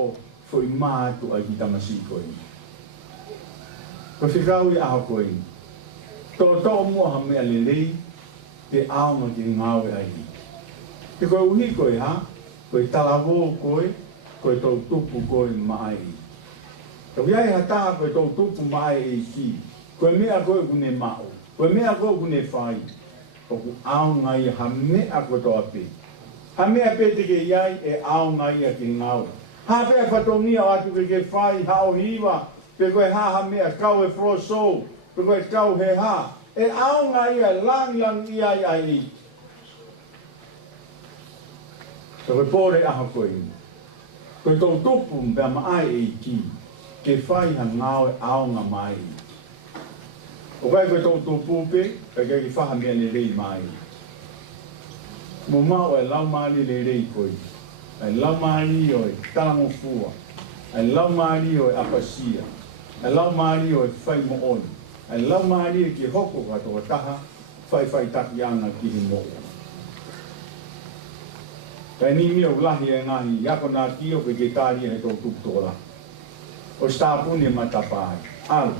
whai mātu ai ki tamasi koe. Ko whikau i aho koe. Tō mua ha mea lelei, te aonga ki ngāwe ai. Te koe uhi koe ha, koe talawo koe, koe tō tupu koe mai. Ka whiai ha taha koe tō tupu mai e ki, koe mea koe kune mao, koe mea koe kune whai, koe aonga i ha mea koe tō ape. Ha mea pete ke iai e aonga i a ki ngāwe. Ha pea whatongia atu ke whai hao hiwa, pe koe ha mea kau e frosou, pe koe kau he ha, e aonga i a lang i ai ai. Ka koe pōre aha koe. Koe tō tupu mbea maai e ki, ke whai ha ngāwe aonga mai. O kai koe tō tupu pe, ka kai ki whaha mea le rei mai. Mo mau e lau maali le rei koe. E lau maali o e talango fua. E lau maali o e apasia. E lau maali o e whai mo oni. E lau maali e ki hoko katoa taha, whai taki anga ki hi mo oni. Kai ni mio lahi e ngahi, iako nā tio pe ke tāri e tō tūptola. O stāpuni e matapai. Alu.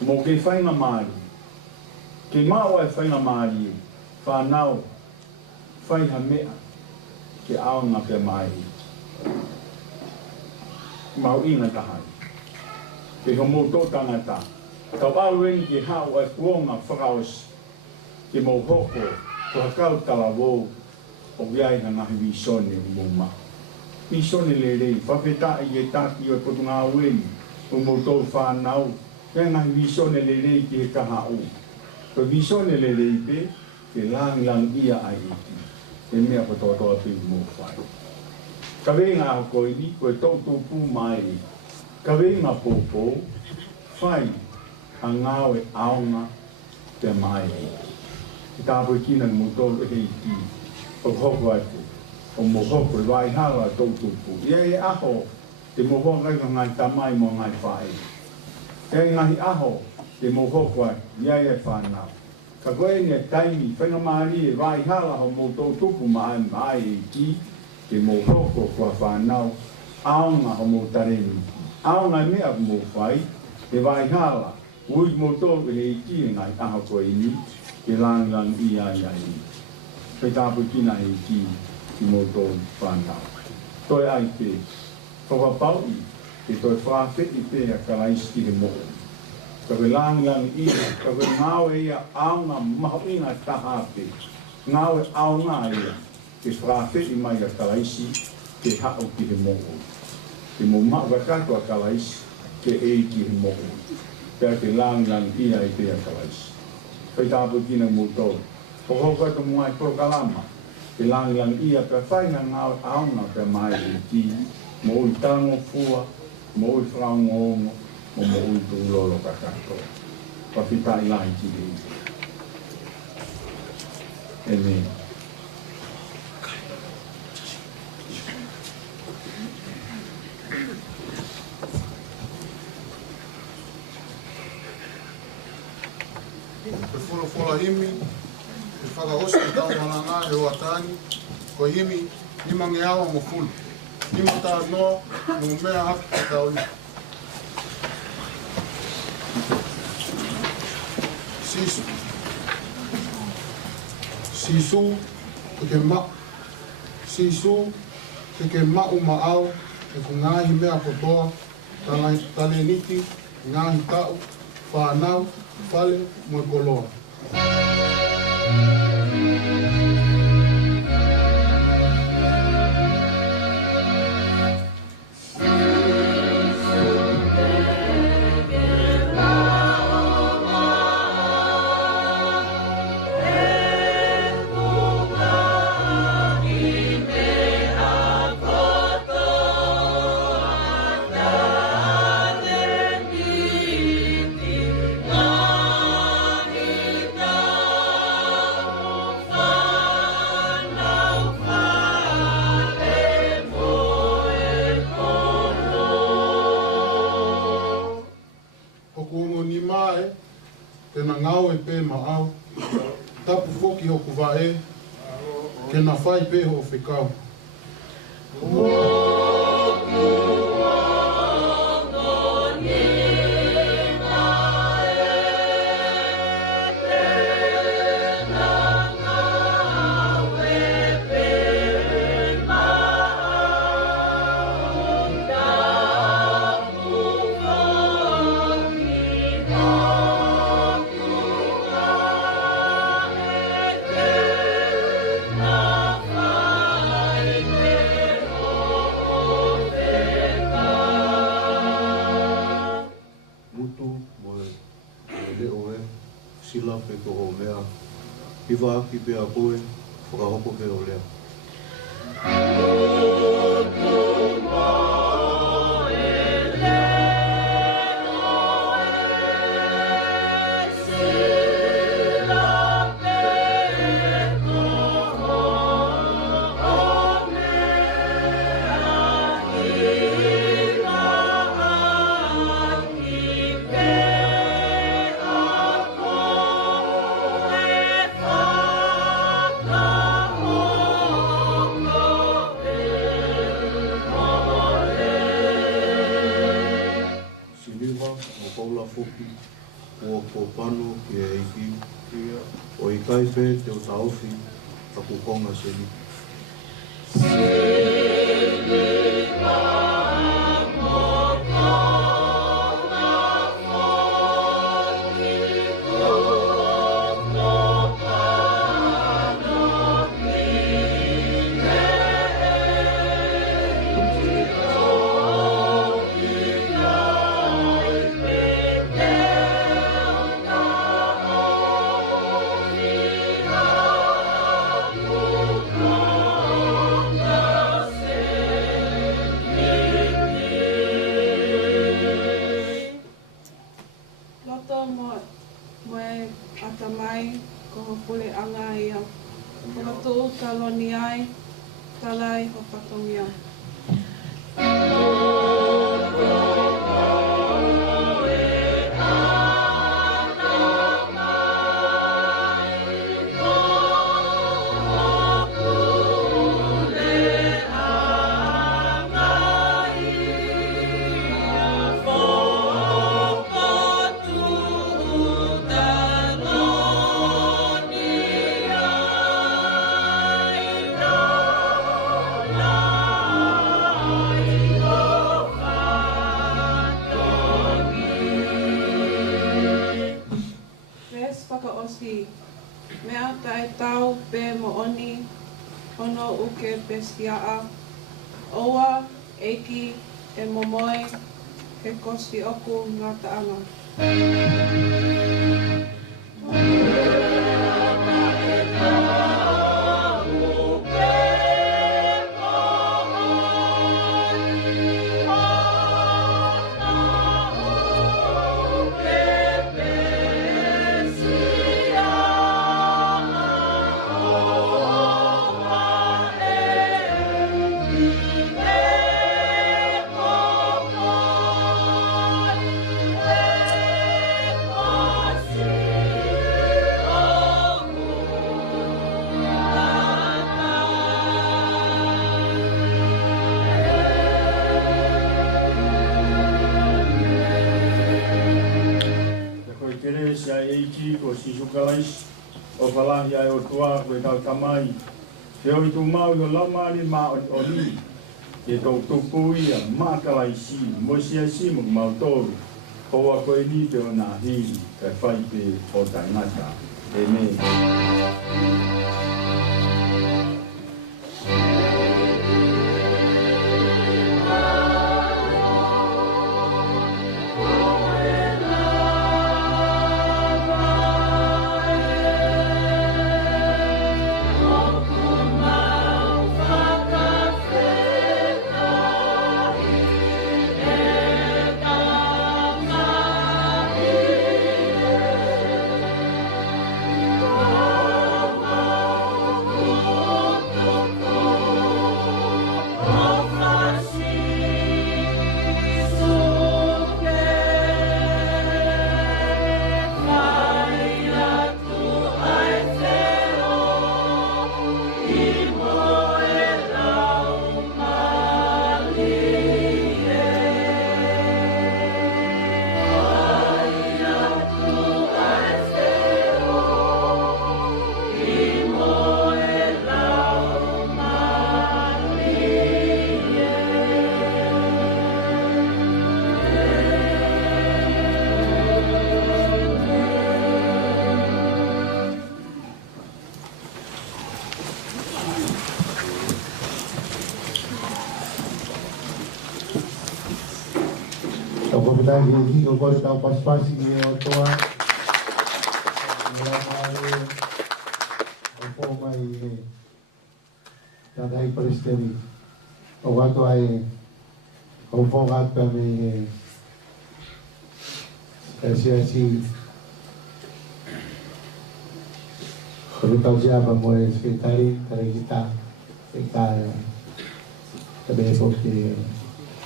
Mo ke whainga maari. Ke mau e whainga maari e. Whanau. Whaiha mea. Ke aonga pe mai. Mau inga tahai. Ke homo tō tangata. Tau alueni ke hao e kuonga whakaos. Ke mo hoko. Ko hakau talawou. O viai na ngahi visone o muma. Visone le rei, whawheta i e taki o potu ngā ueni, o moutou whanau, e ngahi visone le rei ki e kaha o. Ko visone le rei pe, ke lang ia ai iti, e mea patotoa pe mo whai. Ka venga a koini, koe tautu pū mai, ka venga pōpō, whai, a ngāwe aonga te mai. Ki tāpoi kina moutou e iti, o hoko atu, o mo hoko wai hala tō tupu. Ia e aho, te mo hoko atu ngai tamai mo ngai whae. E ngahi aho, te mo hoko atu, ia e whanau. Ka koe ni e taimi, whenga maari e wai hala ho mo tō tupu mai mai e ki, te mo hoko kua whanau, aonga ho mo tareni. Aonga mea mo whai, te wai hala, ui mo tō e ki ngai aho koe ni, ke lang ia i. Pei tāpu kina e ki mo tō whanau. Toi ai te whakapau i, te toi whawheti te a karaisi he mo. Ka we lang ia, ka we ngāwe ia aonga maho inga taha pe. Ngāwe aonga ia, te whawheti mai a karaisi, te hao ki he mo. Te mo mawakato a karaisi, ke e ki he mo. Pea te lang ia e te a karaisi. Pei tāpu kina mo tō. Ko hoko to mai ko kalama. Te lang ia pe whainga ngā aonga pe mai e ki. Mo ui tango fua, mo ui whango ongo, mo ui tūlolo kakato. Whawhita i lai ki rei. Amen. Te whola himi, te whakaosi i tau malanga e o atani, ko himi, ni mange awa mo fulu. Ni mata no, no mea haku te tau i. Sisu. Sisu, te ke ma. Sisu, te ke mau maau, e ku ngāhi mea potoa, tale niti, ngāhi tau, whanau, fale, mo koloa. Sisu, pe maau. Tapu foki ho kuvae. Ke na fai pe ho whekau. Sila pe ko o mea, iwa aki pe a koe, whakahoko pe o lea. Foki, o kopano ki e iki, o i kai pe te o tauwhi, a kukonga seni. Pesiaa, oa, eki, e momoi, ke kosi oku ngā taanga. Ko si sukalais o whalahi ai o tua koe tau tamai. Te oi tu mau i o laumani ma o li. Ke tau tupu ia mākalai si, mosia si mo mau toru. Hoa koe ni te o nā hiri, kai whai pe o tainata. Amen. Oh ko pita ki ko ko ta pas ki o toa o mai ta dai presteri o wato ai o fogat pa mi si kalau tahu siapa mau sekretari dari kita besok di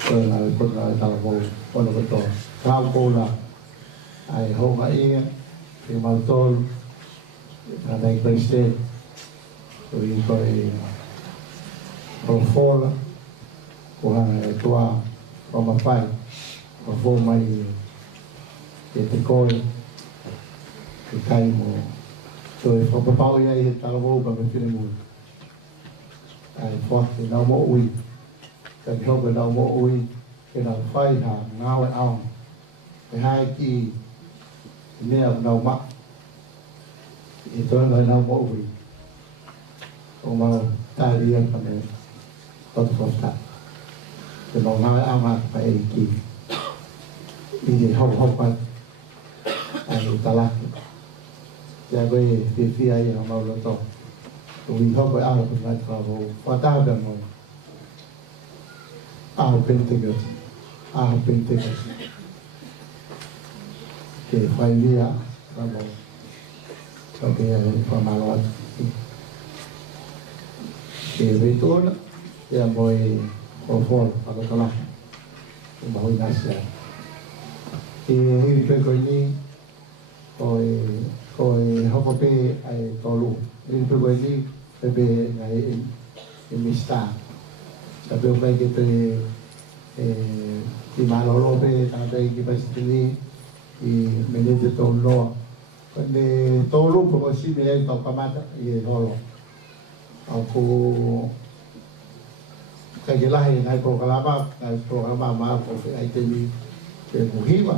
pernah tahu mau kalau betul tahu pola ai hong ai di Maltol ada presiden jadi kalau pola kurang tua Roma Pai kalau mai kita koi kita mau so e whakapau ia i he tarawau pa me whine mui. Ai whaki nau mo ui. Ka ki hoka nau mo ui. Ke nau whai ha ngāwe au. E hae ki mea nau ma. E toa ngai nau mo ui. O mau tāria pa me totu whafta. Ke nau ngāwe au ngā pa e ki. I he hau hau pa. Ai talaki. Ya gue vivi ai na mau loto. O i hopo ao ko ngai travo. O ta be mo. Ao pentego. Ao pentego. Ke fai via na mo. Ko ke ai pa malo. Ke retorna ya moi o for pa ko la. O mau inasia. E hi pe ko ni Koi hoko pe ai tolu. Ini pergi ni pe ngai mista. Tapi orang kita di Malolo pe sampai di pasti ni di manager tolu. Kene tolu promosi me tau kamata i holo. Aku kajilah ngai programa ma ko ai teni pe muhiba.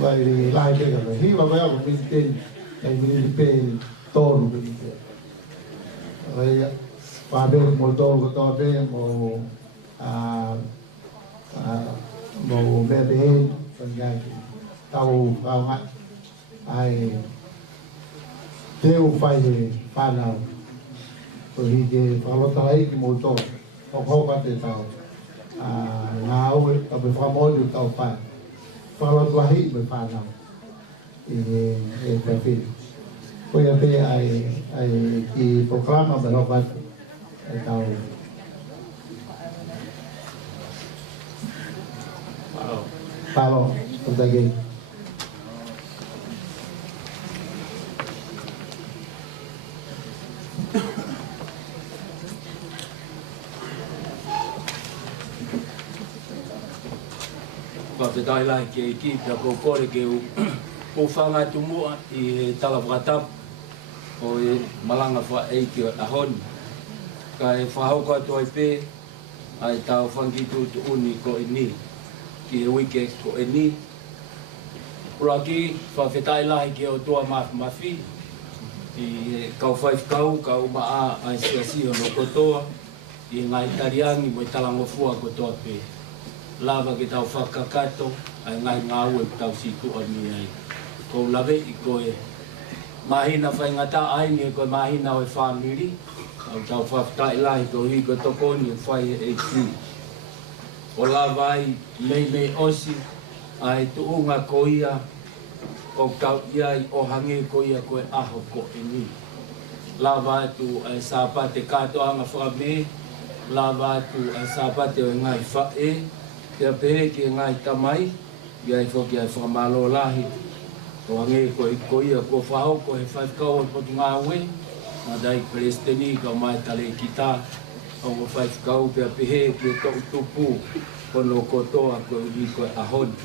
Vậy thì lai đây là hy vọng với ông mình tên mình tên tôn mình vậy và bên một tôn của tôi bên một một bên còn ngày tàu vào hạn ai tiêu phải thì pha nào rồi thì vào lúc tới cái một tôn không có thể tàu nào ở bên pha môi được tàu phải Kalau wahid berpanau ini perfil. Kau yang pe ai ki proklama berlaku atau kalau sebagai Whawhetai lai ke ki pia kōkore ke o whanga tumua i he talawatap o e malanga wha eiki o ahoni. Ka e whahauka toi pē ai tau whangitu tu uni ko e ni ki he wike ko e ni. Ura ki whawhetai lai ke o tua mafi i he kau whaifkau kau maa ai siasiho no kotoa i ngai tariangi mo i talangofua kotoa pē. Lava ki tau whakakato, ai ngai ngāu e tau situ o ni ai. Ko lawe i koe mahina whaingata aini e koe mahina o e whamiri. Au tau whaftai lahi ko hi ko tokoni e whai e ki. O lava ai mei osi, ai tuunga ko ia, o kau iai o hange ko ia koe aho ko e ni. Lava atu ai sāpate katoanga whame, lava atu ai sāpate o ngai whae, kia pehe ki ngai tamai, ia i whoki ai whamalo lahi. Ko ange ko i koia ko whao ko he whaikau o potu ngā ue, ma dai Palestini ka mai tale ki tā, o mo whaikau pia pehe ki tau tupu, kono kotoa ko i ko ahoni.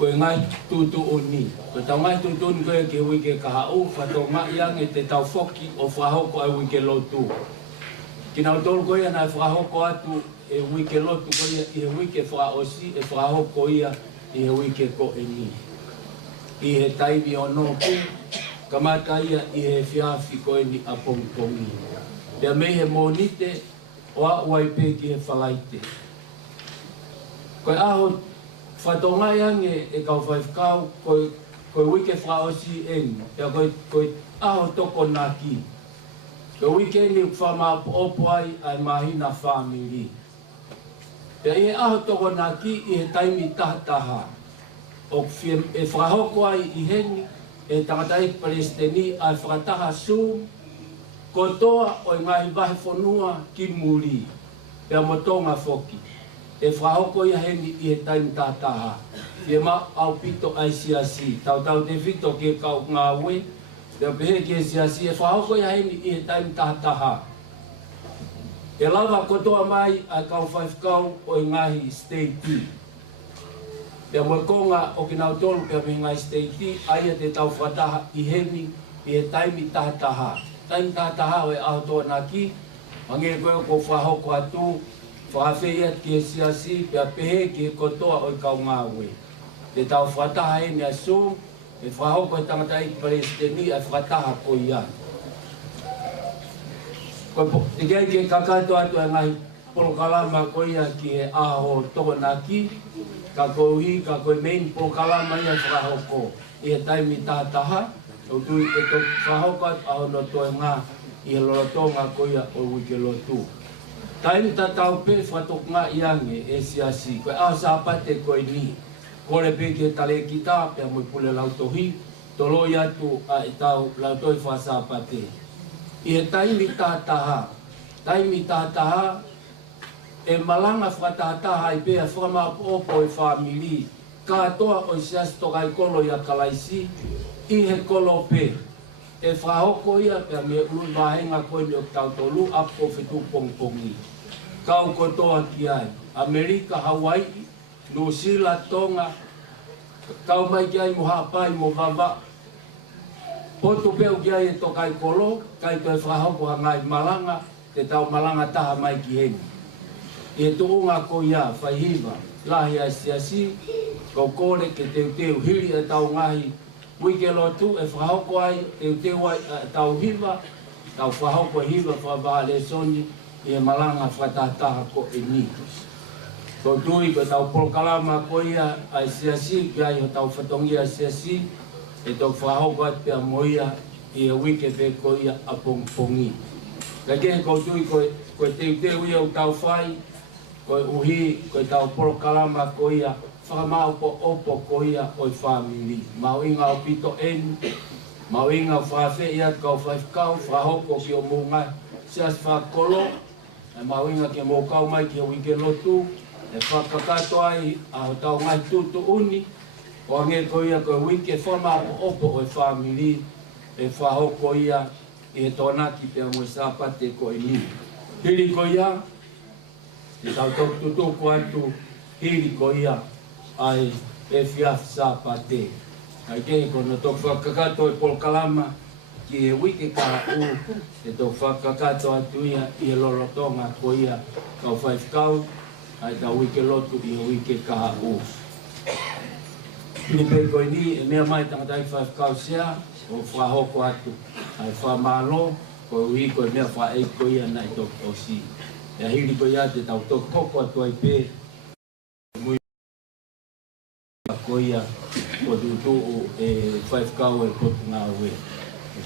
Ko ngai tutu o ni, ko tau ngai tutu ni koe ke wike ka hau, whato ngai ang e te tau whoki o whahoko ai wike lotu. Kina o tolu koia nai whahoko atu e wike lotu koia i he wike whaosi e whahoko ia i he wike ko e ni. I he taibi o no pu, kamata ia i he whiawhi koe ni a pongi. Pea me he monite Oa ua i pe ki he whalaite. Koe aho whatonga iange e kau whaifkau, koe wike whaosi eni, pia koe aho toko nā ki. Koe wike ni whama opo ai ai mahina whamiri. Pia i he aho toko nā ki i he taimi tahataha. O e whahoko ai i heni, e tangata e Palestini ai whakataha sū, kotoa o ngai vahe whanua ki muri, pia motonga whoki. E whahoko ia heni i he taimi tātaha. Ie ma au pito ai siasi. Tau te whito ki e kau ngā ue. Pea pehe ki e siasi. E whahoko ia heni i he taimi tātaha. E lava kotoa mai ai kau whaifkau o i ngahi state. Pea moe konga o ki nau tolu pea me ngai state. Aia te tau whataha i heni i he taimi tātaha. Taimi tātaha o e aho toa nā ki. Mange koe ko whahoko atu. Whawhia ki e siasi, pia pehe ki e kotoa o i kau ngā ue. Te tau whataha e ni a sū, e whahoko e tangata i Palestini, e whataha ko ia. Te kei ki e kakato atu e ngai polokalama ko ia ki e aho toko nā ki, ka kouhi, ka koe main polokalama ia whahoko. I e taimi tātaha, o tui e to whahoko atu aho no toi ngā, i he lorotonga ko ia o wike lotu. Taini ta tau pe whatok ngā iange e siasi, koe au sāpate koe ni. Kore pe ke tale ki tā, pia mui pule lautohi, toloi atu a e tau lautoi wha sāpate. I he taimi tātaha, e malanga whatātaha i pia whama opo e whamiri, kātoa o i siasi toka i kolo i a kalaisi, i he kolo pe. E whahoko ia, pia me ului mahenga koe ni o tau tolu, apo whetu pongpongi. Kau kotoa ki ai. Amerika, Hawaii, New Zealand, Tonga, kau mai ki ai mo hapai mo vava. Poto peu ki ai e tokai kolo, kai toi whahoko hangai malanga, te tau malanga taha mai ki heni. E tuunga ko ia, whaihiva, lahi ai siasi, kau kore ke teu hiri e tau ngahi, wike lotu e whahoko ai, teu ai tau hiva, tau whahoko hiva whavale soni, i e malanga whatataha ko e ni. Ko tui ko tau polokalama ko ia ai siasi, pia i ho tau whatongi ai siasi, e tau whahoko at pia moia i e wike pe ko ia a pongpongi. Ka kehe ko tui ko teu ia u tau whai, ko uhi ko tau polokalama ko ia, whakamau po opo ko ia o i whamiri. Mau inga o pito enu, mau inga o whawhe ia kau whaifkau, whahoko ki o mungai, sias whakolo, e mawinga ke mō kau mai ki a wike lotu, e whakakato ai a ho tau ngai tutu uni, o ange ko ia ko wike whama opo o e whamiri, e whahoko ia, i he tōnaki pia mo i sāpate ko e ni. Hiri ko ia, e tau tau tutu ko atu, hiri ko ia, ai e whiaf sāpate. Ai kei ko no tō whakakato e polokalama, ki e wike ka u, e tō whakakato atu ia i e lorotonga ko ia kau whaifkau, ai tau wike lotu i e wike ka u. Ni pe koe ni, e mea mai tangatai whaifkau sea, o whahoko atu, ai whamalo, ko ui koe mea whae ko ia nai tō osi. E hiri ko ia te tau tō koko atu ai pe, mui ko ia, ko tutu e whaifkau e kotu ngā ue.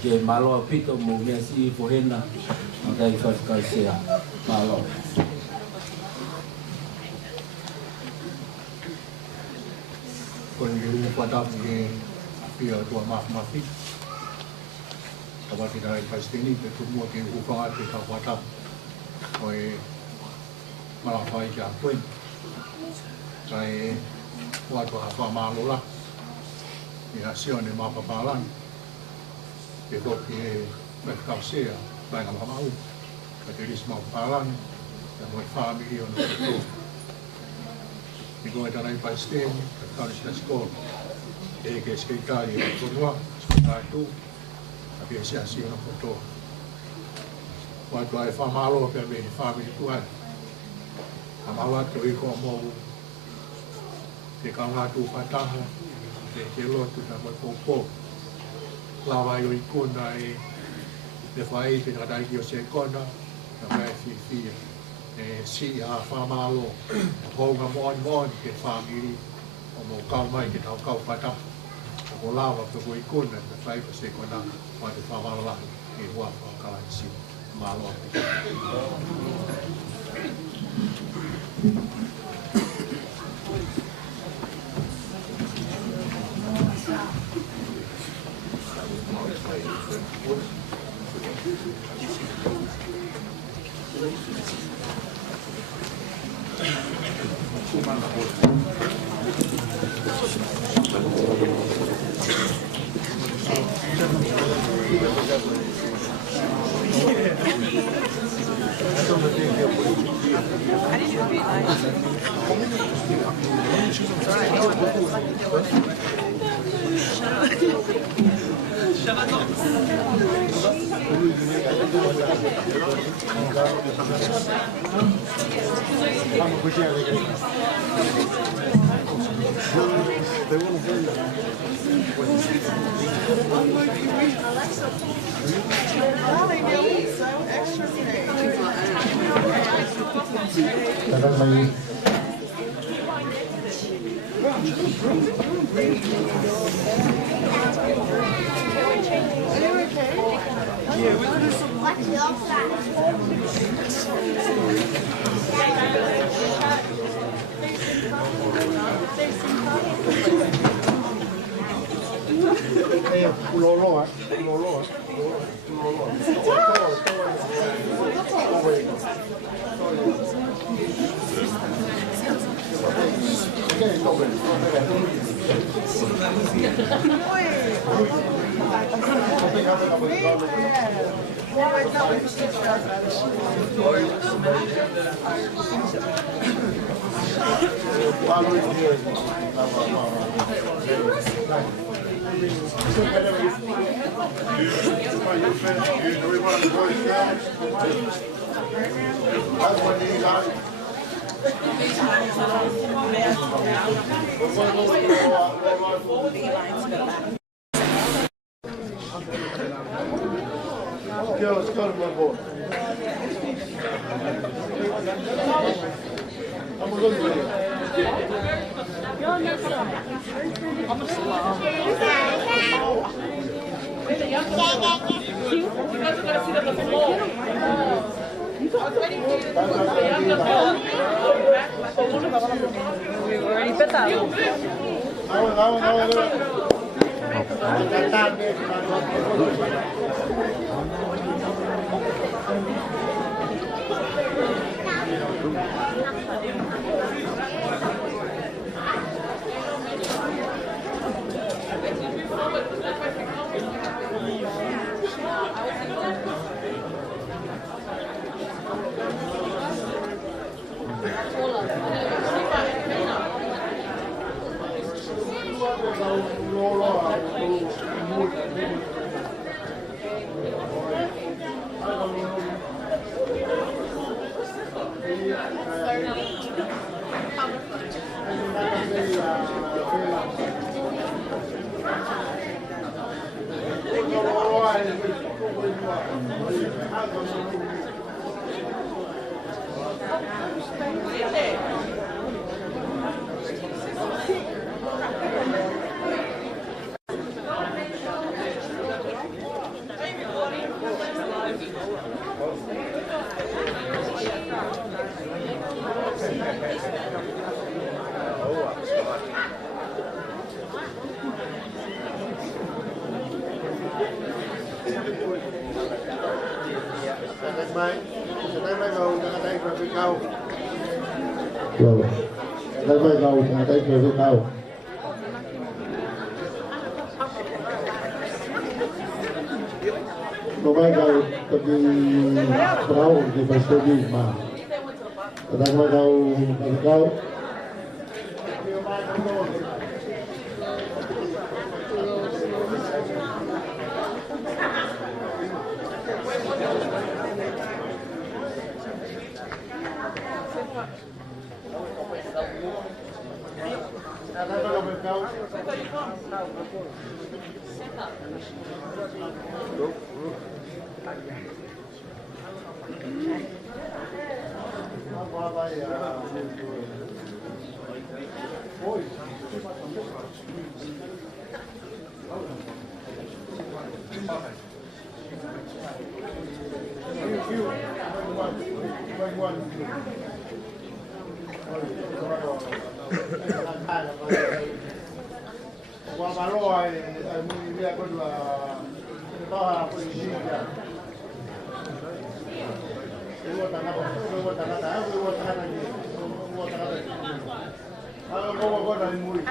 Ke malo apito mo mea si pohena ang tayo whaifkau sea. Malo. Ko yung patap ke pia tua mafi. Kapag tinay Palestini, tumua ke upang ati ka patap. Ko malapay ka kwen. Kaya wato hapa malula. Inasyon ni mapapalan. Ke ko ke whaifkau sea, bai ngā mamau. Ka te ris mapapalan, ka mo family on the Iko ita nai Palestine, ka kaunis na skol. E ke skitari o tonua, skitatu, a pia si asi ona kotoa. Watu ai whamalo pia me ni family tuai. A mawatu iko mogu, te kaungatu pataha, te lotu na mo popo. Lawa yo ikona e le whai te kadai ki o se kona, na mai fia. si a whamalo, honga moan ke whamiri, o mo kau mai ke tau kau pata, o mo lawa pe koe ikuna, pe whai pa se kona, mai te whamalo lahi, ke hua whakala i si, malo ake. Qua Maloi, mi via quella toha polizia. Uo tangata ni. Ko na ni muri.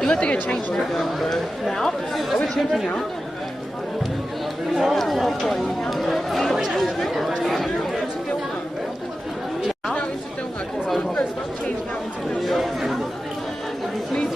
You have to get changed now. Now? Are we changing now? Please,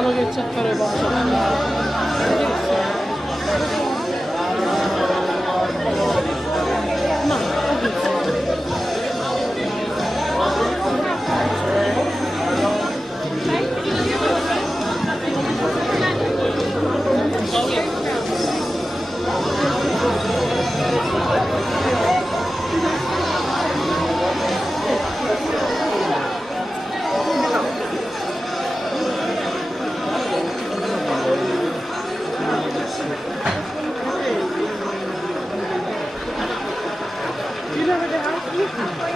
Alo geçecek para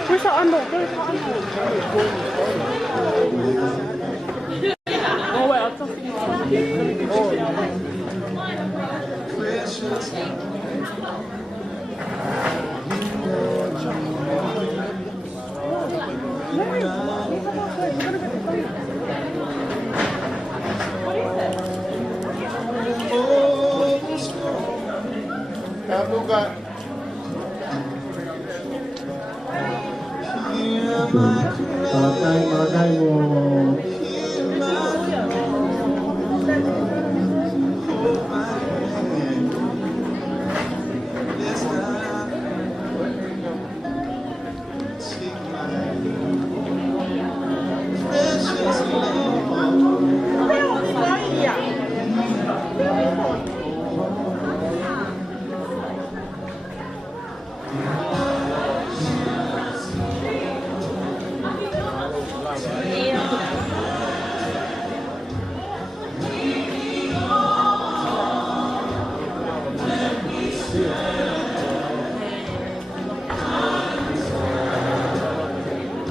Chứ sao ăn được, chứ sao ăn được. Ngồi ở trong. Malakai mo